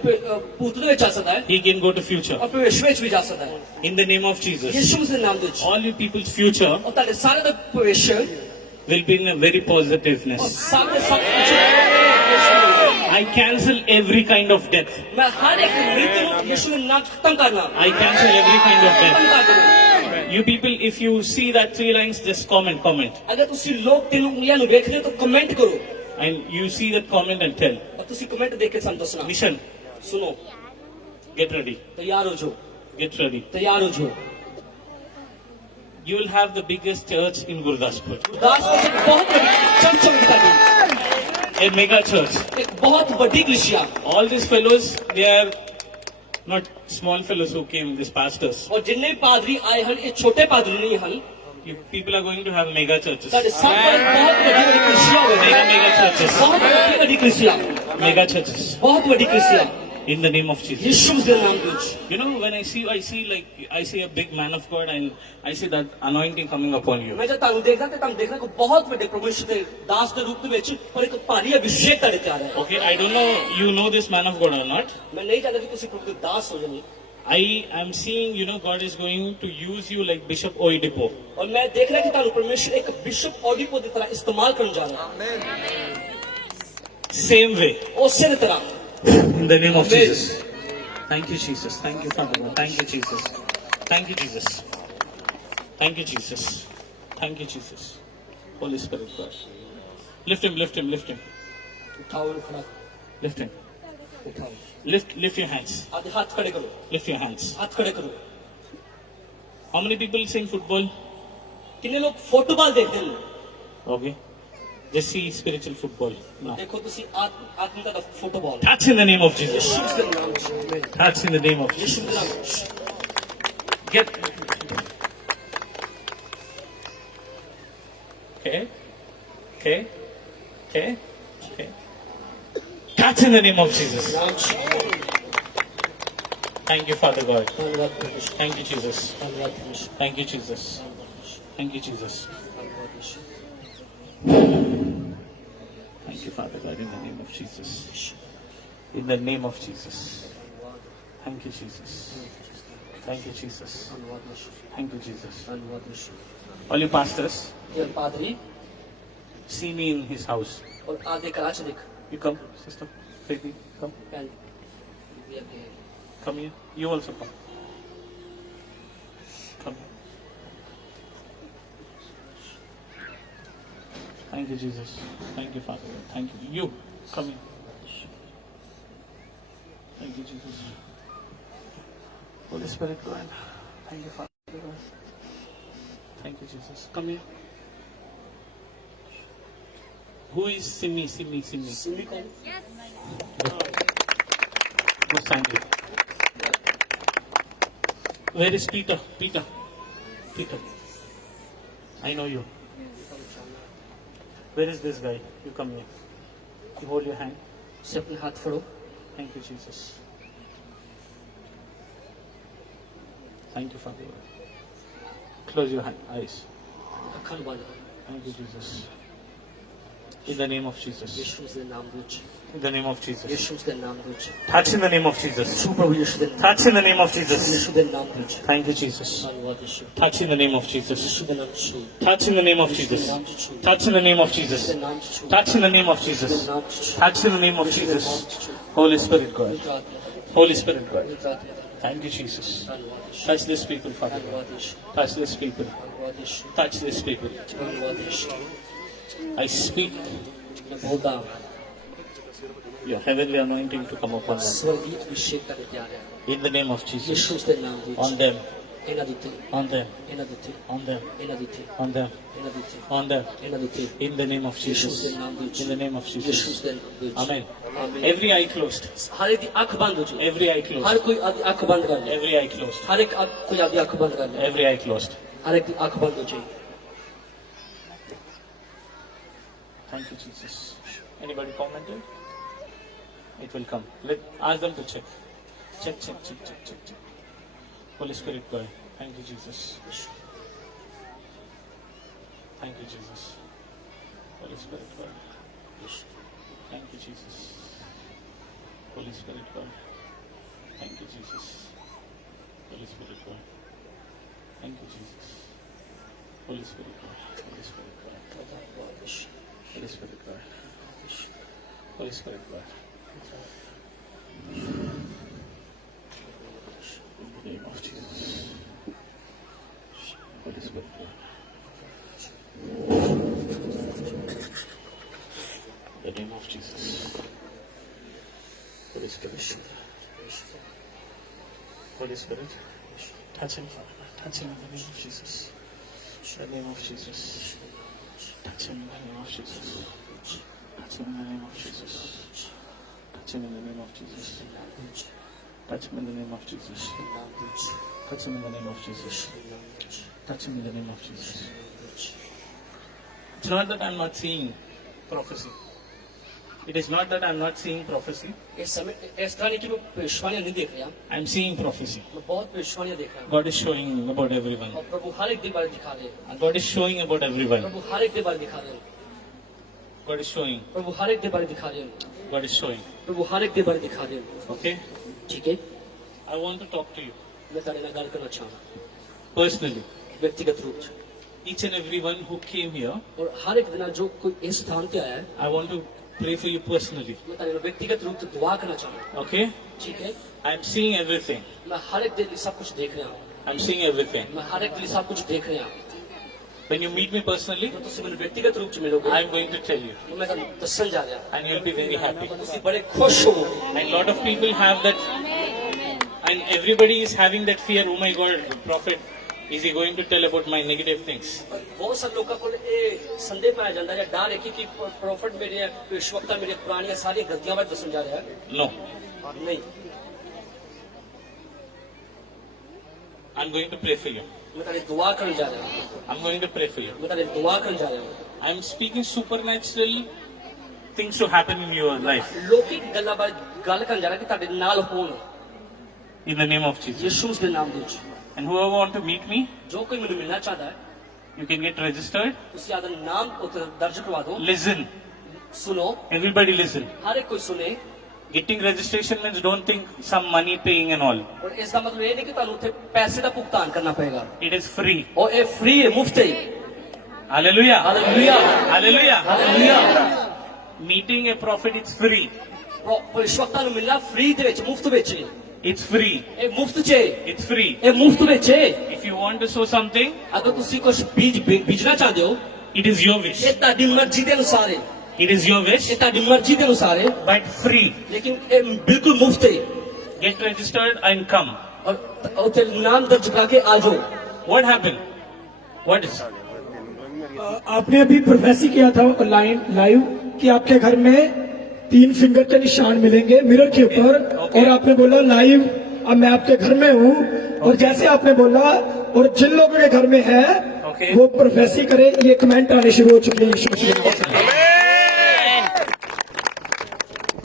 भूत दे विच जा सकता है he can go to future. और भविष्य विच भी जा सकता है In the name of Jesus, यीशु मसीह दे नाम दे विच all you people's future और तेरे सारे दा भविष्य will be in a very और positiveness. सारे सब कुछ I cancel every kind of death. मैं हर एक मृत्यु को यीशु ने नाम खत्म करना I cancel every kind of खत्म death. कर देना You people, if you see that 3 lines, just comment. अगर तुसी लोग तीन उंगलियां नु देख रहे हो तो कमेंट करो And you see that comment and tell. और तुसी कमेंट देख के ਸਾਨੂੰ ਦੱਸਣਾ Mission, सुनो get ready. तैयार हो जाओ Get ready. तैयार हो जाओ You will have the biggest church in Gurdaspur. दास को एक बहुत बड़ी चर्च होगी ताकि A mega church. एक बहुत बड़ी कलीसिया All these fellows, they are not small fellows who came, these pastors. और जितने भी पादरी आए हैं ये छोटे पादरी नहीं हैं You people are going to have mega churches. ताकि सब पर बहुत बड़ी कलीसिया होगी Mega churches. बहुत बड़ी कलीसिया Mega churches. बहुत बड़ी कलीसिया In the name of Jesus. यीशु के नाम में You know, when I see a big man of God and I see that anointing coming upon you. मैं जब तानु देखदा ते तानु देखना को बहुत बड़े परमेश्वर के दास के रूप में और एक भारी अभिषेक तेरे ते आ रहा है Okay, I don't know you know this man of God or not. मैं नहीं जानता कि तुसी प्रभु के दास हो जाओ I am seeing, you know, God is going to use you like Bishop Oedipo. और मैं देख रहा कि तानु परमेश्वर एक बिशप ऑडिपो की तरह इस्तेमाल करने जा रहा है Same way. उसी तरह In the name of Jesus. Thank you, Jesus. Thank you, Father God. Thank you, Jesus. Thank you, Jesus. Thank you, Jesus. Thank you, Jesus. Holy Spirit, God. Lift him, lift him, lift him. उठाओ और खड़ा Lift him. उठाओ Lift your hands. आधे हाथ खड़े करो Lift your hands. हाथ खड़े करो How many people sing football? कितने लोग फुटबॉल देखते हैं Okay. Just see spiritual football. Now. देखो तुसी आत्मिक का football Touch in the name of Jesus. यीशु के नाम में Touch in the name of Yeshu Jesus. के नाम में Get. Okay. Okay. Okay. Okay. Touch in the name of Jesus. नाम से Thank you, Father God. धन्यवाद परमेश्वर Thank you, Jesus. धन्यवाद परमेश्वर Thank you, Jesus. Thank you, Jesus. धन्यवाद परमेश्वर Thank you, Father God, in the name of Jesus. In the name of Jesus. Thank you, Jesus. Thank you, Jesus. धन्यवाद परमेश्वर Thank you, Jesus. धन्यवाद परमेश्वर All you pastors, ये पादरी see me in his house. और आधे कराच देख You come, sister. Baby, come. पहन Come here. You also come. Come here. Thank you, Jesus. Thank you, Father. Thank you. You, come here. Thank you, Jesus. Holy Spirit, go ahead. Thank you, Father. Thank you, Jesus. Come here. Who is Simi? Simi. सुनी कौन Go stand here. Where is Peter? Peter. I know you. Where is this guy? You come here. You hold your hand. से अपने हाथ फड़ो Thank you, Jesus. Thank you, Father. Close your eyes. अखन बंद Thank you, Jesus. In the name of Jesus. यीशु के नाम में In the name of Jesus. यीशु के नाम में Touch in the name of Jesus. यीशु प्रभु यीशु के नाम Touch in the name of Jesus. यीशु के नाम में Thank you, Jesus. धन्यवाद यीशु Touch in the name of Jesus. यीशु के नाम छू Touch in the name of Jesus. Touch in the name of Jesus. के नाम छू Touch in the name of Jesus. नाम छू Touch in the name of Jesus. Holy Spirit God. Holy Spirit God. Thank you, Jesus. धन्यवाद यीशु Touch this people, Father. धन्यवाद यीशु Touch this people. धन्यवाद यीशु Touch this people. धन्यवाद यीशु I speak मैं बोलता your heavenly anointing to come upon them. स्वर्गीय अभिषेक का प्यार है In the name of Jesus. यीशु के नाम में On them. Anna दुते On them. Anna दुते On them. Anna दुते On them. Anna दुते On them. Anna दुते In the name of Yeshu Jesus. के नाम में In the name of Yeshu Jesus. के नाम में Amen. आमीन Every eye closed. हर एक की आंख बंद हो जाए Every eye हर closed. कोई आधी आंख बंद कर ले Every eye closed. हर एक कोई आधी आंख बंद कर ले Every eye closed. हर एक की आंख बंद हो जाए Thank you, Jesus. Anybody commented? It will come. Ask them to check. Check. Holy Spirit, God. Thank you, Jesus. Thank you, Jesus. Holy Spirit, God. Thank you, Jesus. Holy Spirit, God. Thank you, Jesus. Holy Spirit, God. Thank you, Jesus. Holy Spirit, God. Holy Spirit, God. Holy Spirit, God. Holy Spirit, God. In the name of Jesus. Holy Spirit, God. In the name of Jesus. Holy Spirit. Holy Spirit. Touch him, Father. Touch him in the name of Jesus. In the name of Jesus. Touch him in the name of Jesus. Touch him in the name of Jesus. Touch him in the name of Jesus. Touch him in the name of Jesus. Touch him in the name of Jesus. Touch him in the name of Jesus. It's not that I'm not seeing prophecy. It is not that I'm not seeing prophecy. इस समय इस तरह की मैं भविष्यवाणियां नहीं देख रहा, I'm seeing prophecy. मैं बहुत भविष्यवाणियां देख रहा हूं। God is showing about everyone. और प्रभु हर एक के बारे दिखा रहे हैं, And God is showing about everyone. प्रभु हर एक के बारे दिखा रहे हैं, God is showing. प्रभु हर एक के बारे दिखा रहे हैं, God is showing. प्रभु हर एक के बारे दिखा रहे हैं। Okay? ठीक है, I want to talk to you मैं तेरे ਨਾਲ ਗੱਲ करना चाहूंगा personally. व्यक्तिगत रूप से, Each and everyone who came here, और हर एक दिन जो कोई इस स्थान पे आया है, I want to pray for you personally. मैं तेरे ਨਾਲ व्यक्तिगत रूप से दुआ करना चाहूंगा। Okay? ठीक है, I'm seeing everything. मैं हर एक के लिए सब कुछ देख रहा हूँ, I'm seeing everything. मैं हर एक के लिए सब कुछ देख रहा हूँ। When you meet me personally, तो तुम मेरे व्यक्तिगत रूप से मिलोगे, I'm going to tell you. तो मैं तेरे दसन जा रहा हूँ, And you'll be very happy. तुम बड़े खुश हो। And a lot of people have that, and everybody is having that fear. Oh my God, prophet, is he going to tell about my negative things? बहुत सारे लोगों को ये संदेह पाया जाता है, डर है कि प्रॉफिट मेरे विश्वक्ता मेरे पुरानी सारी गलतियां बारे दसन जा रहा है। No. नहीं, I'm going to pray for you. मैं तेरे दुआ करने जा रहा हूँ, I'm going to pray for you. मैं तेरे दुआ करने जा रहा हूँ। I'm speaking supernatural things to happen in your life. लौकिक गल्लां बारे गल करने जा रहा है कि तेरे नाल होण, In the name of Jesus. यीशु के नाम दे। And whoever want to meet me, जो कोई मुझे मिलना चाहता है, you can get registered. उसकी आदर नाम उतर दर्ज करवा दो। Listen. सुनो, Everybody listen. हर एक कोई सुने, Getting registration means don't think some money paying and all. और इसका मतलब ये नहीं कि तुहानू उत्थे पैसे का भुगतान करना पड़ेगा, It is free. और ये फ्री है, मुफ्त है। Hallelujah. Hallelujah, Hallelujah. Hallelujah. Meeting a prophet, it's free. भविष्यवक्ता नू मिलना फ्री दे विच, मुफ्त विच है। It's free. ये मुफ्त च है, It's free. ये मुफ्त विच है। If you want to sow something, अगर तुसी कुछ बीज बीजना चाहते हो, it is your wish. ये ताड़ी मर्जी के अनुसार है, It is your wish, ये ताड़ी मर्जी के अनुसार है, but free. लेकिन ये बिल्कुल मुफ्त है। Get registered and come. और उत्थे नाम दर्ज करा के आ जाओ। What happened? What is? आपने अभी प्रोफेसी किया था लाइव कि आपके घर में 3 फिंगर के निशान मिलेंगे मिरर के ऊपर, और आपने बोला लाइव अब मैं आपके घर में हूँ, और जैसे आपने बोला और जिन लोगों के घर में है Okay. वो प्रोफेसी करे, ये कमेंट आने शुरू हो चुके हैं यीशु मसीह के नाम से।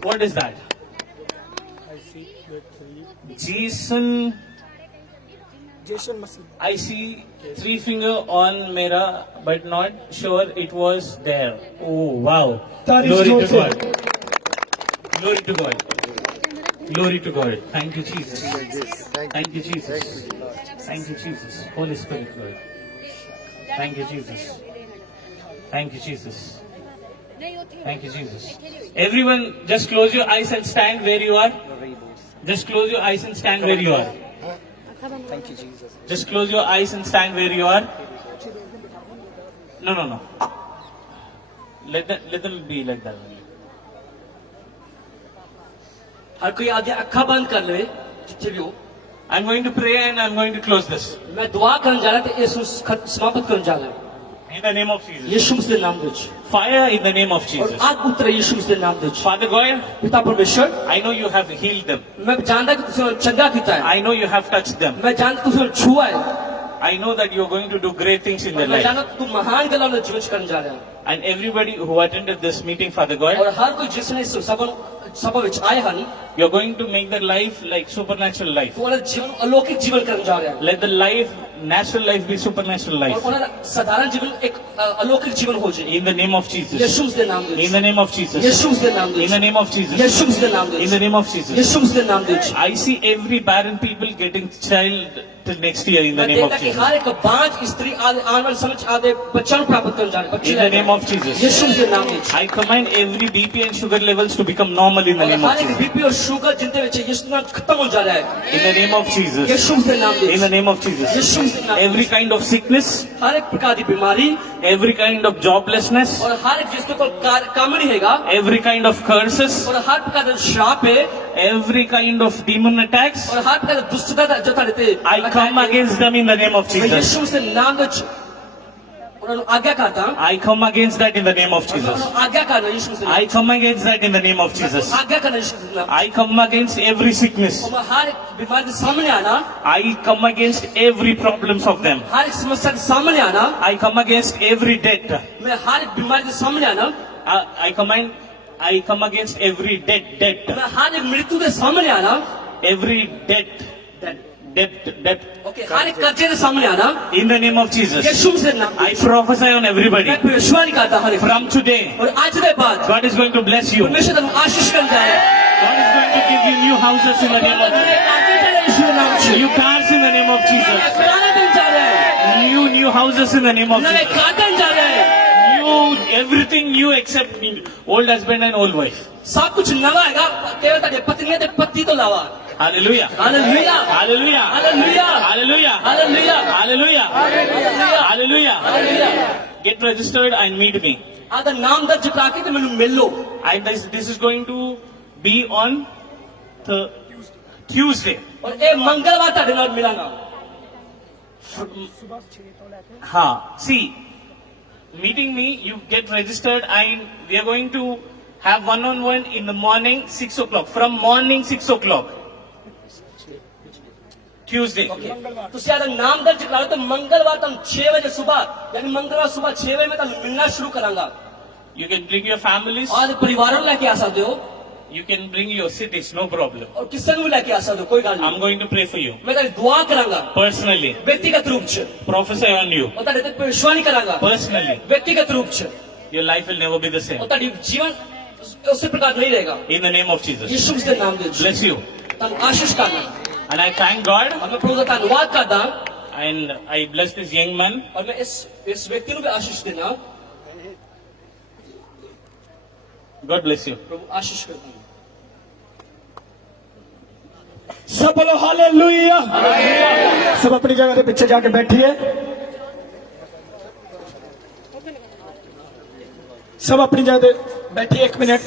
What is that? Jason. I see 3 finger on Mera, but not sure it was there. Oh wow! तारीफ Glory जोर to से। God. Glory to God. Glory to God. Thank you, Jesus. Thank you, Jesus. Thank you, Jesus. Holy Spirit, Lord. Thank you, Jesus. Thank you, Jesus. Thank you, Jesus. Everyone, just close your eyes and stand where you are. Just close your eyes and stand where you are. Just close your eyes and stand where you are. No. Let them be like that only. हर कोई आगे अखा बंद कर ले, जिथे भी हो। I'm going to pray and I'm going to close this. मैं दुआ करने जा रहा था, यीशु समाप्त करने जा रहा है। In the name of Jesus. यीशु के नाम दे। Fire in the name of और Jesus. आग उतरे यीशु के नाम दे। Father God, पिता परमेश्वर, I know you have healed them. मैं जानता कि तुझे चंगा किया है, I know you have touched them. मैं जानता तुझे छुआ है, I know that you are going to do great things in their मैं life. जानता तू महान गल्लां जीवन करने जा रहा है। And everybody who attended this meeting, Father God, और हर कोई जिसने इस सभा विच आए ਹਨ you're going to make their life like supernatural life. ਉਹਨਾਂ ਦਾ ਜੀਵਨ ਅਲੌਕਿਕ ਜੀਵਨ ਕਰਨ ਜਾ ਰਿਹਾ ਹੈ Let the life, natural life be supernatural और life. ਉਹਨਾਂ ਦਾ ਸਾਧਾਰਨ ਜੀਵਨ ਇੱਕ ਅਲੌਕਿਕ ਜੀਵਨ ਹੋ ਜਾਏ In the name of Jesus. ਯਿਸੂ ਦੇ ਨਾਮ ਦੇ In ਵਿੱਚ the name of Jesus. ਯਿਸੂ ਦੇ ਨਾਮ ਦੇ In the ਵਿੱਚ name of Jesus. ਯਿਸੂ ਦੇ ਨਾਮ ਦੇ In the ਵਿੱਚ name of Jesus. ਯਿਸੂ ਦੇ ਨਾਮ ਦੇ ਵਿੱਚ I see every barren people getting child till next year in the मैं name of देखता कि Jesus. हर एक बांझ स्त्री आने वाले समय च आधे बच्चों को प्राप्त करने जा रहे बच्चे In the name of Jesus. यीशु के नाम में I command every BP and sugar levels to become normal in the और name of हर एक Jesus. बीपी और शुगर जिनके ਵਿੱਚ यीशु नाम खत्म हो जा रहा है In the name of Jesus. यीशु के नाम में In the name of Jesus. यीशु के नाम Every kind of sickness, हर एक प्रकार की बीमारी every kind of joblessness, और हर एक जिसके को काम नहीं हैगा every kind of curses, और हर प्रकार का श्राप है every kind of demon attacks, और हर प्रकार की दुष्टता जो तारे थे I come against them in the name of मैं Jesus. यीशु के नाम में उन्होंने आज्ञा करता हूं I come against that in the name of Jesus. उन्होंने आज्ञा करना यीशु से I come against that in the name of Jesus. आज्ञा करना यीशु से नाम I come against every sickness. और मैं हर एक बीमारी के सामने आना I come against every problems of them. हर एक समस्या के सामने आना I come against every debt. मैं हर एक बीमारी के सामने आना I come against every debt. मैं हर एक मृत्यु के सामने आना Every debt. ओके हर एक कर्जे के सामने आना In the name of Jesus. यीशु से नाम I prophesy on everybody. मैं भविष्यवाणी करता हर एक From today, और आज के बाद God is going to bless you. God परमेश्वर तेरे आशीष कर जा रहा है is going to give you new houses in the name of Jesus. आगे चले यीशु के नाम से New cars in the name of Jesus. पुराने दिन जा रहे हैं New houses in the name of नए Jesus. खातन जा रहे हैं Everything new except old husband and old wife. सब कुछ नवा हैगा केवल तेरे पत्नी ते पति तो लावा Hallelujah. Hallelujah Hallelujah. Hallelujah Hallelujah. Hallelujah Hallelujah. Hallelujah Hallelujah. Hallelujah Get registered and meet me. आधा नाम दर्ज करा के तो मैंने मिल लो And this is going to be on Tuesday. और ये मंगलवार तेरे नाल मिलांगा See, meeting me, you get registered and we are going to have one-on-one in the morning 6 o'clock. From morning 6 o'clock. Tuesday. ਤੁਸੀਂ ਆਦਾ ਨਾਮ ਦਰਜ ਕਰਾਓ ਤਾਂ ਮੰਗਲਵਾਰ ਤੁਹਾਨੂੰ 6 ਵਜੇ ਸਵੇਰ ਯਾਨੀ ਮੰਗਲਵਾਰ ਸਵੇਰ 6 ਵਜੇ ਮੈਂ ਤੁਹਾਨੂੰ ਮਿਲਣਾ ਸ਼ੁਰੂ ਕਰਾਂਗਾ You can bring your families. ਆਦੇ ਪਰਿਵਾਰਾਂ ਨੂੰ ਲੈ ਕੇ ਆ ਸਕਦੇ ਹੋ You can bring your cities, no problem. ਔਰ ਕਿਸੇ ਨੂੰ ਵੀ ਲੈ ਕੇ ਆ ਸਕਦੇ ਹੋ ਕੋਈ ਗੱਲ I'm ਨਹੀਂ going to pray for you. ਮੈਂ ਤੁਹਾਡੀ ਦੁਆ ਕਰਾਂਗਾ Personally. ਵਿਅਕਤੀਗਤ ਰੂਪ 'ਚ Prophesy on you. ਔਰ ਤੁਹਾਡੇ ਤੇ ਭਵਿੱਖਬਾਣੀ ਕਰਾਂਗਾ Personally. ਵਿਅਕਤੀਗਤ ਰੂਪ 'ਚ Your life will never be the same. ਔਰ ਤੁਹਾਡੀ ਜੀਵਨ ਉਸੇ ਪ੍ਰਕਾਰ ਨਹੀਂ ਰਹੇਗਾ In the name of Jesus. ਯਿਸੂ ਦੇ ਨਾਮ ਦੇ ਵਿੱਚ Bless you. ਤੁਹਾਨੂੰ ਆਸ਼ੀਸ਼ ਕਰਨਾ And I thank God ਔਰ ਮੈਂ ਪ੍ਰਭੂ ਦਾ ਧੰਨਵਾਦ ਕਰਦਾ and I bless this young man. ਔਰ ਮੈਂ ਇਸ ਵਿਅਕਤੀ ਨੂੰ ਵੀ ਆਸ਼ੀਸ਼ ਦੇਣਾ God bless you. ਪ੍ਰਭੂ ਆਸ਼ੀਸ਼ ਕਰਦਾ सब बोलो हालेलुया सब अपनी जगह पे पीछे जाके बैठिए सब अपनी जगह पे बैठिए 1 मिनट